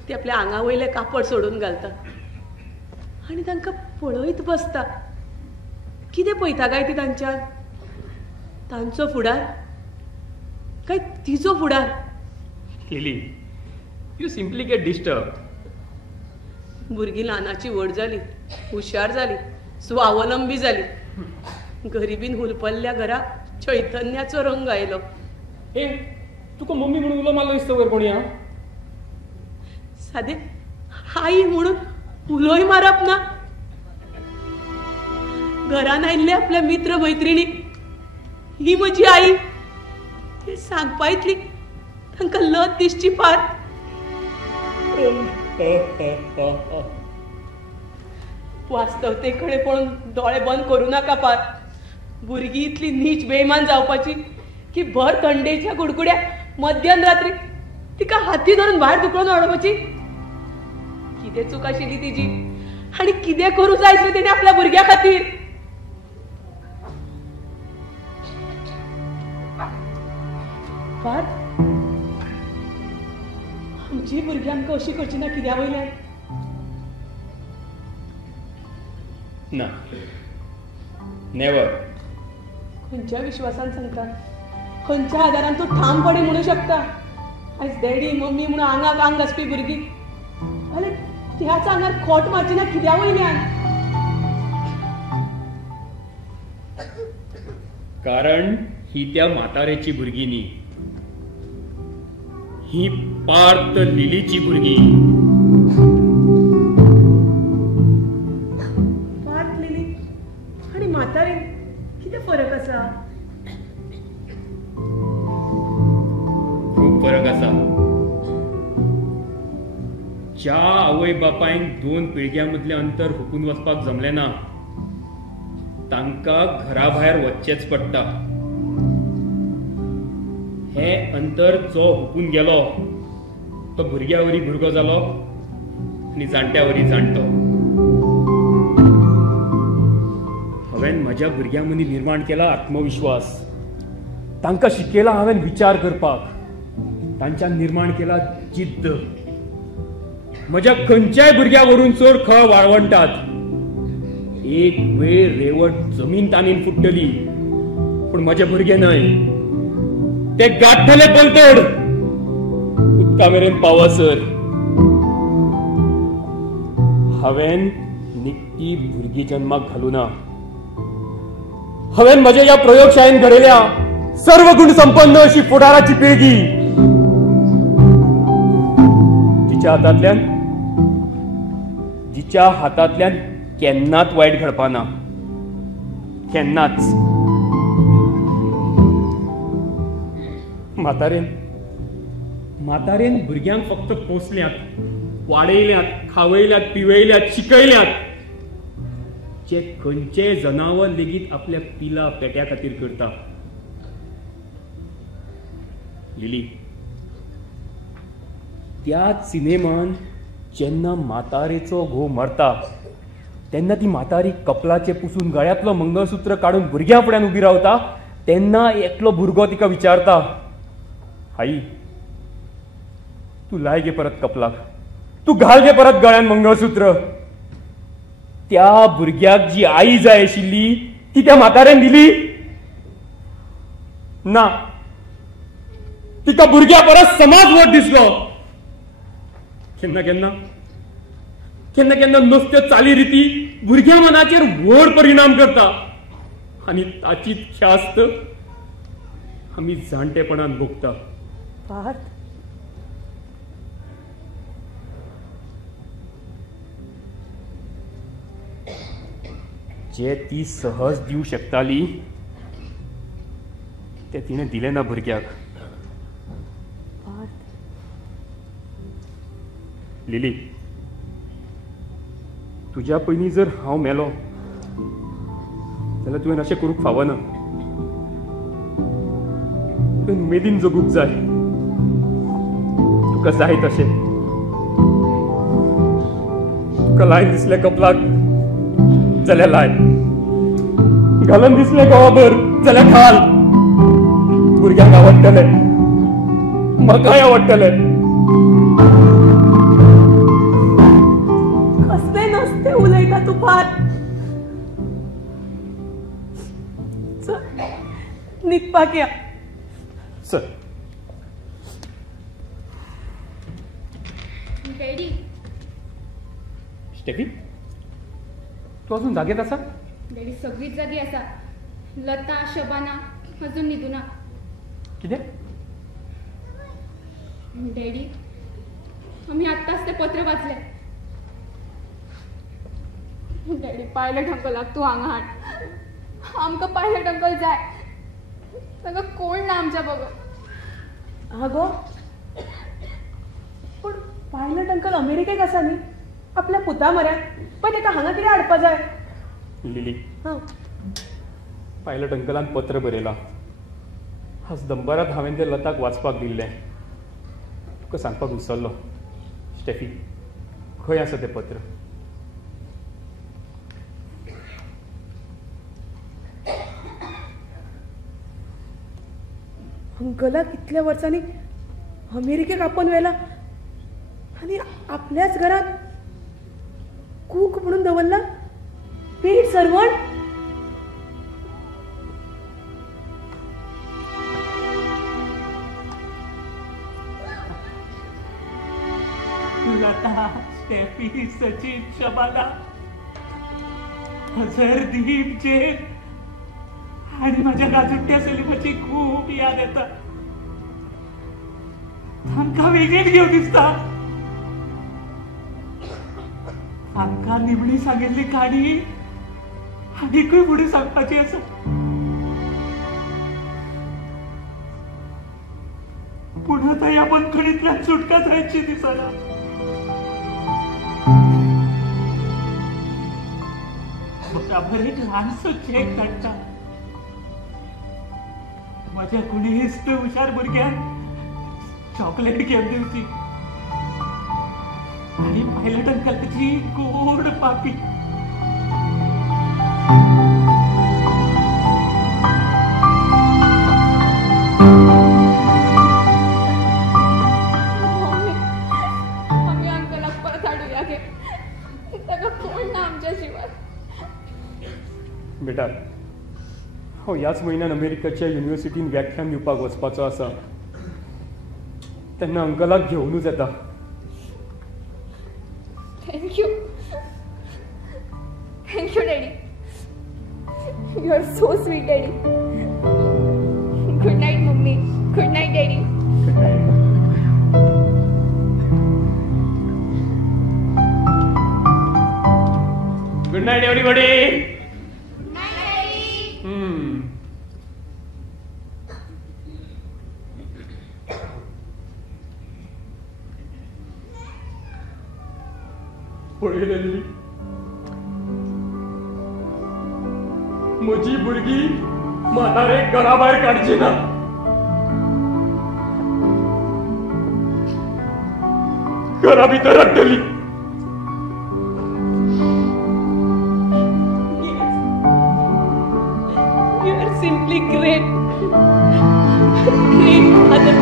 ते आपल्या आंगा वयले कापड सोडून घालता आनी तांकां पळयत बसता. कितें पळयता काय ती तांच्यान? तांचो फुडार काय तिचो फुडार? Lily, you simply get disturb. भुरगीं ल्हानाची व्हड जाली, हुशार जाली, स्वावलंबी जाली. गरिबीन हुलपल्ल्या घरा चैतन्याचो रंग आयलो. ए, तुका मम्मी म्हणून उलो मारलो दिसता वयर कोणी? सादे आई म्हणून उलोय मारप ना? घरान आयिल्ले आपल्या मित्र मैत्रिणी ही म्हजी आई हे सांगपा इतली तांकां लज दिसची पार. वास्तवते कडेन पळोवन दोळे बंद करूं नाका पार. भुरगीं इतली नीच बेईमान जावपाची की भर थंडेच्या गुडगुड्या मध्यान रात्री तिका हाती धरून भायर धुकळून हाडपाची. कितें चूक आशिल्ली तिची आनी कितें करूं जाय आसलें तेणें आपल्या भुरग्या खातीर? पार्थ, आमची भुरगीं आमकां अशी करची ना कित्या वयल्यान? ना, नेवर. खंयच्या विश्वासान सांगता? खंयच्या आदारान तूं ठामपणे म्हणू शकता? आयज डॅडी मम्मी म्हणून आंगाक आंग घासपी भुरगीं जाल्यार त्याच आंगार खोट मारची ना कित्या वयल्यान? कारण ही त्या म्हातारेची भुरगीं न्ही, ही पार्थ लिलीची भुरगीं. पार्थ, लिली आणि म्हातारी किती फरक आसा? खूप फरक आसा. ज्या आवय बापायन 2 पिळग्यां मदलें अंतर हुकून वचपाक जमलें ना तांकां घरा भायर वचचेच पडटा. हे अंतर जो हुकून गेलो तो भुरग्या वरी भुरगो जालो आनी जाणट्या वरी जाणटो. हांवें म्हज्या भुरग्यां मदीं निर्माण केला आत्मविश्वास. तांकां शिकयला हांवें विचार करपाक. तांच्यान निर्माण केला जिद्द. म्हज्या खंयच्याय भुरग्या वरून चड खळ वाळवंटात. एक वेळ रेवट जमीन तानीन फुट्टली पूण म्हजे भुरगे न्हय, ते गाठले पलतड उदका मेरेन पावसर. हांवें निक्की भुरगीं जन्माक घालूना. हांवें म्हज्या ह्या प्रयोगशाळेन घडयल्या सर्व गुण संपन्न अशी फुडाराची पिळगी जिच्या हातांतल्यान केन्नाच वायट घडपाना. केन्नाच. म्हातारेन भुरग्यांक फक्त पोसल्यात, वाडयल्यात, खावयल्यात, पिवयल्यात, शिकयल्यात जे खंयचेय जनावर लेगीत आपल्या पिला पेट्या खातीर करता. लिली, त्या सिनेमान जेन्ना म्हातारेचो घोव मरता तेन्ना ती म्हातारी कपलाचे पुसून गळ्यातलो मंगळसूत्र काढून भुरग्या फुड्यान उबी रावता तेन्ना एकलो भुरगो तिका विचारता, आई तू लाय गे परत कपलाक, तू घाल गे परत गळ्यान मंगळसूत्र. त्या भुरग्याक जी आई जाय आशिल्ली ती त्या म्हातारेन दिली ना. तिका भुरग्या परस समाज वट दिसलो. केन्ना केन्ना केन्ना केन्ना नुसत्यो चाली रिती भुरग्या मनाचेर व्हड परिणाम करता आनी ताचीच ख्यास्त आमी जाणटेपणान भोगता. पार्थ, जे ती सहज दिवं शकताली ते तिणें दिलें ना भुरग्याक. लिली, तुज्या पयलीं जर हांव मेलो जाल्यार तुवें अशें करूंक फावना. तुवें उमेदीन जगूंक जाय. तुका जाय तशें. तुका लायन दिसलें कपलाक जाल्यार लाय. घालन दिसलें गांवाभर जाल्यार घाल. भुरग्यांक आवडटलें, म्हाकाय आवडटलें. कसले नसते उलयता तूं फार. न्हिदपाक या. सर. डॅडी. स्टेफी, तू अजून जागेत आसा? डॅडी सगळीच जागी आसा. लता, शबाना अजून न्हिदुना. कितें? डॅडी, आम्ही आत्ताच ते पत्र वाचले. डॅडी, पायलट अंकलाक तूं हांगा हाड. आमकां पायलट अंकल जाय. ताका कोण ना आमच्या बगर. आगो, पूण पायलट अंकल अमेरिकेक आसा न्ही, आपल्या पुता मऱ्यान. पण ताका हांगा कितें हाडपा जाय? लिली, पायलट अंकलान पत्र बरयलां. आज दनपारात हांवें तें लताक वाचपाक दिल्लें. तुका सांगपाक विसरलो. स्टेफी, खंय आसा तें पत्र? अंकलाक इतल्या वर्सांनी अमेरिकेक आपण व्हेला आनी आपल्याच घरात कूक म्हणून दवरला. Paid servant. Lata, Steffi, Sachin, Shabana, हजर, दीप, जेन आणि माझ्या गाजुट्या सलीमाची खूप याद येता. तांकां वेगळीच घेऊ दिसता. तांकां निमणी सांगिल्ली काणी आनीकूय फुडें सांगपाची आसा. पूण आतां ह्या बंदखणींतल्यान सुटका जायची दिसना. बरोबर एक ल्हानसो चेक काडटा. माझ्या कुणीच हुशार भुरग्याक चॉकलेट घेवन दिवची. आणि पायलट अंकलाची गोड पापी. आम्ही अंकलाक परत हाडूया गे. ताका कोण ना आमच्या शिवाय. बेटा, हांव ह्याच म्हयन्यान अमेरिकेच्या युनिव्हर्सिटीन व्याख्यान दिवपाक वचपाचो आसा. तेन्ना अंकलाक घेवनूच येता. Thank you. Thank you daddy. You are so sweet daddy. Good night mummy. Good night daddy. Good night everybody. पळयलेली म्हजी भुरगीं म्हातारे घरा भायर काडची ना. घरा भितर हाडटली. You are simply great. Great mother.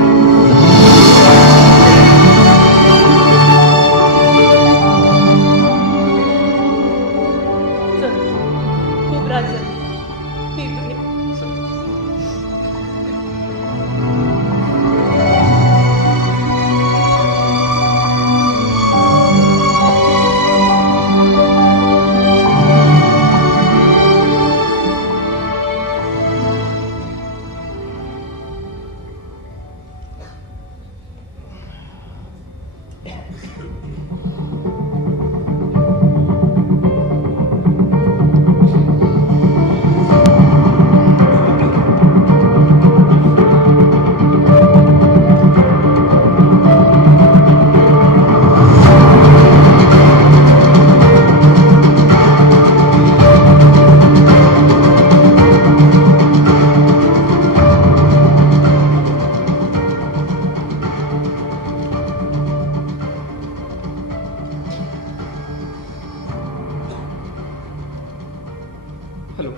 Hello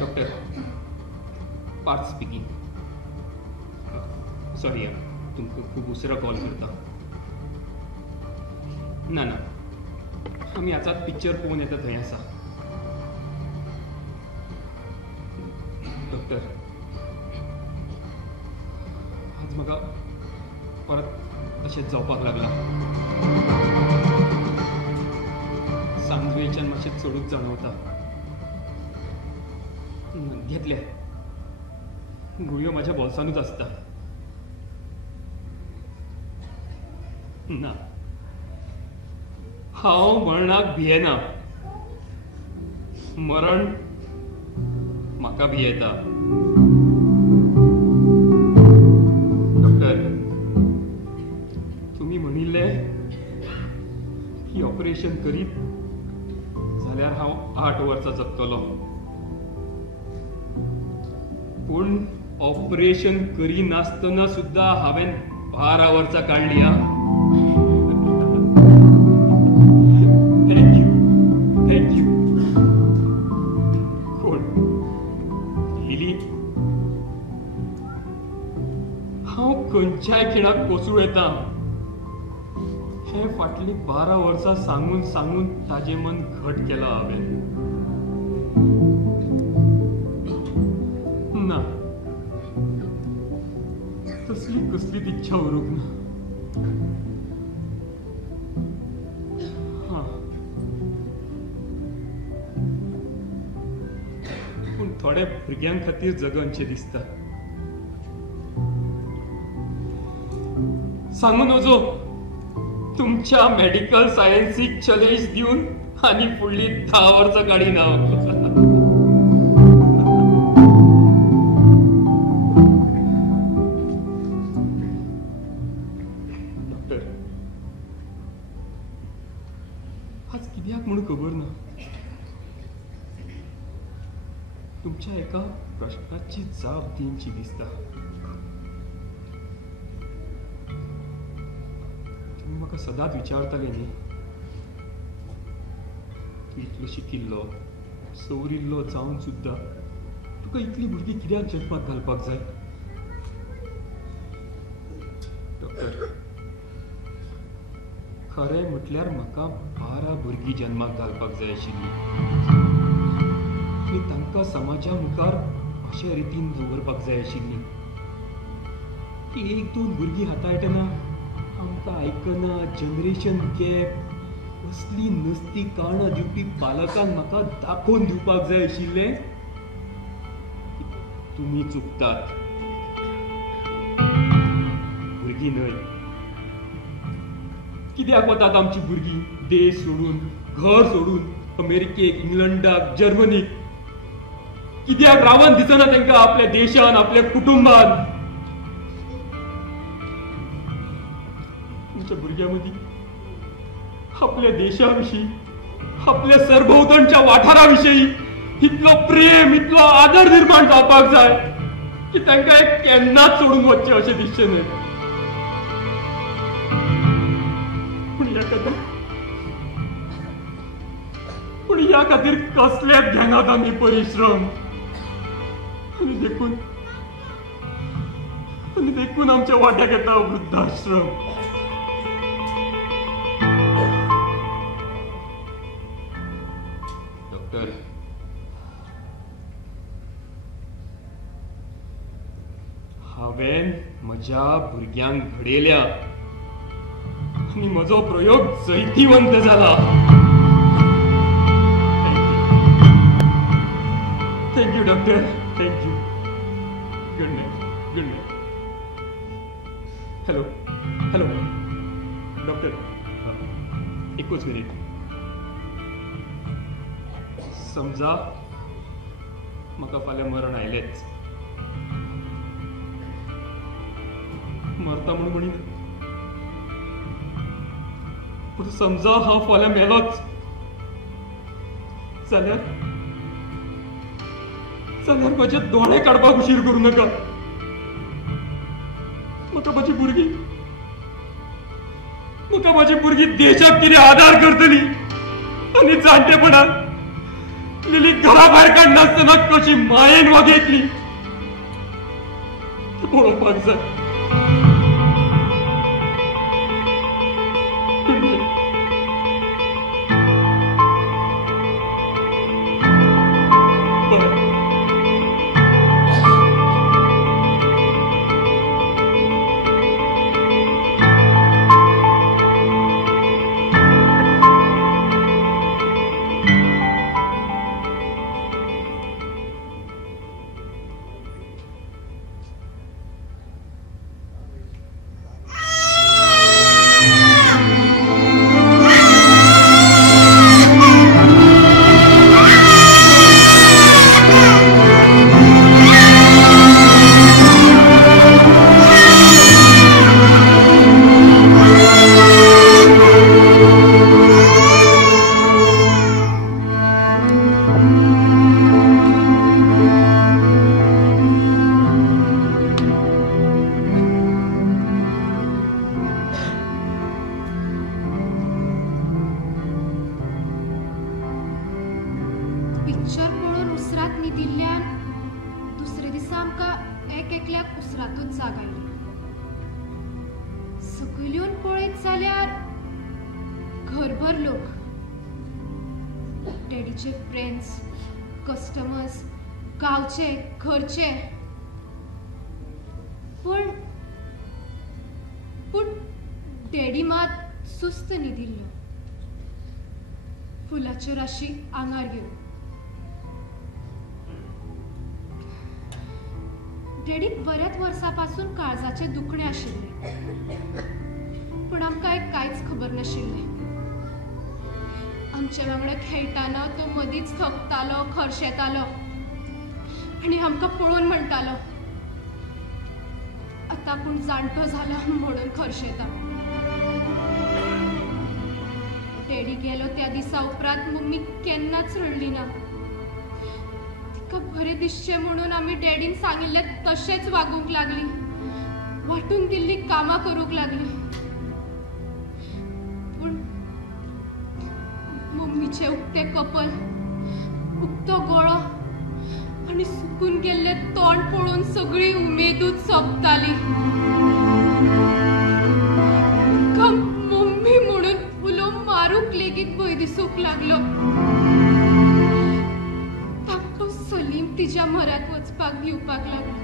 doctor, Parth speaking. Sorry तुमकां खूब उसरा कॉल करता. ना ना, आमी आतां पिक्चर पळोवन येता थंय आसा. डॉक्टर, आज म्हाका परत तशेंच जावपाक लागला. सांजवेच्यान मातशें चडूच जाणवता. घेतले गुळयो माझ्या बोल्सानूच आसता. ना, हांव मरणाक भियेना. मरण म्हाका भियेता. डॉक्टर, तुम्ही म्हणिल्ले की ऑपरेशन करीत जाल्यार हांव 8 वर्सां जगतलो. पूण ऑपरेशन करिनासतना सुद्धा हांवें 12 वर्सां काडली. थँक्यू. कोण लिली? हांव खंयच्याय खिणाक कोसळूं येता. हे फाटली 12 वर्सां सांगून सांगून ताजें मन घट केलां हांवें. ना, तसली कसलीच इच्छा उरूंक ना. पूण थोड्या भुरग्यां खातीर जगनचें दिसता. सांगून वचो, तुमच्या मेडिकल सायन्सीक चॅलेंज दिवन आनी फुडली 10 वर्सां काडीना. डॉक्टर, आज कित्याक म्हूण खबर ना, तुमच्या एका प्रश्नाची जाप दिवची दिसता. तुम्ही म्हाका सदांच विचारताले न्ही, तूं इतलो शिकिल्लो सवरिल्लो जावन सुद्धा तुका इतली भुरगीं कित्याक जल्माक घालपाक जाय? डॉक्टर, खरें म्हटल्यार म्हाका 12 भुरगीं जल्माक घालपाक जाय आशिल्लीं आनी तांकां समाजा मुखार अशा रितीन दवरपाक जाय आशिल्लीं. ती 1-2 भुरगीं हाताळटना आमकां आयकना, जनरेशन गॅप, असली नसती कारणां दिवपी पालकांक म्हाका दाखोवन दिवपाक जाय आशिल्लें. तुमी चुकतात. भुरगीं न्हय. कित्याक वतात आमची भुरगीं देश सोडून, घर सोडून अमेरिकेक, इंग्लंडाक, जर्मनीक? कित्याक रावन दिसना तांकां आपल्या देशान, आपल्या कुटुंबान? तुमच्या भुरग्यां मदीं आपल्या देशाविशीं, आपल्या सरभोंवतणच्या वाठाराविशीं इतलो प्रेम, इतलो आदर निर्माण जावपाक जाय की तांकां केन्नाच सोडून वचचें अशें दिसचें न्हय. पूण ह्या खातीर कसलेच घेनात आमी परिश्रम. आनी देखून आमच्या वाट्याक येता वृद्धाश्रम. डॉक्टर, हांवें म्हज्या भुरग्यांक घडयल्या आनी म्हजो प्रयोग जैतिवंत जाला. Thank you doctor, thank you. Good night, good night. Hello hello doctor, एकूच मिनिट. समजा म्हाका फाल्यां मरण आयलेंच. मरता म्हणून म्हणिना, पूण समजा हांव फाल्यां मेलोच जाल्यार म्हजे दोळे काडपाक उशीर करूं नाका. म्हाका म्हजी भुरगीं देशाक कितें आदार करतली आनी जाणटेपणान लिली घराबाहेर काढण्यासताना कशी मायेन वागेतली पळोवपाक जाय. डॅडी मात सुस्त न्ही दिल्लो. फुलाच्यो राशी आंगार घेवन डॅडीक बऱ्याच वर्सांपासून काळजाचे दुखणे आशिल्ले, पूण आमकां एक कांयच खबर नाशिल्लें. आमचे वांगडा खेळटाना तो मदींच थकतालो, खर्शेतालो आनी आमकां पळोवन म्हणटालो, आतां पूण जाणटो जाला म्हणून खर्शेता. डॅडी गेलो त्या दिसा उपरांत मम्मी केन्नाच रडली ना. तिका बरें दिसचें म्हणून आमी डॅडीन सांगिल्लें तशेंच वागूंक लागली, वाटून दिल्ली कामां करूंक लागली. पूण मम्मीचे उक्ते कपल, उक्तो गळो आनी सुकून गेल्ले तोंड पळोवन सगळी उमेदूच सोंपताली. मम्मी म्हणून उलो मारूंक लेगीत भंय दिसूंक लागलो. ताका सलीम तिच्या म्हऱ्यांत वचपाक भिवपाक लागलो.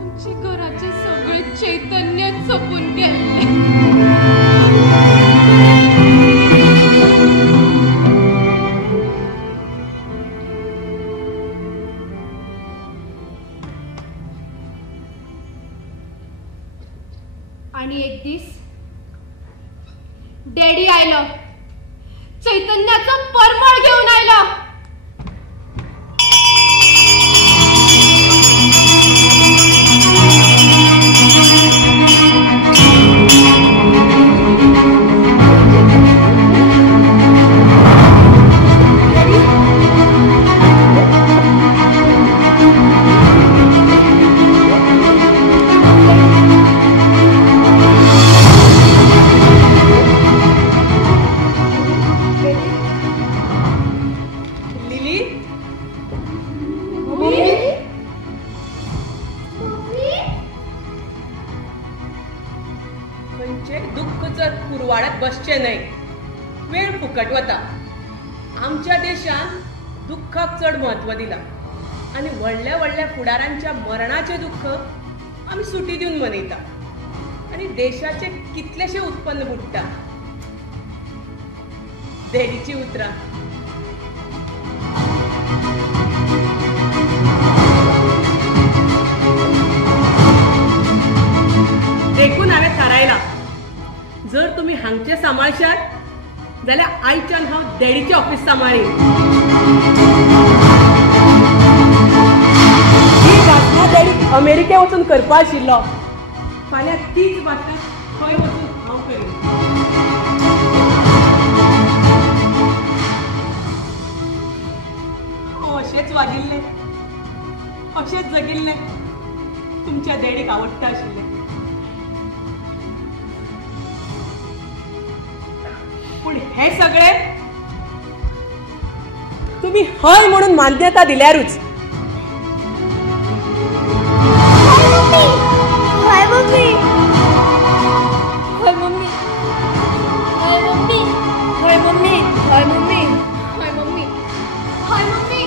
आमचे घराचे सगळे चैतन्यच सोपून गेल्ले. आणि एक दीस डॅडी आयलो, चैतन्याचं परमळ घेऊन आयलो. बसचे नाही, वेळ फुकट वता. आमच्या देशान दुःखाक चढ महत्व दिला आणि व्हडल्या व्हडल्या फुडारांच्या मरणाचे दुःख आम्ही सुटी दिवन मनयता आणि देशाचे कितलेशे उत्पन्न बुडटा. डॅडीची उतरां देखून हांवें थारायला, जर तुम्ही हांगचे सांबाळशात जाल्यार आयच्यान हांव डॅडीचें ऑफिस सांबाळीन. ही भाशणां डॅडीक अमेरिके वचून करपा आशिल्लो, फाल्यां तीच भाशणां खंय वचून हांव करीन. हांव अशेंच वागिल्लें, अशेंच जगिल्लें तुमच्या डॅडीक आवडटा आशिल्लें. पण हे सगळे तुम्ही हय म्हणून मान्यता दिल्यारूच. हाय मम्मी. हाय मम्मी. हाय मम्मी. हाय मम्मी. हाय मम्मी. हाय मम्मी. हाय मम्मी.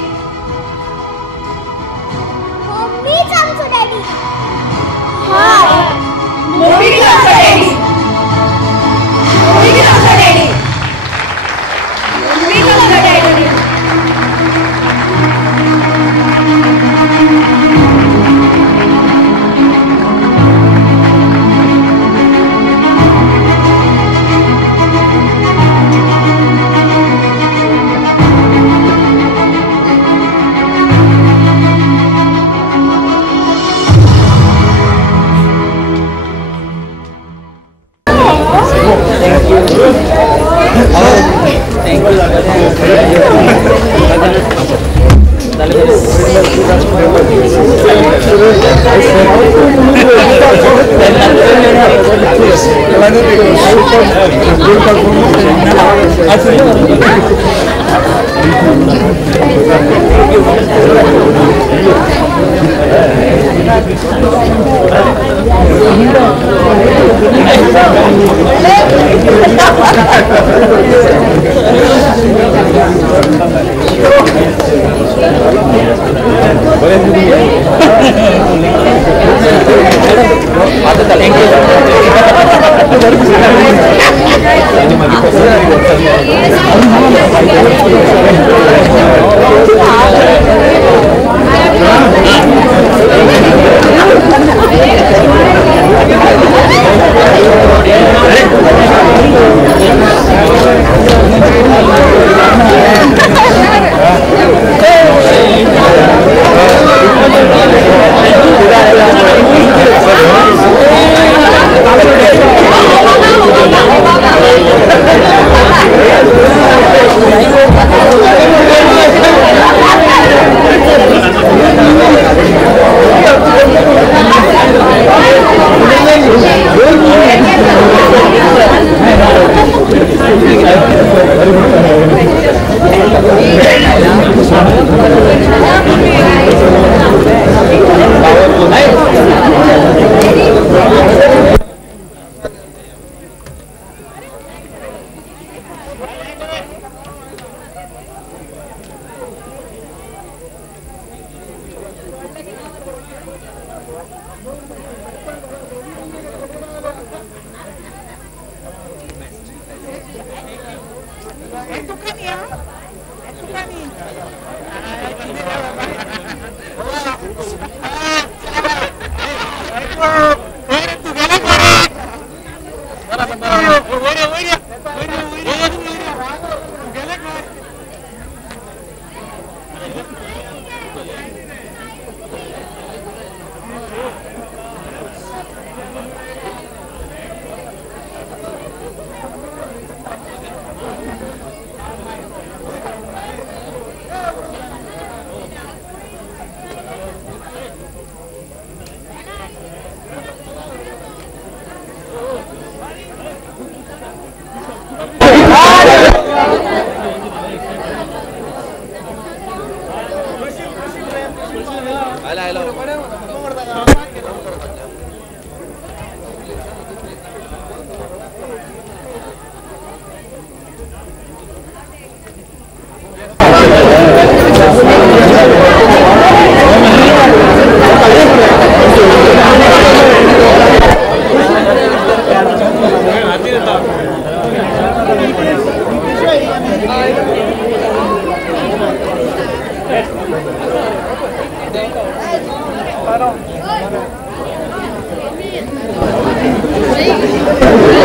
मम्मीच आमचं डॅडी. हाय मम्मीच आमचं डॅडी. मम्मीच आमचं डॅडी. मम्मीच आमचं डॅडी. Hey.